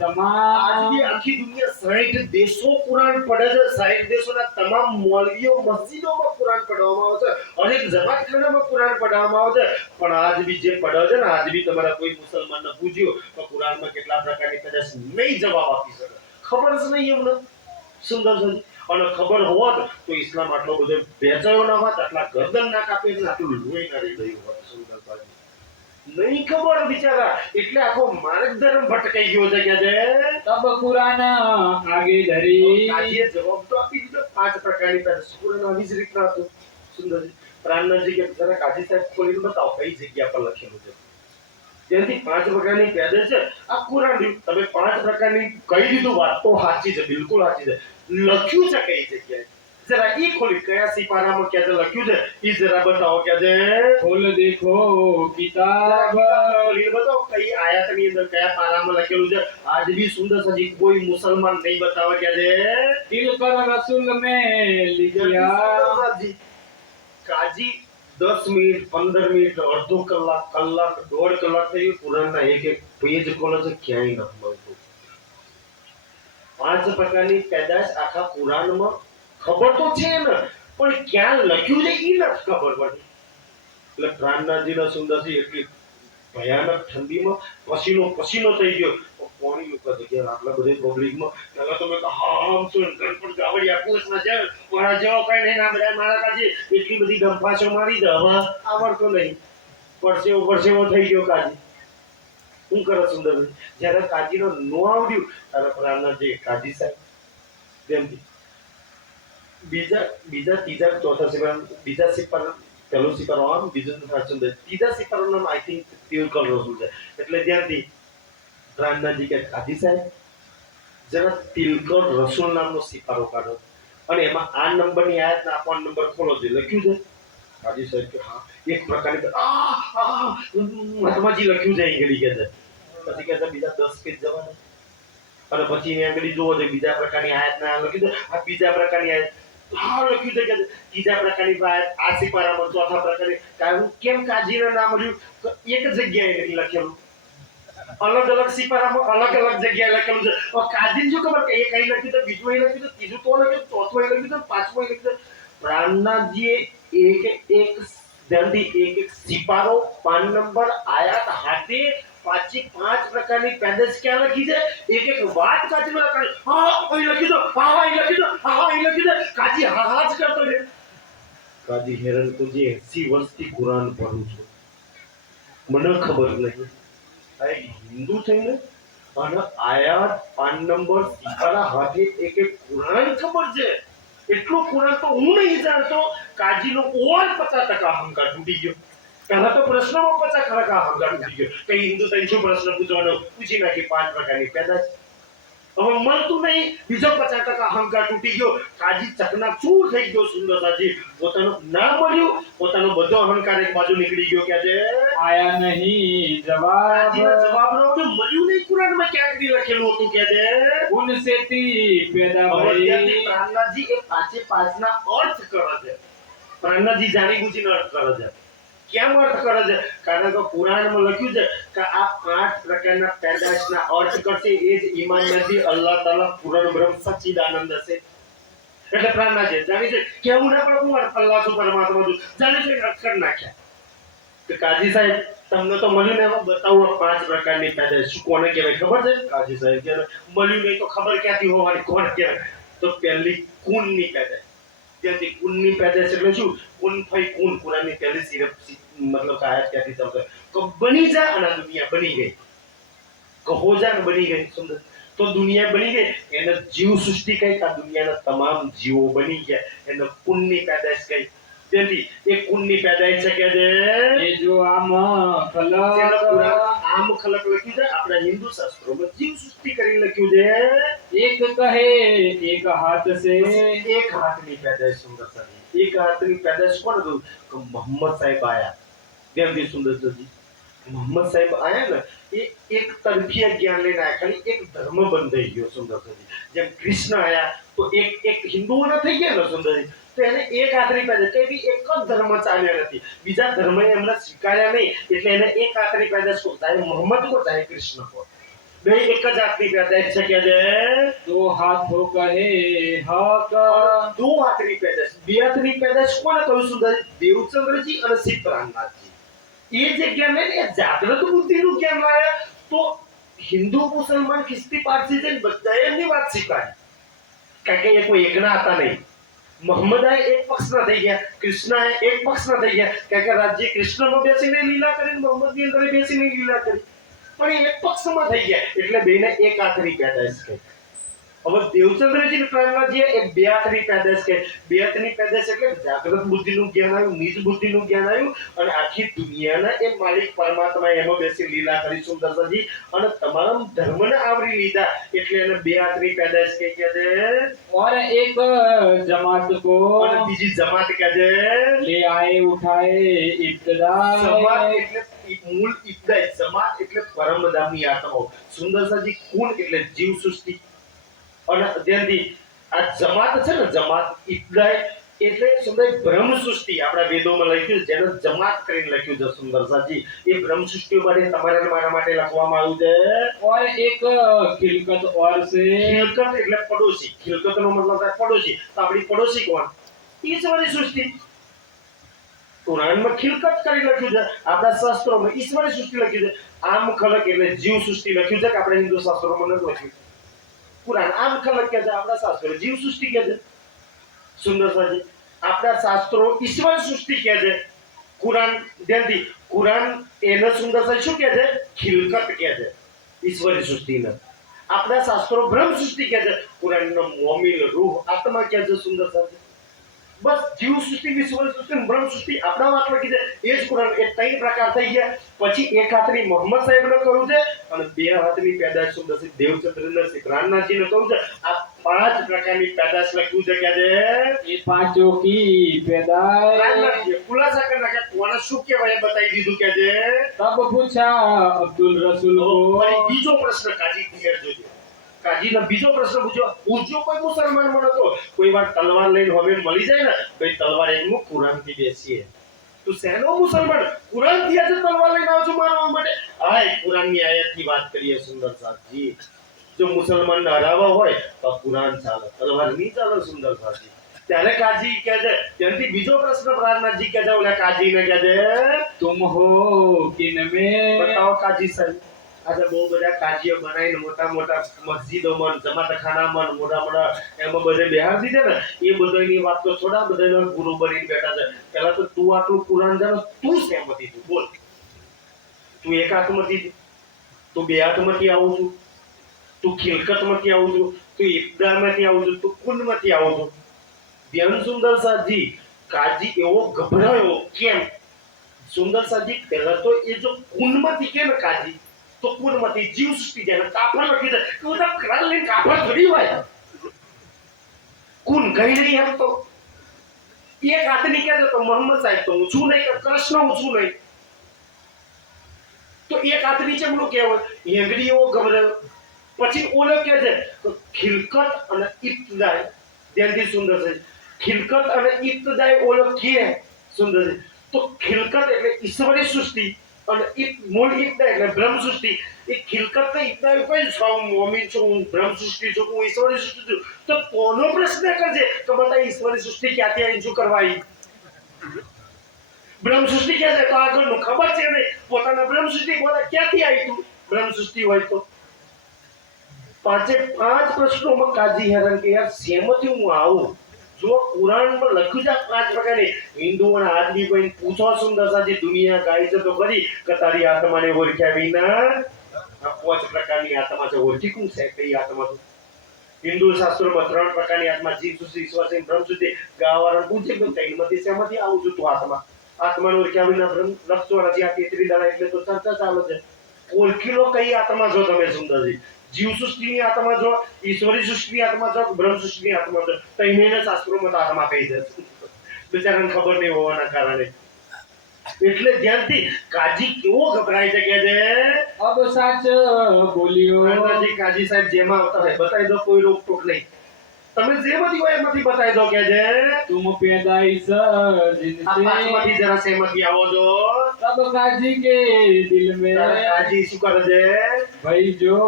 तमाम આજની આખી દુનિયા 60 દેશો કુરાન પઢે છે. 60 દેશોના તમામ મૌલવીઓ મસ્જિદોમાં કુરાન પઢાવવામાં આવે છે, અનેક જમાતખાનામાં કુરાન પઢાવવામાં આવે છે. પણ આજ બી જે પઢે છે ને, આજ બી તમારા કોઈ મુસલમાનને પૂછ્યો તો કુરાનમાં કેટલા પ્રકારની પેદાશ નહીં જવાબ આપી શકે. ખબર જ નહીં એમને સુંદર છે. અને ખબર હોત તો ઇસ્લામ આટલો બધો બેચાયો ના હોત, આટલા ગરદન ના કાપે એટલે આટલું લોહી ના રહી ગયું હોત. સુંદર ભાઈ નહીં ખબર બિચારા એટલે આખો માર્ગ ધર્મ ભટકાઈ ગયો છે કે છે. तब कुरान आगे धरी કાજીએ જવાબ તો આપી દીધો 5 પ્રકારની પેદાશ. કુરાન આવી જ રીતના હતું સુંદરજી. પ્રાણનાથજી કે જરા કાજી સાહેબ ખોલીને બતાવો કઈ જગ્યા પર લખેલું છે. ત્યાંથી 5 પ્રકારની પેદાશ છે આ કુરાન. તમે 5 પ્રકારની કહી દીધું, વાત તો સાચી છે, બિલકુલ સાચી છે. લખ્યું છે કઈ જગ્યાએ જરા ઈ ખોલી કયા સિપારામાં ક્યાં લખ્યું છે ઈ જરા બતાવો કે છે. खोल देखो किताब ખોલીને બતાવો કઈ આયાતની અંદર કયા પારામાં લખેલું છે. આજ બી સુંદર સજી કોઈ મુસલમાન નહીં બતાવે કે છે. दिल कर रसूल में लिखिया કાજી 10 મિનિટ 15 મિનિટ અડધો કલાક કલાક 1.5 કલાક થઈ કુરાનના એક પેજ ખોલે છે, ક્યાંય નથી મળતું. 5 પ્રકારની પેદાશ આખા કુરાનમાં ખબર તો છે ને, પણ ક્યાં લખ્યું છે ઈ નથી ખબર પડતી. એટલે પ્રાણનાથજીના સુંદરજી એટલી ભયાનક ઠંડીમાં પસીનો થઈ ગયો. કોણી ઉપર જગ્યા આટલા બધે પબ્લિકમાં પેલા તો મેં હામ સુન ગણપત ગાવડિયા પૂછના છે મારા જેવો કઈ નહીં ના બધા મારા કાજી એટલી બધી ડંફાસો મારી દે. હવે આવડતો નહીં, પરસેવો થઈ ગયો કાજી. શું કરે સુંદર જ્યારે કાજીનો નો આવડ્યું ત્યારે પ્રાણનાથજી કાજી સાહેબ તેમથી બીજા ત્રીજા ચોથા સિપાર બીજા સિપાર પહેલું સિપાર આમ બીજું ત્રીજા સિપારનું નામ આઈ થિંક તિલકલ રસૂલ છે. એટલે ત્યાંથી પ્રાણનાજી કે કાજી સાહેબ જરા તિલકર રસૂલ નામનો સિપારો કાઢો અને એમાં આ નંબરની આયાત ને આ નંબર ખોલો છે લખ્યું છે કાજી સાહેબ કે હા એક પ્રકારની મહાત્માજી લખ્યું છે અહીં કે છે પછી કે બીજા 10 પેજ જવાના અને પછી અહીં આગળ જોવો છે બીજા પ્રકારની આયાત ના લખ્યું છે આ બીજા પ્રકારની આયાત હા લખ્યું છે કે ત્રીજા પ્રકારની આયાત આ સિપારામાં ચોથા પ્રકારની કારણ કેમ કાજીના નામ રહ્યું તો એક જગ્યાએ નથી લખેલું અલગ અલગ સિપારામાં અલગ અલગ જગ્યાએ લખેલું છે તો કાજી શું ખબર કે એક અહીં લખ્યું છે બીજું અહીં લખ્યું છે ત્રીજું તો લખ્યું ચોથું અહીં લખ્યું છે પાંચમું અહીં લખ્યું છે પ્રાણનાથજીએ એક જલ્દી એક સિપારો પાન નંબર આયાત હાથે પાછી 5 પ્રકારની પેદાશ ક્યાં લખી છે એક વાત કાચીમાં લખાય હા અહીં લખી દો હા અહીં લખી દો હા અહીં લખી દો કાજી હા જ કરતો છે કાજી હેરાન તો જે 80 વર્ષથી કુરાન પઢું છું મને ખબર નહીં આ હિન્દુ થઈને અને આયાત પાન નંબર સિપારા હાથે એક કુરાન ખબર છે એટલું કુરાન તો હું નહીં જાણતો કાજીનો ઓર 50% અહંકાર તૂટી ગયો પહેલા તો પ્રશ્નમાં 50% અહંકાર તૂટી ગયો કે હિન્દુ તઈ શું પ્રશ્ન પૂછવાનો પૂછી નાખી 5 પ્રકારની પેદાશ હવે મળતું નહીં બીજો 50% અહંકાર તૂટી ગયો કાજી ચકનાચૂર થઈ ગયો સુંદરતાજી પોતાનું ના મળ્યું પોતાનો બધો અહંકાર એક બાજુ નીકળી ગયો કે છે આયા નહીં જવાબ કાજીના જવાબનો તો મળ્યું નહીં કુરાનમાં ક્યાંક ની લખેલું હતું કે છે ઉનસેથી પેદા ભઈ ભઈ પ્રાણનાથજી એ પાંચે પાંચના અર્થ કરે છે પ્રાણનાથજી જાણી બુજીનો અર્થ કરે છે કેમ અર્થ કરે છે કારણ કે પુરાણમાં લખ્યું છે કે આ 5 પ્રકારના પેદાશના અર્થ કરશે એ જ ઈમાન નદી અલ્લાહ તાલા પૂર્ણ બ્રહ્મ સચ્ચિદાનંદ છે એટલે પ્રાણનાથજી જાણી છે કેવું ના પણ હું અલ્લાહ સુ પરમાત્મા છું જાણી છે અર્થ કરી નાખ્યા તો કાજી સાહેબ તમને તો મળ્યું ને એમાં બતાવો 5 પ્રકારની પેદાશ શું કોને કહેવાય ખબર છે કાજી સાહેબ કે મળ્યું નહીં તો ખબર ક્યાંથી હોવાની કોણ કહેવાય તો પહેલી કુનની પેદાશ ત્યાંથી કુનની પેદાશ એટલે શું કુન ફઈ કુન કુરાનની પહેલી સિરપ मतलब का आयत क्या थी तब तो बनी जा અને દુનિયા બની ગઈ કહો જા ને બની ગઈ સુંદર તો દુનિયા બની ગઈ એને જીવ સૃષ્ટિ કઈ આ દુનિયાના તમામ જીવો બની ગયા એને કુનની પેદાશ કઈ તેથી એ કુનની પેદાશ છે કે એ જો આમ ખલક આમ ખલક લખ્યું છે આપણા હિન્દુ શાસ્ત્રોમાં જીવ સૃષ્ટિ કરી લખ્યું છે એક કહે એક હાથ સે એક હાથની પેદાશ સુંદરતા એક હાથની પેદાશ કોણ હતું કે મોહમ્મદ સાહેબ આયા દેવજી સુંદરજી મોહમ્મદ સાહેબ આયા ને એ એક તરફીય જ્ઞાન લઈને આયા ખાલી એક ધર્મ બંધાઈ ગયો સુંદરજી જેમ કૃષ્ણ આયા તો એક હિન્દુઓના થઈ ગયા ને સુંદરજી તો એને એક હાથની પેદાશ કે એક જ ધર્મ ચાલ્યા નથી બીજા ધર્મને એમને સ્વીકાર્યા નહીં એટલે એને એક હાથની પેદાશ કો ચાહે મોહમ્મદ કો ચાહે કૃષ્ણ કો બે એક જ હાથની પેદાશ છે કે જે દો હાથો કહે હક દો હાથની પેદાશ બે હાથની પેદાશ કોને કહ્યું સુંદર દેવચંદ્રજી અને શ્રી પ્રાણનાથજી એ જે જ્ઞાન એ જાગ્રત બુદ્ધિનું જ્ઞાન લાયા તો હિન્દુ મુસલમાન ખ્રિસ્તી પારસી જઈને બધાએ એમની વાત સ્વીકારી કારણ કે એ કોઈ એકના હતા નહીં મોહમ્મદ એક પક્ષના થઈ ગયા કૃષ્ણ એક પક્ષના થઈ ગયા કારણ કે રાજ્ય કૃષ્ણમાં બેસીને લીલા કરીને મોહમ્મદની અંદર બેસીને લીલા કરી પણ એક પક્ષમાં થઈ ગયા એટલે બેને એક હાથની પેદાશ કહી હવે દેવચંદ્રજી પ્રાણનાથજી એ બે હાથની પેદાશ કહી બે હાથની પેદાશ એટલે જાગૃત બુદ્ધિનું જ્ઞાન આવ્યું નિજ બુદ્ધિનું જ્ઞાન આવ્યું અને આખી દુનિયાના એ માલિક પરમાત્મા એમાં બેસી લીલા કરી સુંદરતાજી અને તમામ ધર્મને આવરી લીધા એટલે એને બે હાથની પેદાશ કહી કે છે और एक जमात को અને બીજી જમાત કે છે ले आए उठाए इब्तदा જમાત એટલે મૂળ ઇબ્દાય જમાત એટલે પરમધામની આત્માઓ સુંદરતાજી કુન એટલે જીવ સૃષ્ટિ અને ત્યાંથી આ જમાત છે ને જમાત ઇબ્દાય એટલે સુંદર બ્રહ્મ સૃષ્ટિ આપણા વેદોમાં લખ્યું છે જેને જમાત કરીને લખ્યું છે સુંદરતાજી એ બ્રહ્મ સૃષ્ટિ માટે તમારા મારા માટે લખવામાં આવ્યું છે और एक खिलकत और से ખિલકત એટલે પડોશી ખિલકતનો મતલબ થાય પડોશી તો આપણી પડોશી કોણ ઈશ્વરી સૃષ્ટિ કુરાનમાં ખિલકત કરી લખ્યું છે આપણા શાસ્ત્રોમાં ઈશ્વરી સૃષ્ટિ લખ્યું છે આમ ખલક એટલે જીવ સૃષ્ટિ લખ્યું છે કે આપણે હિન્દુ શાસ્ત્રોમાં નથી લખ્યું કુરાન આમ ખલક કે છે આપણા શાસ્ત્રો જીવ સૃષ્ટિ કે છે સુંદરતાજી આપણા શાસ્ત્રો ઈશ્વર સૃષ્ટિ કે છે કુરાન ધ્યાનથી કુરાન એને સુંદરતા શું કે છે ખિલકત કે છે ઈશ્વરી સૃષ્ટિને આપણા શાસ્ત્રો બ્રહ્મ સૃષ્ટિ કે છે કુરાનનો મોમિલ રૂહ આત્મા કે છે સુંદરતા બસ જીવ સૃષ્ટિ વિશ્વ સૃષ્ટિ અને બ્રહ્મ સૃષ્ટિ આપણા વાતમાં કીધે એ જ કુરાન એ ત્રણ પ્રકાર થઈ ગયા. પછી એક હાથની મોહમ્મદ સાહેબને કહ્યું છે અને બે હાથની પેદાશ શું દસી દેવચંદ્ર સિંહ રામનાથજીને કહ્યું છે. આ પાંચ પ્રકારની પેદાશ લખ્યું છે કે ये पांचों की पैदाइश। રામનાથજીએ ખુલાસા કરી નાખ્યા કોને શું કહેવાય એ બતાવી દીધું કે જે तब पूछा अब्दुल रसूल ફરી को, બીજો પ્રશ્ન કાજી ક્લિયર જોજો. કાજીનો બીજો પ્રશ્ન પૂછ્યો કોઈ મુસલમાન મને તો કોઈ વાર તલવાર લઈને હવે મળી જાય ને ભાઈ તલવાર એકનું કુરાન થી બેસીએ તું શેનો મુસલમાન કુરાન થી આજે તલવાર લઈને આવો છો મારવા માટે. હાય કુરાન ની આયત ની વાત કરીએ સુંદર સાહેબજી. જો મુસલમાન હરાવા હોય તો કુરાન ચાલે, તલવાર નહીં ચાલે સુંદર સાહેબજી. ત્યારે કાજી કહે છે ત્યાંથી બીજો પ્રશ્ન પ્રાર્થનાજી કહે છે ઓલા કાજી ને કહે છે तुम हो किन में? બતાવો કાજી સાહેબ. આજે બહુ બધા કાજીઓ બનાવીને મોટા મોટા મસ્જિદોમાં જમાતખાનામાં મોટા મોટા એમાં બધે બેહાડી દીધે ને એ બધાની વાત તો થોડા બધા ગુરુ બનીને બેઠા છે. પેલા તો તું આટલું કુરાન જાણો તું શેમાંથી તું બોલ. તું એક હાથમાંથી તું બે હાથમાંથી આવું છું, તું ખિલકતમાંથી આવું છું, તું ઇબ્દામાંથી આવું છું, તું કુંડમાંથી આવું છું. ધ્યાન સુંદર સાજી કાજી એવો ગભરાયો કેમ? સુંદર સાજી પહેલા તો એ જો કુંડમાંથી કે ને કાજી તો કુંડમાંથી જીવ સૃષ્ટિ જાય કાફર લખી દે કે હું તો કરાર લઈને કાફર થોડી હોય. કુંડ ગઈ નહીં એમ તો એક હાથની કહે તો મોહમ્મદ સાહેબ તો હું છું નહીં કે કૃષ્ણ હું છું નહીં. તો એક હાથની છે એમનું કહેવાય હેંગડી એવો ગભરાયો. પછી ઓલો કહે છે તો ખિલકત અને ઇબ્તિદાઈ ધ્યાનથી સુંદર છે. ખિલકત અને ઇબ્તિદાઈ ઓલો કે સુંદર છે. તો ખિલકત એટલે ઈશ્વરી સૃષ્ટિ અને મૂળ ઇબ્તિદા એટલે બ્રહ્મ સૃષ્ટિ. એ ખિલકત ને ઇબ્તિદા કોઈ છું મોમીન છું હું બ્રહ્મ સૃષ્ટિ છું હું ઈશ્વરી સૃષ્ટિ છું. તો કોનો પ્રશ્ન કરજે કે બતા ઈશ્વરી સૃષ્ટિ ક્યાંથી આવી શું કરવા આવી? બ્રહ્મ સૃષ્ટિ ક્યાં છે તો આગળનું ખબર છે નહીં પોતાના બ્રહ્મ સૃષ્ટિ બોલા ક્યાંથી આવી તું બ્રહ્મ સૃષ્ટિ હોય તો? પાંચે પાંચ પ્રશ્નોમાં કાજી હેરાન કે યાર શેમાંથી હું આવું? જો કુરાનમાં લખ્યું છે પાંચ પ્રકારની હિન્દુઓના આદમી કોઈ પૂછો સુંદર સાજી દુનિયા ગાય છે તો ખરી કે તારી આત્માને ઓળખ્યા વિના આ પાંચ પ્રકારની આત્મા છે ઓળખી કોણ છે કઈ આત્મા છે? હિન્દુ શાસ્ત્રોમાં ત્રણ પ્રકારની આત્મા જીવ સૃષ્ટિ ઈશ્વર છે બ્રહ્મ સૃષ્ટિ ગાવારણ પૂછે કે તૈનમાંથી શેમાંથી આવું છું તું આત્મા? આત્માને ઓળખ્યા વિના બ્રહ્મ લખતો નથી. આ તેત્રી દાડા એટલે તો ચર્ચા ચાલે છે. ઓળખી લો કઈ આત્મા છો તમે સુંદરજી. જીવ સૃષ્ટિની આત્મા જો ઈશ્વરી સૃષ્ટિની આત્મા જો બ્રહ્મ સૃષ્ટિની આત્મા જો તૈનેને શાસ્ત્રોમાં આત્મા કહી દે બિચારાને ખબર નહીં હોવાના કારણે. એટલે ધ્યાનથી કાજી કેવો ગભરાય છે કે છે अब सच बोलियो। રામદાસજી કાજી સાહેબ જેમાં આવતા હોય બતાવી દો કોઈ રોકટોક નહીં. તમે જેમાંથી હોય એમાંથી બતાવી દો કે છે तुम पैदाइश આ जिनसे, પાંચમાંથી જરા શેમાંથી આવો છો? तब काजी के दिल में તારા કાજી શું કરે છે? भाई जो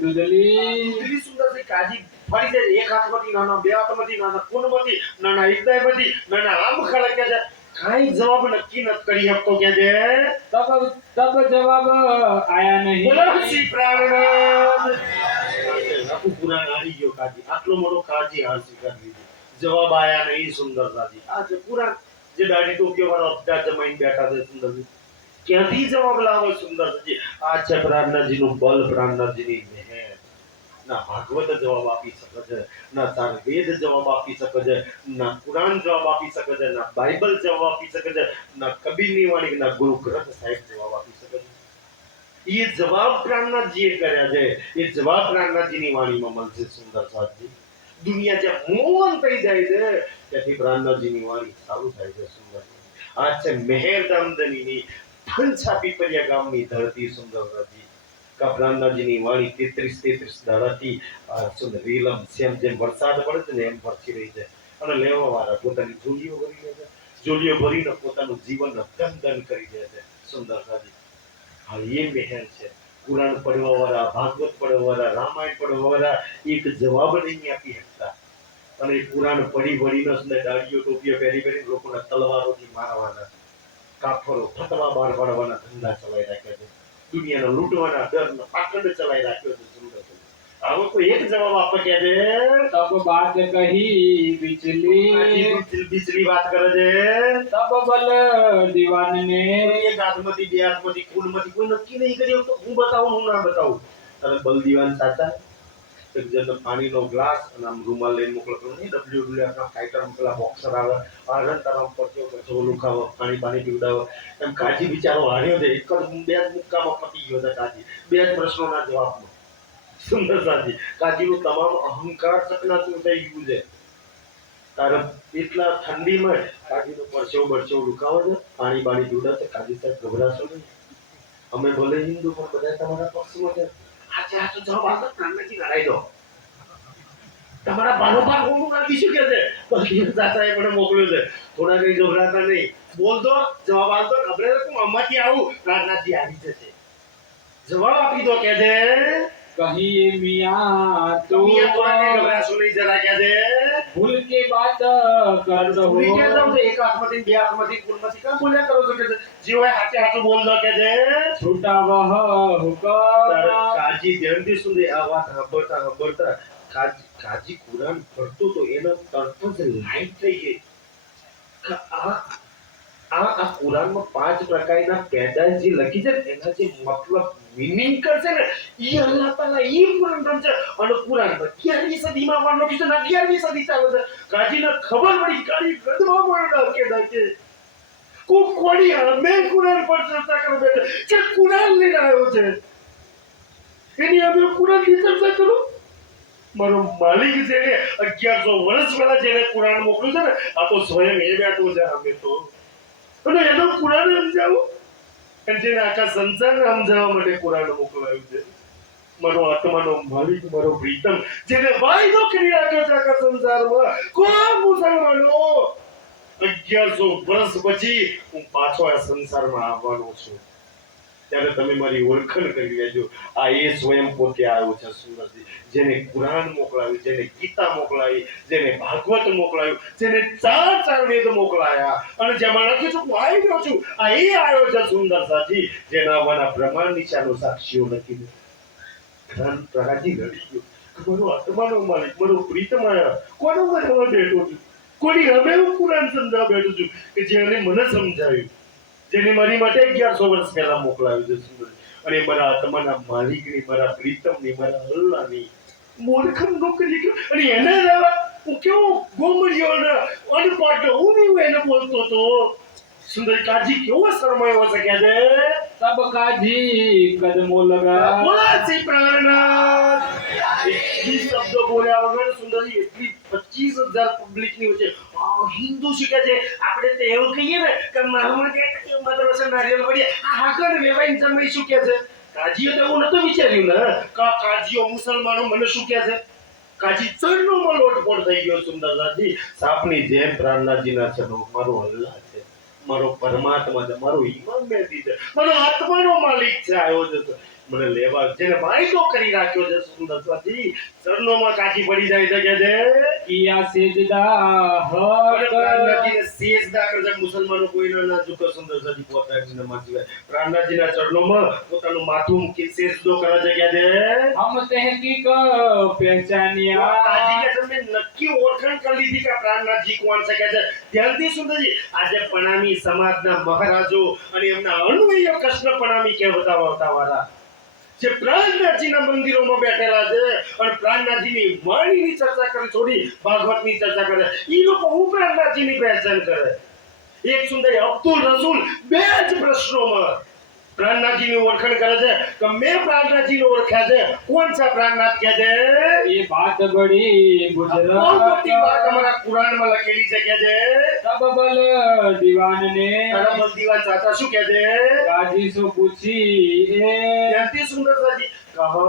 दुदली। કેટલી સુંદર છે કાજી ફરી જાય એક હાથમાંથી નાના બે હાથમાંથી નાના કુંડમાંથી નાના ઇબ્દાઈમાંથી નાના આમ ખડકે છે. કાંઈ જવાબ નક્કી નથી કરી શકતો કે છે तब जवाब आया नहीं। બોલો શ્રી પ્રાણનાથ. આખું પુરાણ હારી ગયો કાજી. આટલો મોટો કાજી હાર સ્વીકારી લીધો. જવાબ આયા નહીં સુંદર સાજી. આ છે પુરાણ જે દાઢી ટોપીઓ વાળા અબધા જમાઈને બેઠા છે સુંદરજી. ક્યાંથી જવાબ લાવો સુંદર સાજી? આ છે પ્રાણનાથજીનું બલ પ્રાણનાથજીની મહેર. ના ભાગવત જવાબ આપી શકે છે, ના ચાર વેદ જવાબ આપી શકે છે, ના પુરાણ જવાબ આપી શકે છે, ના બાઇબલ જવાબ આપી શકે છે, ના કબીરની વાણી ના ગુરુ ગ્રંથ સાહેબ જવાબ આપી શકે છે. એ જવાબ પ્રાણનાથજીએ કર્યા છે. એ જવાબ પ્રાણનાથજીની વાણીમાં મળશે સુંદર સાહેબજી. દુનિયા જ્યાં મૌન થઈ જાય છે ત્યાંથી પ્રાણનાથજીની વાણી ચાલુ થાય છે સુંદર. આ છે મહેરદામદનીની ફંછા પીપરિયા ગામની ધરતી સુંદર સાહેબજી. પ્રાણનાથજીની વાણી 33 દાડાથી સુંદર રીલમ જેમ જેમ વરસાદ પડે છે ને એમ વરસી રહી છે. અને લેવા વાળા પોતાની જોલીઓ ભરી લે છે. જોલીઓ ભરીને પોતાનું જીવન ધન કરી દે છે સુંદર સાજી. હા એ મહેર છે. કુરાન પડવા વાળા, ભાગવત પડવા વાળા, રામાયણ પડવા વાળા એક જવાબ નહીં આપી શકતા. અને કુરાન પડી વળીને દાડીઓ ટોપીઓ પહેરી પહેરી લોકોના તલવારોથી મારવાના, કાફરો ફતવા બહાર પાડવાના ધંધા ચલાવી રાખ્યા છે. દુનિયાને લૂંટવાના ડરનો પાખંડ ચલાવી રાખ્યો છે સુંદર. આવો કોઈ એક જવાબ આપે કે છે तब बात कही बिचली, બીજલી વાત કરે છે. तब बल दीवान ने એક હાથમાંથી બે હાથમાંથી કુંડમાંથી કોઈ નક્કી નહીં કર્યું તો હું બતાવું હું ના બતાવું. અને બલદીવાન સાચા એક જણને પાણીનો ગ્લાસ અને આમ રૂમાલ લઈને મોકલો નહીં WWF ના ફાઇટર પેલા બોક્સર આવે આનંદ તારામ પડતો પછી ઓલું ખાવો પાણી પીવડાવો એમ કાજી બિચારો હાર્યો છે એક જ બે જ મુક્કામાં પતી ગયો છે કાજી બે જ પ્રશ્નોના જવાબમાં સુંદર સાજી કાજીનું તમામ અહંકાર ચકનાચૂર થઈ ગયું છે તારે એટલા ઠંડીમાં કાજીનો પરસેવો બરસેવો લુકાવો છે પાણી બાણી પીવડાવે છે કાજી સાહેબ ગભરાશો નહીં અમે ભલે હિન્દુ પણ બધા તમારા પક્ષમાં છે આજે આ તો જવાબ આપો પ્રાણનાથી લડાઈ દો તમારા બારોબાર કોનું કરી શું કે છે બલકીર દાદાએ મને મોકલ્યો છે થોડા કઈ ગભરાતા નહીં બોલ દો જવાબ આપો ગભરાતો હું અમાથી આવું પ્રાણનાથી આવી જશે જવાબ આપી દો કે છે कहिए मियाँ तो મિયા થોડા કઈ ગભરાશો નહીં જરા કે છે भूल के बात कर दो ભૂલી ગયા જાવ તો એક હાથમાંથી બે હાથમાંથી કુલમાંથી કામ બોલ્યા કરો છો કે છે જીવ હાથે હાથું બોલ દો કે છે छूटा वह हुक्म કાજી ધ્યાનથી સુને આ વાત સાંભળતા કાજી કુરાન ભણતો તો એનો તરત જ લાઈટ થઈ ગઈ આ કુરાનમાં 5 પ્રકારના પેદાશ જે લખી છે એના જે મતલબ મીનિંગ કરશે ને ઈ અલ્લાહ તાલા ઈ કુરાન રમશે અને કુરાનમાં 11મી સદીમાં પણ લખ્યું છે ને 11મી સદી ચાલે છે કાજીને ખબર પડી કાજી ગદમાં પણ કે કોણી અમે કુરાન પર ચર્ચા કરો બેટા કે કુરાન લઈને આવ્યો છે એની અમે કુરાન ની ચર્ચા કરો મારો માલિક છે ને 1100 વર્ષ પહેલા જેને કુરાન મોકલ્યું છે ને આ તો સ્વયં એ બેઠો છે અમે તો અને એનો કુરાન સમજાવો અને જેને આખા સંસારને સમજાવવા માટે કુરાન મોકલાયું છે મારો આત્માનો માલિક મારો પ્રીતમ જેને વાયદો કરી રાખ્યો છે આખા સંસારમાં કોણ મુસલમાનો 1100 વર્ષ પછી હું પાછો આ સંસારમાં આવવાનો છું ત્યારે તમે મારી ઓળખાણ કરી લેજો આ એ સ્વયં પોતે આવ્યો છે સુરજી જેને કુરાન મોકલાવ્યું જેને ગીતા મોકલાવી જેને ભાગવત મોકલાવ્યું જેને ચાર વેદ મોકલાયા અને જેમાં લખ્યું છે હું આવી ગયો છું આ એ આવ્યો છે સુંદર સાજી જેના આવવાના બ્રહ્માંડ નિશાનો સાક્ષીઓ લખી દે કુરાન પ્રહાજી લડી ગયો મારો આત્માનો માલિક મારો પ્રીતમ આયા કોનો મને બેઠો છું કોની હવે હું કુરાન સમજાવવા બેઠો છું કે જેને મને સમજાવ્યું જેને મારી માટે 1100 વર્ષ પહેલા મોકલાવ્યું છે સુંદર અને મારા આત્માના માલિકની મારા પ્રીતમની મારા અલ્લાહની મોરખમ નોકરી ગયો અને એને રહેવા હું કેવો ગોમડિયો ને અનપાટ હું એને બોલતો તો સુંદર કાજી કેવો શરમાયો છે કે છે सब काजी कदमों लगा બોલા છે પ્રાણનાથ એટલી શબ્દો બોલ્યા વગર સુંદરી એટલી 25000 પબ્લિક ની વચ્ચે હિન્દુ શીખે છે આપણે તો એવું કહીએ ને કે મહામણ કે મદ્રસા નારિયેલ પડી આ હાકર વેવાઈન જમી શું કે છે કાજીઓ તો એવું નતું વિચાર્યું ને કાજીઓ મુસલમાનો મને શું કે છે કાજી ચરણોમાં લોટપોટ થઈ ગયો સુંદરદાસજી સાપની જેમ પ્રાણનાથજીના ચરણો મારો અલ્લાહ છે મારો પરમાત્મા છે મારો ઈમામ મહેદી છે મારો આત્માનો માલિક છે આવ્યો છે મને લેવા જેને વાયદો કરી રાખ્યો છે સુંદરદાસજી ચરણોમાં કાજી પડી જાય છે કે છે किया सेजदा हक પ્રાણનાથજીને સેજદા કરે છે મુસલમાનો કોઈનો ના ઝુકો સુંદરદાસજી પોતાની નમાજી પ્રાણનાથજીના ચરણોમાં પોતાનું માથું મૂકી સેજદો કરે છે કે છે हम तहकीक पहचानिया આજે કે તમે નક્કી ઓળખાણ કરી લીધી કે પ્રાણનાથજી કોણ છે કે છે ધ્યાનથી સુંદરજી આજે પણામી સમાજના મહારાજો અને એમના અન્વયો કૃષ્ણ પણામી કહેવતા વાળા જે પ્રાણનાથજીના મંદિરોમાં બેઠેલા છે અને પ્રાણનાથજીની વાણીની ચર્ચા કરે થોડી ભાગવતની ચર્ચા કરે ઈ લોકો હું પ્રાણનાથજીની પહેચાન કરે એક સુંદર અબ્દુલ રસૂલ બે જ પ્રશ્નોમાં પ્રાણનાથજીની ઓળખાણ કરે છે કે મેં પ્રાણનાથજીને ઓળખ્યા છે કોણ છે પ્રાણનાથ કહે છે ये बात बड़ी બહુ गुजरात મોટી વાત અમારા કુરાનમાં લખેલી છે કે છે तब बल दीवान ने તારા બંદીવા ચાચા શું કહે છે काजी से पूछी ए ત્યાંથી સુંદરસાજી કહો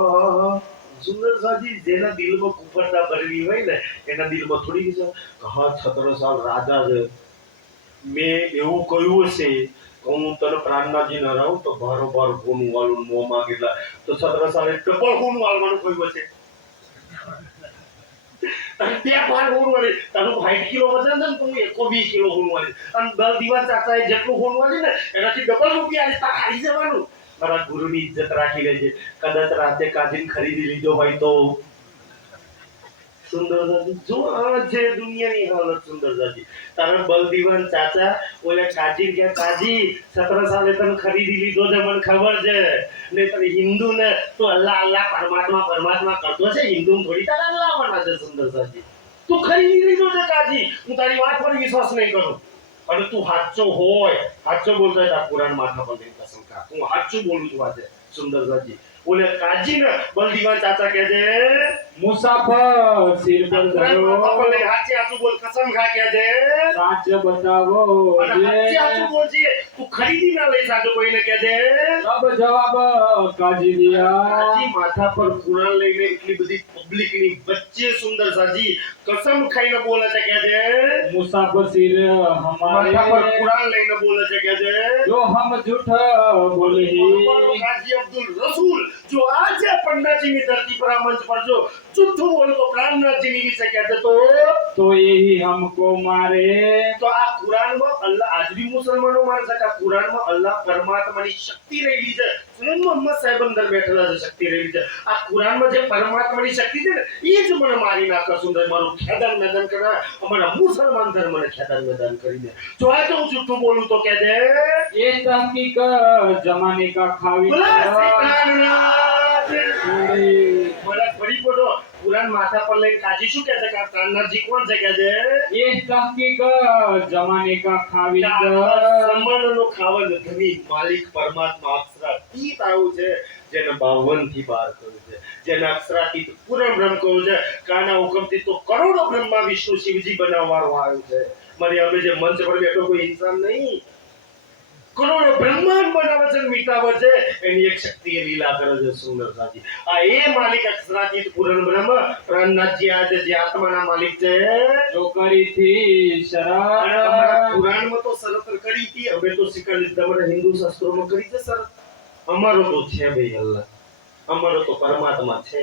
સુંદરસાજી જેના દિલમાં કુફરતા ભરેલી હોય ને એના દિલમાં થોડી છે કહો છત્રસાલ રાજા છે મેં એવું કહ્યું હશે હું તને પ્રાણનાથજી ન રહું તો બારોબાર હોનું વાળું મોં માંગેલા તો છત્રસાલે ડબલ હોનું વાળવાનું કહ્યું હશે અને બે બાર હોનું વાળી તારું 60 કિલો વજન છે ને તું 120 કિલો હોનું વાળી અને 10 દિવસ ચાચાએ જેટલું હોનું વાળી ને એનાથી ડબલ રૂપિયા આલી તાર હારી જવાનું મારા ગુરુની ઇજ્જત રાખી લેજે કદાચ રાતે કાજીને ખરીદી લીધો હોય તો સુંદરદાજી જો આ છે દુનિયાની હાલત સુંદરદાજી તારા બલદીવાન ચાચા ઓલે કાજી કે કાજી 17 સાલે તને ખરીદી લીધો છે મને ખબર છે ને તને હિન્દુ ને તો અલ્લાહ અલ્લાહ પરમાત્મા પરમાત્મા કરતો છે હિન્દુ થોડી તારા અલ્લાહ બના છે સુંદરદાજી તું ખરીદી લીધો છે કાજી હું તારી વાત પર વિશ્વાસ નહીં કરું અને તું સાચો હોય સાચો બોલતો હોય તો પુરાણ માથા પર લઈને કસમ ખા હું સાચું બોલું છું આજે સુંદરદાજી ઓલે કાજી ને બલદીવાન ચાચા કહે છે મુસાફર સિર પર ધરો આપણે હાચે આચું બોલ કસમ ખા કે છે સાચ બતાવો અને હાચે આચું બોલજે તું ખરીદી ના લઈ સાચો કોઈને કે છે સબ જવાબ કાજી દિયા કાજી માથા પર કુરાન લઈને એટલી બધી પબ્લિક ની વચ્ચે સુંદર સાજી કસમ ખાઈને બોલે છે કે છે मुसाफिर सिर માથા પર हमारे કુરાન લઈને બોલે છે કે છે जो हम झूठ बोले ही કાજી અબ્દુલ રસૂલ જો આજે પંડાજીની ધરતી પર આ મંચ પર જો જુઠ્ઠું બોલો તો પ્રાણનાથજીની વિશે કહે છે तो यही हमको मारे તો આ કુરાનમાં અલ્લાહ આજ બી મુસલમાનો માને છે કે આ કુરાનમાં અલ્લાહ પરમાત્માની શક્તિ રહેલી છે સુનન મોહમ્મદ સાહેબ અંદર બેઠેલા છે શક્તિ રહેલી છે આ કુરાનમાં જે પરમાત્માની શક્તિ છે ને એ જ મને મારી નાખે સુંદર મારું ખેદાન મેદાન કરે અમારા મુસલમાન ધર્મને ખેદાન મેદાન કરી દે જો આ તો હું જુઠ્ઠું બોલું તો કે દે ये तहकीक जमाने का खावी બોલા શ્રી પ્રાણનાથ મને ફરી પડો કુરાન માથા પર લઈને કાજી શું કહે છે કે આ પ્રાણનાથજી કોણ છે કે છે ये तहकीक जमाने का खावी બ્રહ્માંડનો ખાવન ધણી માલિક પરમાત્મા અક્ષરાતીત આવું છે જેને 52 થી બહાર કર્યું છે જેને અક્ષરાતીત પૂર્ણ બ્રહ્મ કહ્યું છે કાના હુકમથી તો કરોડો બ્રહ્મા વિષ્ણુ શિવજી બનાવવાનો આવ્યો છે મારી અમે જે મંચ પર બેઠો કોઈ ઇન્સાન નહીં કરોડો બ્રહ્માંડ બનાવે છે મિટાવે છે એની એક શક્તિ એ લીલા કરે છે સુંદર સાજી આ એ માલિક અક્ષરાતીત પૂર્ણ બ્રહ્મ પ્રાણનાથજી આજે જે આત્માના માલિક છે जो करी थी અને शराब અમારા પુરાણમાં તો શરત કરી હતી હવે તો શીખવાડી તમારા હિન્દુ શાસ્ત્રોમાં કરી છે શરત અમારો તો છે ભાઈ અલ્લાહ અમારો તો પરમાત્મા છે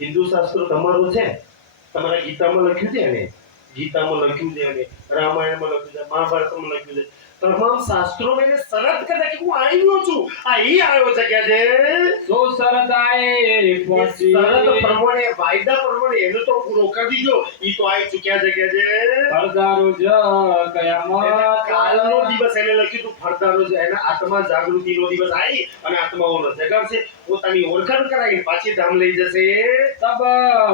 હિન્દુ શાસ્ત્રો તમારો છે તમારા ગીતામાં લખ્યું છે ને ગીતામાં લખ્યું છે અને રામાયણમાં લખ્યું છે મહાભારતમાં લખ્યું છે તમામ શાસ્ત્રો એને શરત કરે કે હું આવ્યો છું આ ઈ આવ્યો છે કે છે सो शरद आए पहुंची શરત પ્રમાણે વાયદા પ્રમાણે એને તો પૂરો કરી દીધો ઈ તો આવી ચૂક્યા છે કે છે फरदा रोज कयामत કાલનો દિવસ એને લખ્યું તું ફરતા રોજ એના આત્મા જાગૃતિનો દિવસ આવી અને આત્માઓનો જગાડશે પોતાની ઓળખાણ કરાવીને પાછી ધામ લઈ જશે तब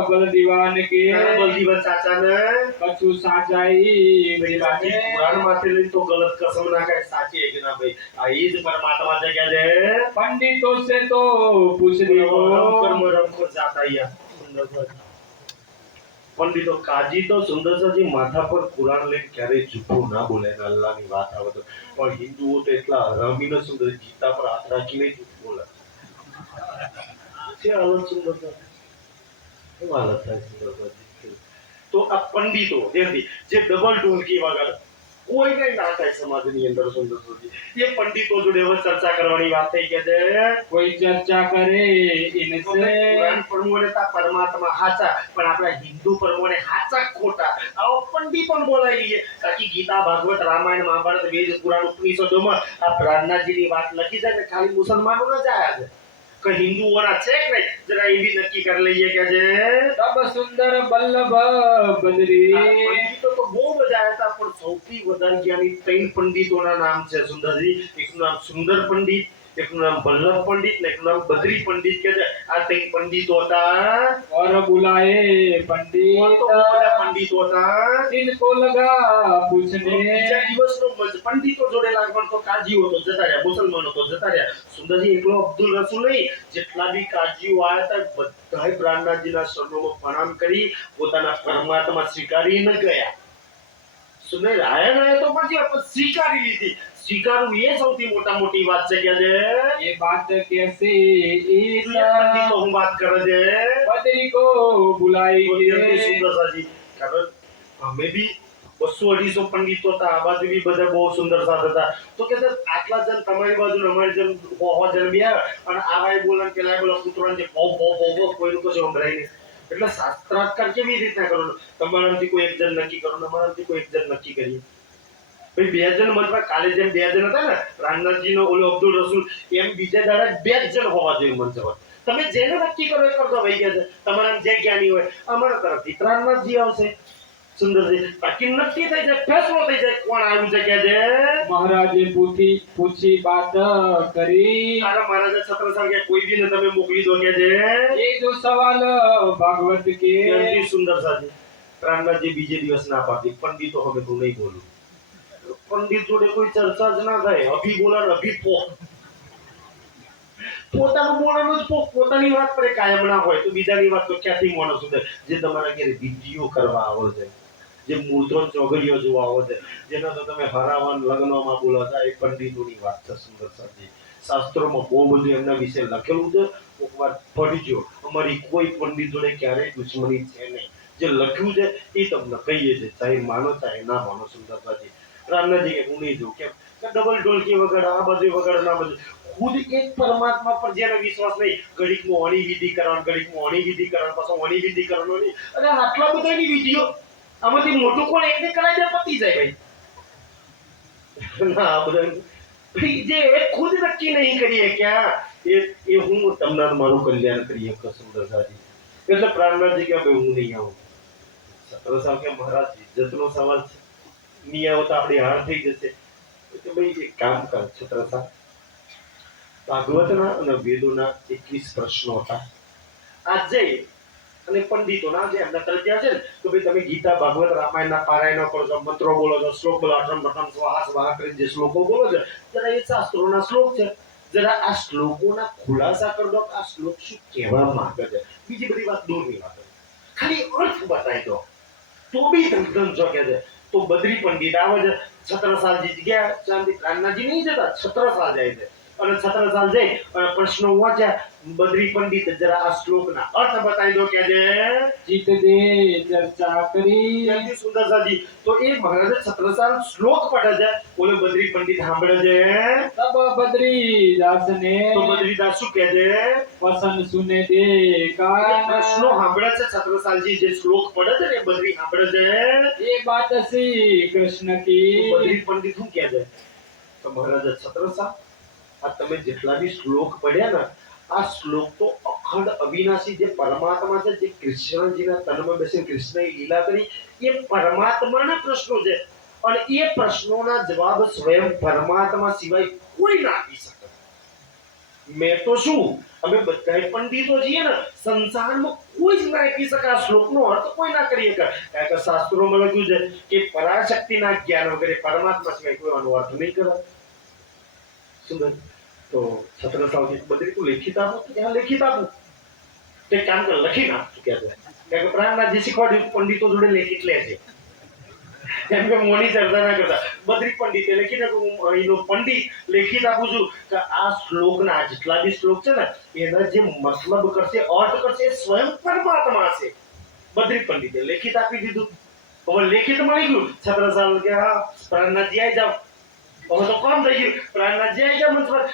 बलदीवान के તારા બલદીવાન ચાચાને कछु साचाई ભાઈ બાકી પુરાણ માથે લઈ તો ગલત કસમ ના કાય સાચી છે કે ના ભાઈ આ ઈ જ પરમાત્મા છે કે છે पंडितों से तो पूछ लियो રમખોર જાતા યા સુંદર સાજી પંડિતો કાજી તો સુંદર સાજી માથા પર કુરાન લઈને ક્યારેય જૂઠું ના બોલે ને અલ્લાહની વાત આવે તો પણ હિન્દુઓ તો એટલા હરામી ન સુંદર ગીતા પર હાથ રાખીને જૂઠ બોલે છે હાલત સુંદર સાજી શું હાલત થાય સુંદર સાજી તો આ પંડિતો જેથી જે ડબલ ઢોલકી વગાડે કોઈ કઈ ના થાય સમાજની અંદર સુંદર સાજી એ પંડિતો જોડે હવે ચર્ચા કરવાની વાત થઈ કે છે कोई चर्चा करे इनसे પુરાણ પ્રમાણે તા પરમાત્મા હાચા પણ આપણા હિન્દુ પ્રમાણે હાચા ખોટા આવો પંડિતો બોલાઈ લઈએ બાકી ગીતા ભાગવત રામાયણ મહાભારત વેદ પુરાણ ઉપનિષદોમાં આ પ્રાણનાથજીની વાત લખી છે ને ખાલી મુસલમાનો ન જાય છે કે હિન્દુઓના છે કે નહીં જરા એ બી નક્કી કરી લઈએ કે છે तब सुंदर बल्लभ बदरी પંડિતો તો બહુ બધા હતા પણ સૌથી વધારે જ્ઞાની ત્રણ પંડિતોના નામ છે સુંદરજી એકનું નામ સુંદર પંડિત એકનું નામ વલ્લભ પંડિત ને એકનું નામ બદ્રી પંડિત કે છે આ ત્રણ પંડિતો હતા और बुलाए કોણ તો બહુ पंडित બધા પંડિતો હતા इनको लगा पूछने બીજા દિવસનો પંડિતો જોડે લાગવાનું તો કાજીઓ તો જતા રહ્યા મુસલમાનો તો જતા રહ્યા સુંદરજી એકલો અબ્દુલ રસૂલ નહીં જેટલા બી કાજીઓ આવ્યા હતા બધાય પ્રાણનાથજીના શરણોમાં પ્રણામ કરી પોતાના પરમાત્મા સ્વીકારીને ગયા સુંદર આયા ના તો પછી આપણે સ્વીકારી લીધી સ્વીકારવું એ સૌથી મોટી વાત છે કે જે ये बात कैसे इस પંડિતો હું વાત કરે છે बदरी को बुलाई સુંદર के સાજી કારણ અમે બી 200-250 પંડિતો હતા આ બાજુ બી બધા બહુ સુંદર સાથ હતા તો કે આટલા જણ તમારી બાજુ ને અમારી જણ બહુ જણ બી આવે અને આવાય બોલે પેલા બોલે કૂતરાને જે બહુ કોઈનું કશું સંભળાય નહીં એટલે શાસ્ત્રાર્થ કેવી રીતના કરો તમારામાંથી કોઈ એક જણ નક્કી કરો અમારામાંથી કોઈ એક જણ નક્કી કરીએ ભાઈ બે જણ મતલબ કાલે જેમ બે જણ હતા ને રામનાથજી નો ઓલો અબ્દુલ રસૂલ એમ બીજા દાડા બે જ જણ હોવા જોઈએ મંચ પર તમે જેને નક્કી કરો એ કરતો ભાઈ કે છે તમારા જે જ્ઞાની હોય અમારા તરફથી ત્રાણનાથજી આવશે સુંદરજી બાકી નક્કી થઈ જાય ફેસલો થઈ જાય કોણ આવ્યું છે કે છે મહારાજે પૂછી બાત કરી તારા મહારાજે છત્રસાલ કે કોઈ બી ને તમે મોકલી દો કે છે એ જો સવાલ ભાગવત કે ત્યાંથી સુંદરસાજી ત્રાણનાથજી બીજે દિવસ ના પાડી પંડિતો હવે તું નહીં બોલું પંડિત જોડે કોઈ ચર્ચા જ ના થાય અભી બોલા અભી પોક પોતાનું બોલવાનું જ પોક પોતાની વાત પર કાયમ ના હોય તો બીજાની વાત તો ક્યાંથી મોનો સુધે જે તમારા ઘરે વિધિઓ કરવા આવો છે જે મૂર્તો ચોગડીઓ જોવા આવો છે જેના તો તમે હરાવાન લગ્નમાં બોલો છો એ પંડિતોની વાત છે સુંદરસાજી શાસ્ત્રોમાં બહુ બધું એમના વિશે લખેલું છે એકવાર પઢજો અમારી કોઈ પંડિત જોડે ક્યારેય દુશ્મની છે નહીં જે લખ્યું છે એ તમને કહીએ છે ચાહે માનો ચાહે ના માનો સુંદરસાજી રામનાજી કે હું નહીં જોઉં કેમ ડબલ ઢોલકી વગર આ બધું વગર ના બધું ખુદ એક પરમાત્મા પર જેનો વિશ્વાસ નહીં ઘડીકમાં ઓણી વિધિ કરવાનું ઘડીકમાં ઓણી વિધિ કરવાનું પાછો ઓણી વિધિ કરવાનું નહીં અને આટલા બધાની વિધિઓ આમાંથી મોટું કોણ એકને કરાય જાય પતી જાય ભાઈ ના બધા જે ખુદ નક્કી નહીં કરીએ ક્યાં એ હું તમને મારું કલ્યાણ કરીએ સુંદરસાજી એટલે પ્રાણનાથજી કે ભાઈ હું નહીં આવું છત્રસાલ કે મહારાજ ઇજ્જતનો સવાલ છે નહીં આવો તો આપણી હાર થઈ જશે કે ભાઈ એક કામ કર છત્રસાલ ભાગવતના અને વેદોના 21 પ્રશ્નો હતા આજે અને પંડિતોના જે એમના તરફ્યા છે ને તો ભાઈ તમે ગીતા ભાગવત રામાયણના પારાયણ કરો છો મંત્રો બોલો છો શ્લોક બોલો અઠમ પ્રથમ સ્વાહા સ્વાહા કરીને જે શ્લોકો બોલો છો જરા એ શાસ્ત્રોના શ્લોક છે જરા આ શ્લોકોના ખુલાસા કરી દો આ શ્લોક શું કહેવા માંગે છે બીજી બધી વાત દૂરની વાત ખાલી અર્થ બતાવી દો તો બી તમે જો કે છે તો બદ્રી પંડિત આવે છે છત્રસાલજી ગયા ચાંદી કાન્નાજી નહીં જતા છત્રસાલ જાય છે અને છત્રસાલ જઈ પ્રશ્નો વાંચ્યા બદ્રી પંડિત જરા આ શ્લોકના અર્થ બતાવી દો કે છે જીત દે ચર્ચા કરી જલ્દી સુંદરસાજી તો એ મહારાજે છત્રસાલ શ્લોક પઢે છે ઓલે બદ્રી પંડિત સાંભળે છે તબ બદ્રી દાસને તો બદ્રી દાસ શું કહે છે વસન સુને દે કાન પ્રશ્નો સાંભળે છે છત્રસાલજી જે શ્લોક પઢે છે ને એ બદ્રી સાંભળે છે એ બાત શ્રી કૃષ્ણ તો કી બદ્રી પંડિત શું કહે છે તો મહારાજે છત્રસાલ આ તમે જેટલા બી શ્લોક પડ્યા ને આ શ્લોક તો અખંડ અવિનાશી જે પરમાત્મા છે જે કૃષ્ણજીના તનમાં બેસીને કૃષ્ણએ લીલા કરી એ પરમાત્માના પ્રશ્નો છે અને એ પ્રશ્નોના જવાબ સ્વયં પરમાત્મા સિવાય કોઈ ના આપી શકે મેં તો શું અમે બધાય પંડિતો છીએ ને સંસારમાં કોઈ જ ના આપી શકે આ શ્લોકનો અર્થ કોઈ ના કરી શકે કારણ કે શાસ્ત્રોમાં લખ્યું છે કે પરાશક્તિના જ્ઞાન વગેરે પરમાત્મા સિવાય કોઈ આનો અર્થ નહીં કરે સુંદર તો છત્રસાલ કે બધી તું લેખિત આપો તો ત્યાં લેખિત આપું તે કામ કર લખી નાખ તું કે કારણ કે પ્રાણનાથજી શીખવાડ્યું પંડિતો જોડે લેખિત લે છે કેમ કે મોની ચર્ચા ના કરતા બદ્રી પંડિતે લખી નાખું હું અહીંનો પંડિત લેખિત આપું છું કે આ શ્લોકના જેટલા બી શ્લોક છે ને એના જે મતલબ કરશે અર્થ કરશે એ સ્વયં પરમાત્મા છે બદ્રી પંડિતે લેખિત આપી દીધું હવે લેખિત મળી ગયું છત્રસાલ કે હા પ્રાણનાથજી આવી જાઓ હવે તો કામ થઈ ગયું પ્રાણનાથજી આવી જાઓ મતલબ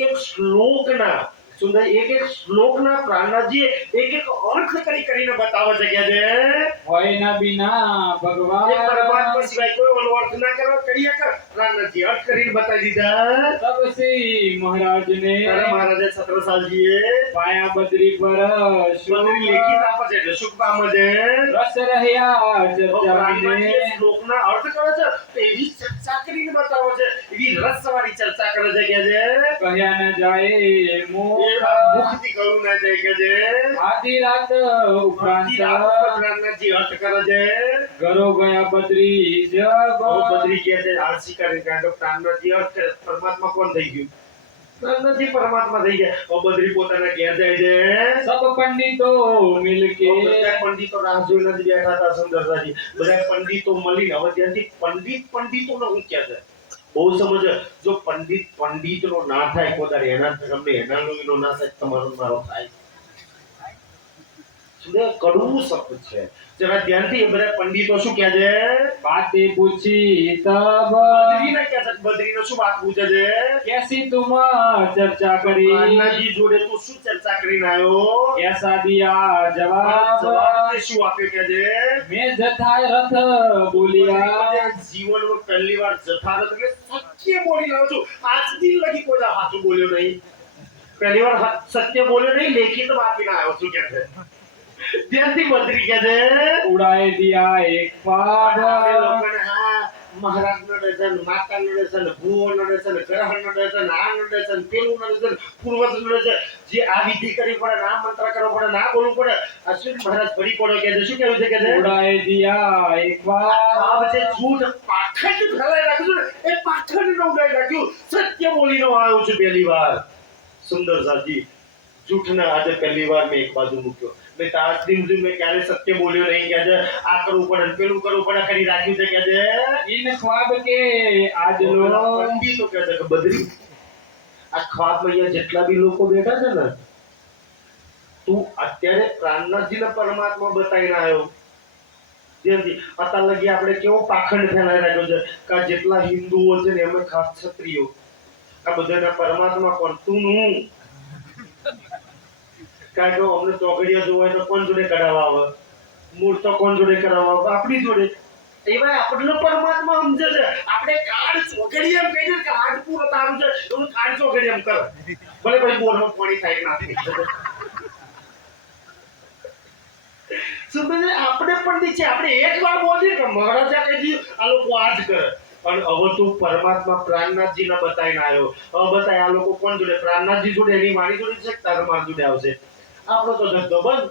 એક શ્લોકના સુંદર એક શ્લોકના પ્રાણનાથજી એક અર્થ કરીને બતાવે છે કે છે હોય ના બિના ભગવાન એ પરમાત્મા સિવાય કોઈ ઓલો અર્થ ના કરો કરીએ કર પ્રાણનાથજી અર્થ કરીને બતાવી દીધા તબ શ્રી મહારાજને ત્યારે મહારાજે છત્રસાલજીએ પાયા બદ્રી પર બદ્રી લેખિત આપે છે એટલે સુખ પામે છે રસ રહ્યા ચર્ચા પ્રાણનાથજી શ્લોકના અર્થ કરે છે તો એવી ચર્ચા કરીને બતાવે છે એવી રસવાળી ચર્ચા કરે છે કે છે કહ્યા ન જાય મોહ મુખથી કહ્યું ના જાય કે છે આધી રાત ઉપરાંત પ્રાણનાથજી અર્થ કરે છે ઘરો ગયા બદ્રી જબ બદ્રી કે છે આળસી કરીને કારણ કે પ્રાણનાથજી અર્થ કરે પરમાત્મા કોણ થઈ ગયું પ્રાણનાથજી પરમાત્મા થઈ ગયા બદ્રી પોતાના ઘેર જાય છે સબ પંડિતો મિલકે બધા પંડિતો રાહ જોઈને જ બેઠા હતા સુંદરસાજી બધા પંડિતો મળીને હવે ત્યાંથી પંડિતોનો હું ક્યાં છે બહુ સમજ જો પંડિત નો ના થાય કોદાર એના તમને એના નો ના થાય તમારો મારો થાય સુને કડવું શબ્દ છે જરા ધ્યાનથી એ બધા પંડિતો શું કહે છે બાતે પૂછી તબ બદ્રીને કહે છે બદ્રીનો શું વાત પૂછે છે कैसी तुम चर्चा करी પ્રાણનાથજી જોડે તું શું ચર્ચા કરીને આવ્યો कैसा दिया जवाब જવાબ શું આપ્યો કે છે मैं जथा रथ बोलिया જીવનમાં પહેલી વાર જથારથ એટલે સત્ય બોલી રહ્યો છું આજ દિન લગી કોઈ સાચું બોલ્યો નહીં પહેલી વાર સત્ય બોલ્યો નહીં, લેખિત આપીને આવ્યો છું કે છે. ત્યાંથી બદરી કે છે ઉડાઈ દિયા એક પાડ. આપણે લોકોને હા મહારાજનો ડઝન, માતાનો ડઝન, ભુવોનો ડઝન, ગ્રહણનો ડઝન, આનો ડઝન, પેલુંનો ડઝન, પૂર્વજનો ડઝન, જે આ વિધિ કરવી પડે, આ મંત્ર કરવો પડે, ના બોલવું પડે. અશ્વિન મહારાજ ફરી પડો કે છે. શું કહેવું છે કે છે? ઉડાઈ દિયા એક પાડ. આ જે જૂઠ પાખંડ ફેલાઈ રાખ્યું છે ને, એ પાખંડ નો ઉડાઈ રાખ્યું. સત્ય બોલીને આવ્યું છું પહેલી વાર. સુંદર સાજી જૂઠને આજે પહેલી વાર મેં એક બાજુ મૂક્યો. મેં આજ દિન સુધી મેં ક્યારે સત્ય બોલ્યો નહીં કે છે આ કરવું પડે પેલું કરવું પડે કરી રાખ્યું છે કે છે. इन ख्वाब के आज लो. પંડિતો કહે છે કે બદરી આ ખ્વાબમાં અહીંયા જેટલા બી લોકો બેઠા છે ને, તું અત્યારે પ્રાણનાથજીને પરમાત્મા બતાવીને આવ્યો. જેથી અત્યાર લગી આપણે કેવો પાખંડ ફેલાઈ રાખ્યો છે કે આ જેટલા હિન્દુઓ છે ને એમાં ખાસ ક્ષત્રિયો, આ બધાના પરમાત્મા કોણ? તું હું. કારણ કે અમને ચોકડીઓ જોવા હોય તો કોણ જોડે કરાવવા આવે? મૂળ તો કોણ જોડે કરાવવા આવે? આપણી જોડે. એવા આપણને પરમાત્મા સમજે છે. આપણે કાર્ડ ચોકડી એમ કહી દે કે આજ પૂરો તારું છે, એવું કાર્ડ ચોકડી એમ કર. ભલે ભાઈ બોરમાં પાણી થાય ના થાય. સમજે આપણે પણ નીચે આપણે એક વાર બોલીએ કે મહારાજા કહી દીધું આ લોકો આજ કરે. પણ હવે તું પરમાત્મા પ્રાણનાથજીને બતાવીને આવ્યો. હવે બતાય આ લોકો કોણ જોડે? પ્રાણનાથજી જોડે, એની વાણી જોડે છે, તારા માર જોડે આવશે. આપણો તો ધંધો બંધ.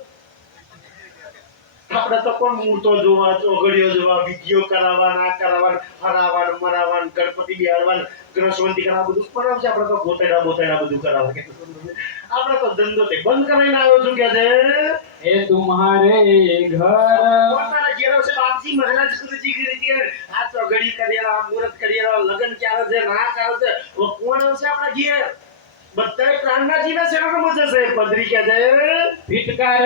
આપણે તો કોણ મૂર્તો જોવા, ચોઘડીઓ જોવા, વિધિઓ કરાવવા, ના કરાવવા, હરાવવા, મરાવવા, ગણપતિ બિહારવા, ગ્રહશાંતિ કરાવવા, બધું કરાવશે. આપણે તો ગોતેડા બોતેડા બધું કરાવે. આપણે તો ધંધો તે બંધ કરાવીને આવ્યો છું કે છે એ તુમ્હારે ઘર. પોતાના ઘેર છે બાપજી મહારાજ ગુરુજી ગીરી આ ચોઘડી કરેલા, મુહૂર્ત કરેલા, લગ્ન ક્યારે છે, ના ક્યારે છે, કોણ આવશે આપણા ઘેર? બધાય પ્રાણનાથજીના શરણમાં જશે. પદરી કે છે ફિટકાર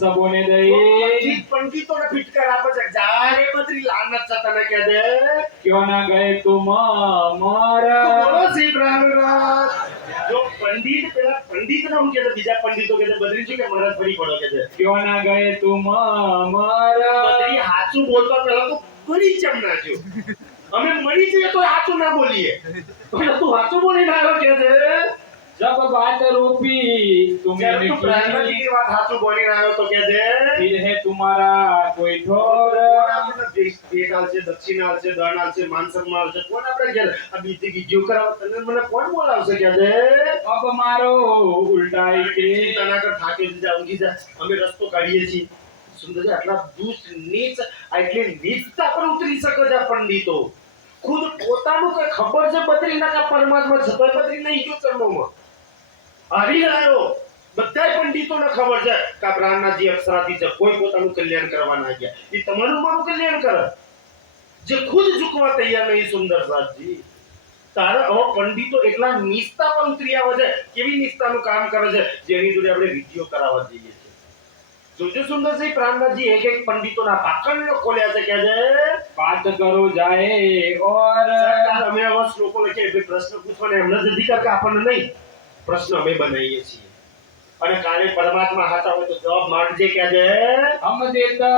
સબોને દઈ. પંડિતોને ફિટકાર આપે છે. જારે બદરી લાનત છે તને કે છે. ક્યો ના ગયે તુમ મર. બોલો શ્રી પ્રાણનાથ. જો પંડિત પેલા પંડિત નામ કે છે, બીજા પંડિતો કે છે બદરી શું કે મહારાજ ફરી પડો કે છે. ક્યો ના ગયે તુમ મર. બદરી હાચું બોલતા પહેલા તો ગળી ચમ નાખ્યો. અમે મરી જઈએ તો હાચું ના બોલીએ. પણ તું હાચું બોલી ના આવ્યો કે છે. जब बात रूपी तुम्हें जब तू प्राणनाथजी की बात हाथों बोली रहा हो तो क्या दे फिर है तुम्हारा कोई ठोर. बेकाल से दक्षिणाल से दानाल से मान सम्मान से कौन આપણે ઘેર આ બીજી વિડિયો કરાવ તને મને કોણ બોલાવશે કે દે. अब मारो उल्टाई के ચિંતા ના કર, થાકી જા, ઊંઘી જા. અમે રસ્તો કાઢીએ છીએ. સુંદર આટલા દુષ્ટ નીચ આટલી નીચતા પર ઉતરી શકે છે પંડિતો. ખુદ પોતાનું કઈ ખબર છે બદરીના કા પરમાત્મા છતાં બદરી નહીં ગયો ચરણોમાં આવી રહ્યો. બધાય પંડિતોને ખબર છે કે આ પ્રાણનાથજી અક્ષરાથી છે, કોઈ પોતાનું કલ્યાણ કરવા ના ગયા. એ તમારું મારું કલ્યાણ કરે જે ખુદ ઝૂકવા તૈયાર નહીં. સુંદર સાધજી તારા હવે પંડિતો એટલા નિષ્ઠા પર ઉતરી આવે છે. કેવી નિષ્ઠાનું કામ કરે છે જેની જોડે આપણે વિધિઓ કરાવવા જઈએ છીએ. જોજો સુંદરસિંહ પ્રાણનાથજી એક એક પંડિતોના પાકણને ખોલ્યા છે કે છે बात करो जाए और. અમે આવા શ્લોકો લખીએ એટલે પ્રશ્ન પૂછવાને એમને જ અધિકાર કે આપણને નહીં. પ્રશ્ન અમે બનાવીએ છીએ અને કાલે પરમાત્મા હાથા હોય તો જવાબ માંગજે કે છે हम देता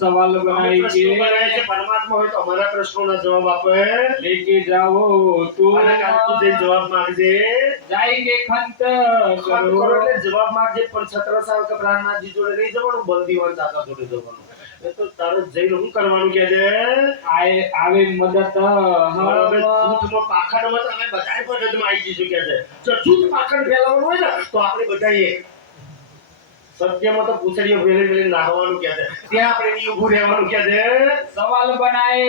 सवाल બનાવીએ बनाएंगे. છે. પરમાત્મા હોય તો અમારા પ્રશ્નોના જવાબ આપે. लेके जाओ तुम અને કાલે તું જે જવાબ માંગજે जाएंगे खंत ખત કરો करो. એટલે જવાબ માંગજે. પણ છત્રસાલ કે પ્રાણનાથજી જોડે નહીં જવાનું, બંદીવાન દાદા જોડે જવાનું. એ તો તારે જઈને શું કરવાનું કે છે आए आवे मदद હવે हम. જૂથમાં પાખંડમાં તો અમે બધાય પદ્ધતિમાં આવી જઈશું કે છે. જો જૂથ પાખંડ ફેલાવવાનું હોય ને તો આપણે બધાય એક. સત્યમાં તો પૂછડીઓ ફેરી ફેરી નાહવાનું કે છે. ત્યાં આપણે નહીં ઊભું રહેવાનું કે છે. सवाल बनाए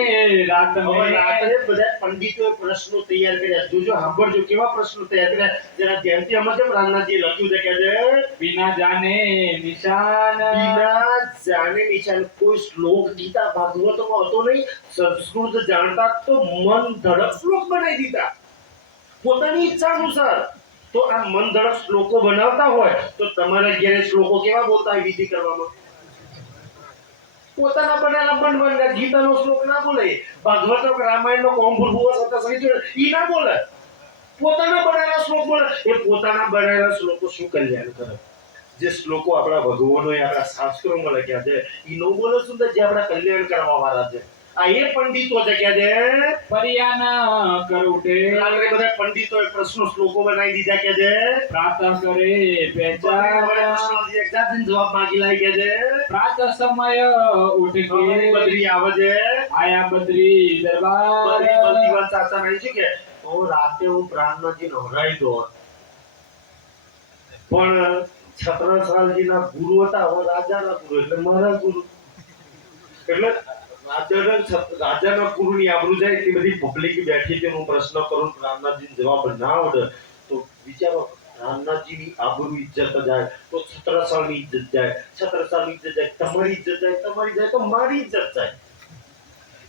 रात હવે में. રાત્રે બધા પંડિતોએ પ્રશ્નો તૈયાર કર્યા. જોજો સાંભળજો કેવા પ્રશ્નો તૈયાર કર્યા. જેના ધ્યાનથી સમજે પ્રાણનાથજીએ લખ્યું છે કે છે बिना जाने निशान. बिना जाने निशान. કોઈ શ્લોક ગીતા ભાગવતમાં હતો નહીં. સંસ્કૃત જાણતા તો મન ધડક શ્લોક બનાવી દીધા પોતાની ઈચ્છા અનુસાર. તો આ મન ધડક શ્લોકો બનાવતા હોય તો તમારા ઘેરે શ્લોકો કેવા બોલતા હોય વિધિ કરવામાં? પોતાના બનાવેલા બનવાના ગીતાનો શ્લોક ના બોલે, ભાગવતનો કે રામાયણનો કોમભૂર્ભુવ સતા સહિત ઈ ના બોલે. પોતાના બનાવેલા શ્લોક બોલે. એ પોતાના બનાવેલા શ્લોકો શું કલ્યાણ કરે? જે શ્લોકો આપણા ભગવાનોએ આપણા શાસ્ત્રોમાં લખ્યા છે ઈ નો બોલે સુંદર જે આપણા કલ્યાણ કરવા વાળા છે. આ એ પંડિતો છે કે છે પરિયાના કર ઉઠે રાત્રે બધા પંડિતોએ પ્રશ્નો શ્લોકો બનાવી દીધા કે છે પ્રાતઃ કરે બધા પહેચાન પ્રશ્નો એક જાતનો જવાબ માંગી લાવી કે છે પ્રાતઃ સમય ઉઠ કે બદ્રી આવે છે આયા બદ્રી દરબાર બલદીવાન ચાચા રહી છે કે હું રાતે હું પ્રાણનાથજી નવરાઈ દો પણ છત્રસાલજીના ગુરુ હતા હવે રાજાના ગુરુ એટલે મારા ગુરુ એટલે રાજાના ગુરુની આબરૂ જાય એટલી બધી પબ્લિક બેઠી છે હું પ્રશ્ન કરું રામનાથજી જવાબ ના આવડે તો વિચારો રામનાથજીની આબરૂ ઇજ્જત જાય તો છત્રસાલની ઇજ્જત જાય છત્રસાલની ઇજ્જત જાય તમારી ઇજ્જત જાય તમારી જાય તો મારી ઇજ્જત જાય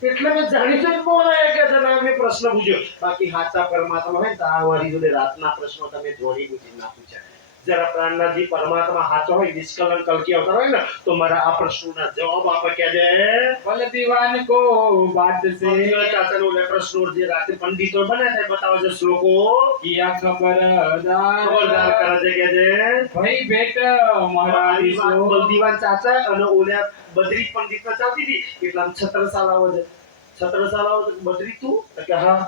એટલે મેં જાણી જ બોલાય કે જરા મેં પ્રશ્ન પૂછ્યો બાકી સાચા પરમાત્મા હોય તો આ વારી જોડે રાતના પ્રશ્નો તમે જોડી પૂછી ના પૂછ્યા જરા પ્રાણનાથજી પરમાત્મા સાચો હોય નિષ્કલંક કલકી અવતાર હોય ને તો મારા આ પ્રશ્નોના જવાબ આપે કે છે બલદીવાન કો બાત સે ચાચાનો લે પ્રશ્નો જે રાતે પંડિતો બને છે બતાવે છે શ્લોકો કિયા ખબરદાર ખબરદાર કરે છે કે છે ભાઈ બેટ મહારાજ સો બલદીવાન ચાચા અને ઓલા બદ્રી પંડિત ના ચાલતી હતી એટલે આમ છત્રસાલ આવે છે છત્રસાલ આવે છે બદ્રી તું કે હા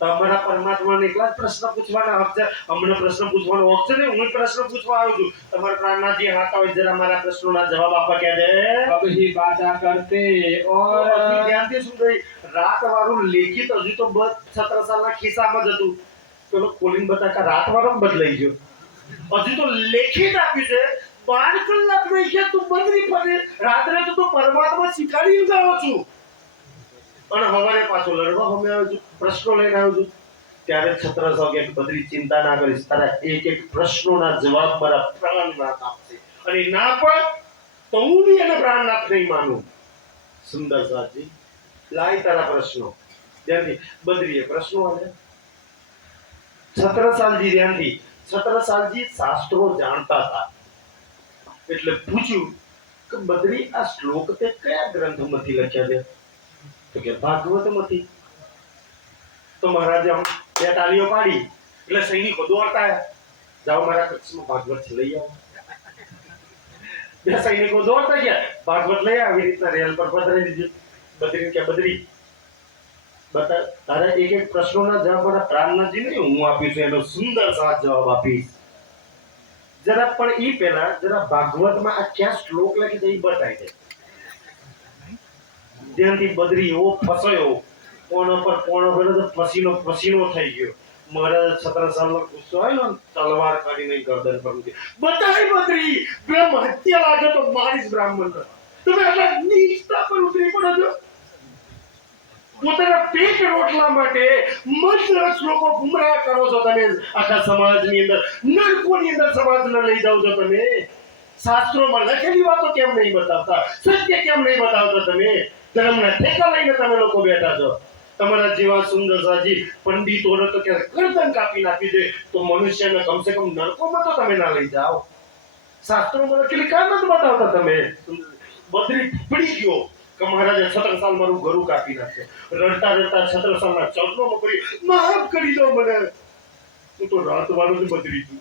તમારા પરમાત્માને એકલા જ પ્રશ્ન પૂછવાના હક છે અમને પ્રશ્ન પૂછવાનો હક છે ને હું પ્રશ્ન પૂછવા આવ્યો છું તમારા પ્રાણનાથજી હાથ હોય જરા મારા પ્રશ્નોના જવાબ આપવા કે દે अब ही बाता करते और ધ્યાનથી શું થઈ રાત વાળું લેખિત હજુ તો બસ છત્રસાલના ખિસ્સામાં જ હતું પેલો કોલિંગ બતાકા રાત વાળો બદલાઈ ગયો હજુ તો લેખિત આપ્યું છે 12 કલાક નહીં કે તું બદલી પડે રાત્રે તો તું પરમાત્મા શીખાડી ગયો છું અને હવારે પાછો લડવા અમે આવ્યો છું પ્રશ્નો લઈને આવ્યો છું ત્યારે છત્રસાલ કે બધી ચિંતા ના કરીશ તારા એક એક પ્રશ્નોના જવાબ મારા પ્રાણનાથ આપશે અને ના પણ તો હું બી એને પ્રાણનાથ નહીં માનું સુંદર સાજી લાય તારા પ્રશ્નો ધ્યાનથી બદરીએ પ્રશ્નો આવે છત્રસાલજી ધ્યાનથી છત્રસાલજી શાસ્ત્રો જાણતા હતા એટલે પૂછ્યું કે બદરી આ શ્લોક તે કયા ગ્રંથમાંથી લખ્યા છે તો કે ભાગવતમાંથી તો મહારાજે બે તાળીઓ પાડી એટલે સૈનિકો દોડતા જાઓ મારા કચ્છમાં ભાગવત છે લઈ આવો બે સૈનિકો દોડતા ગયા ભાગવત લઈ આવી રીતના રેલ પર પધરાવી દીધું બદરી કે બદરી બતા તારા એક એક પ્રશ્નોના જવાબ મારા પ્રાણનાથજી ને હું આપીશ એનો સુંદર સાથ જવાબ આપીશ જરા પણ ઈ પહેલા જરા ભાગવતમાં આ ક્યાં શ્લોક લખી છે ઈ બતાવી દે ધ્યાનથી બદરી એવો ફસાયો કોણ પર પસીનો થઈ ગયો મહારાજ છત્રસાલનો ગુસ્સો આવ્યો ને તલવાર કાઢીને ગરદન પર મૂકી બતાવી બદરી બ્રહ્મ હત્યા લાગે તો મારીશ બ્રાહ્મણ તમે આટલા નીચતા પર ઉતરી પડો છો પોતાના પેટ રોટલા માટે મંત્ર શ્લોકો ગુમરાહ કરો છો તમે આખા સમાજની અંદર નરકોની અંદર સમાજને લઈ જાઓ છો તમે શાસ્ત્રોમાં લખેલી વાતો કેમ નહીં બતાવતા સત્ય કેમ નહીં બતાવતા તમે ધર્મના ઠેકા લઈને તમે લોકો બેઠા છો તમારા જેવા સુંદર સાજી પંડિતોને તો કે ગરદન કાપી નાખી દે તો મનુષ્યને કમસે કમ નરકોમાં તો તમે ના લઈ જાઓ શાસ્ત્રોમાં લખેલી કામ જ બતાવતા તમે બદરી પડી ગયો કે મહારાજે છત્રસાલ મારું ગરું કાપી નાખે રડતા રડતા છત્રસાલના ચરણોમાં પડી માફ કરી દો મને હું તો રાત વાળો જ બદરી છું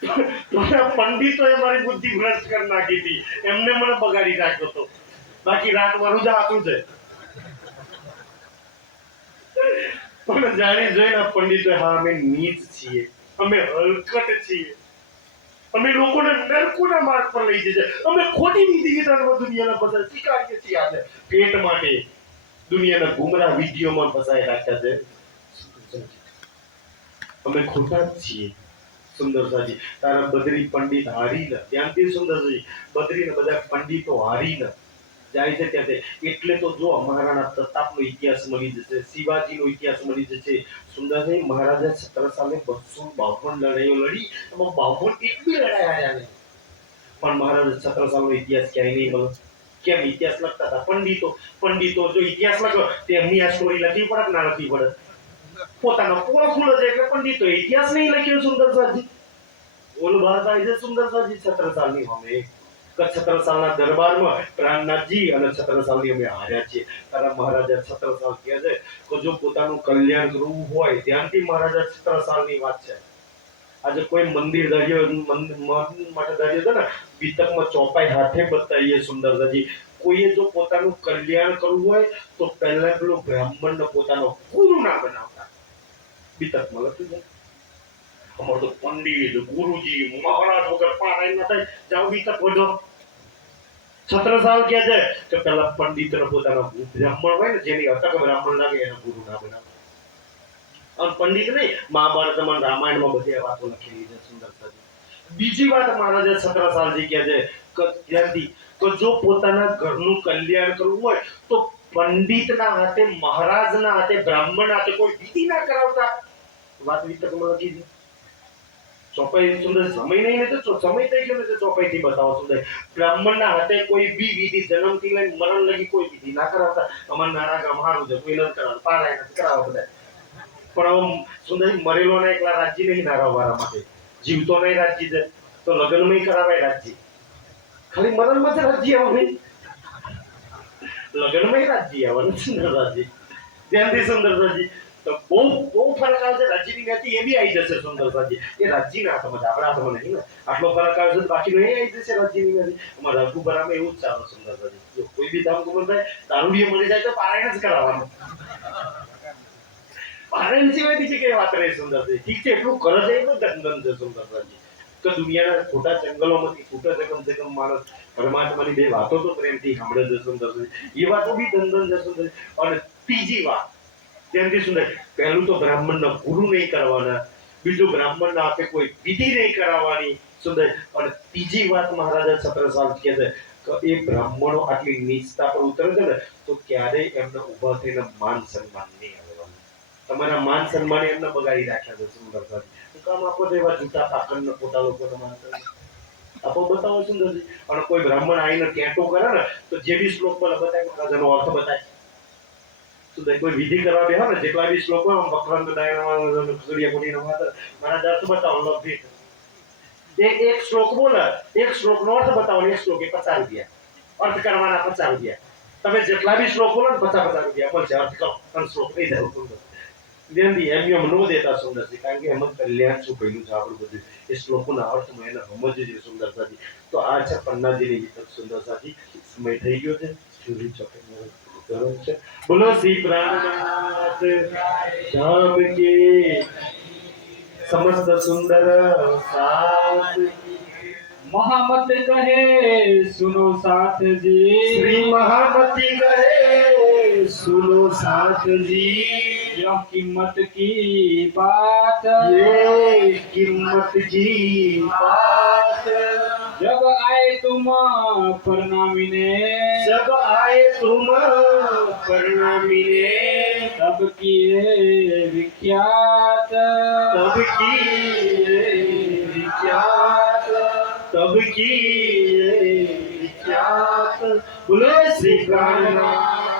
પંડિતોએ મારી બુદ્ધિ ભ્રષ્ટ કરી નાખી હતી એમને મને બગાડી નાખ્યો હતો બાકી રાત મારું જ આતું છે પણ જાણી જોઈને પંડિતોએ હા અમે નીચ છીએ અમે હલકટ છીએ અમે લોકોને નરકોના માર્ગ પર લઈ જઈએ અમે ખોટી નીતિ વિધાનમાં દુનિયાના બધા સ્વીકારીએ છીએ આજે પેટ માટે દુનિયાના ગુમરાહ વિડીયોમાં ફસાઈ રાખ્યા છે અમે ખોટા જ છીએ સુંદરસાજી તારા બદરી પંડિત હારીને ત્યાંથી સુંદરસાજી બદરીને બધા પંડિતો હારીને જાય છે ત્યાંથી એટલે તો જો મહારાણા પ્રતાપનો ઇતિહાસ મળી જશે શિવાજીનો ઇતિહાસ મળી જશે સુંદરસિંહ મહારાજા છત્રસાલે 252 લડાઈઓ લડી એમાં 52 એક બી લડાઈ હાર્યા નહીં પણ મહારાજા છત્રસાલનો ઇતિહાસ ક્યાંય નહીં મળે કેમ ઇતિહાસ લખતા હતા પંડિતો જો ઇતિહાસ લખો તેમની આ સ્ટોરી લખવી પડે કે ના લખવી પડે પોતાનો પોળ ખુલે છે એટલે પંડિતો ઇતિહાસ નહીં લખ્યો સુંદરસાજી ઓલું ભારત આવી છે સુંદરસાજી છત્રસાલની અમે છત્રસાલના દરબારમાં પ્રાણનાથજી અને છત્રસાલની અમે હાર્યા છીએ તારા મહારાજા છત્રસાલ કહે છે કે જો પોતાનું કલ્યાણ કરવું હોય ધ્યાનથી મહારાજા છત્રસાલની વાત છે આજે કોઈ મંદિર ધર્યો માટે ધર્યો છે ને વિતકમાં ચોપાઈ હાથે બતાવીએ સુંદરતાજી. કોઈએ જો પોતાનું કલ્યાણ કરવું હોય તો પહેલા પેલો બ્રાહ્મણને પોતાનો ગુરુ ના બનાવતા. વિતકમાં લખ્યું છે અમારો તો પંડિત ગુરુજી મહારાજ વગર પારાય ના થાય, જાઓ વિતક વધો. છત્રસાલ કહે છે કે પેલા પંડિત ને પોતાનો બ્રાહ્મણ હોય ને જેની અટક બ્રાહ્મણ લાગે એને ગુરુ ના બનાવે. અને પંડિત નહીં, મહાભારતમાં રામાયણમાં બધી વાતો લખેલી છે સુંદરતાજી. બીજી વાત મહારાજે છત્રસાલજી કહે છે કે ત્યારથી તો જો પોતાના ઘરનું કલ્યાણ કરવું હોય તો પંડિતના હાથે, મહારાજના હાથે, બ્રાહ્મણના હાથે કોઈ વિધિ ના કરાવતા. વાત વિતકમાં લખી છે. ચોપાઈ સુંદર સમય નહીં ને તો સમય થઈ ગયો ને તો ચોપાઈ થી બતાવો સુંદર. બ્રાહ્મણના હાથે કોઈ બી વિધિ જન્મથી લઈને મરણ લગી કોઈ વિધિ ના કરાવતા. અમાર નાના ગામ હારું છે, કોઈ નથી કરાવતા, પારાય નથી કરાવવા બધા. પણ હવે સુંદર મરેલો ને એકલા રાજ્ય નહીં નારાવાળા માટે, જીવતો નહીં રાજ્ય છે તો લગ્નમાં કરાવાય રાજ્ય. ખાલી મરણમાં જ રાજ્ય આવે, લગ્નમાં રાજ્ય આવવાનું સુંદર રાજ્ય. ધ્યાનથી સુંદરતાજી તો બહુ બહુ ફરક આવે છે. રાજ્યની ન્યાથી એ બી આવી જશે સુંદરતાજી. એ રાજ્યના હાથમાં છે, આપણા હાથમાં નહીં ને. આટલો ફરક આવે છે બાકી નહીં આવી જશે રાજ્યની ન્યાથી. અમારા રઘુબરામાં એવું જ ચાલે સુંદરતાજી. જો કોઈ બી ધામ ગુમન થાય, દારૂડીએ મળી જાય તો પારાયણ જ કરાવવાનું. પારાયણ સિવાય બીજી કઈ વાત નહીં સુંદરતાજી. ઠીક છે, એટલું કરે છે એટલું દંડન છે સુંદરતાજી. તો દુનિયાના ખોટા જંગલોમાંથી છૂટે છે કમ સે કમ માણસ પરમાત્માની બે વાતો તો પ્રેમથી સાંભળે છે સુંદરતાજી. એ વાતો બી દંડન છે સુંદરજી. અને ત્રીજી વાત ત્યાંથી સુંદર, પહેલું તો બ્રાહ્મણનો ગુરુ નહીં કરવાના, બીજું બ્રાહ્મણના હાથે કોઈ વિધિ નહીં કરાવવાની સુંદર. અને ત્રીજી વાત મહારાજા છત્રસાલ કહે છે કે એ બ્રાહ્મણો આટલી નીચતા પર ઉતરે છે ને તો ક્યારેય એમને ઉભા થઈને માન સન્માન નહીં આવવાનું. તમારા માન સન્માન એમને બગાડી રાખ્યા છે સુંદરતાજી. કામ આપો તો એવા જૂઠા પાખંડ ખોટા લોકોને માન સન્માન આપો બતાવો સુંદરજી. અને કોઈ બ્રાહ્મણ આવીને ટેટો કરે ને તો જે બી શ્લોક પર બતાવે મહારાજાનો અર્થ બતાવે. કોઈ વિધિ કરવા બે ને જેટલા બી શ્લોકો વક્રાંત ડાયના સૂર્યકોટીનો મારા અર્થ બતાવો લભ્ય. એક શ્લોક બોલે, એક શ્લોકનો અર્થ બતાવો, એક શ્લોક એ 50 રૂપિયા. અર્થ કરવાના 50 રૂપિયા. તમે જેટલા બી શ્લોક બોલો ને 50 રૂપિયા મળશે. અર્થ કરો અને શ્લોક નહીં જાય સુંદર. ધ્યાનથી એમ નો દેતા સુંદરજી, કારણ કે એમ કલ્યાણ શું પહેલું છે આપણું બધું. એ શ્લોકોના અર્થમાં એને સમજે છે સુંદરતાજી. તો આ છે પન્નાજીની વિતક સુંદરતાજી. સમય થઈ ગયો છે. બોલો શ્રી પ્રાણનાથ ધામ કે સમસ્ત સુંદર સાથ. महामत कहे सुनो साथ जी, श्री महामती कहे सुनो साथ जी, यह कीमत की बात, ये कीमत की बात. जब आए तुम प्रणामीने, जब आए तुम प्रणामीने, तब किए विख्यात, तब किए विख्यात, तब की विख्यात. बोले श्री प्राणनाथ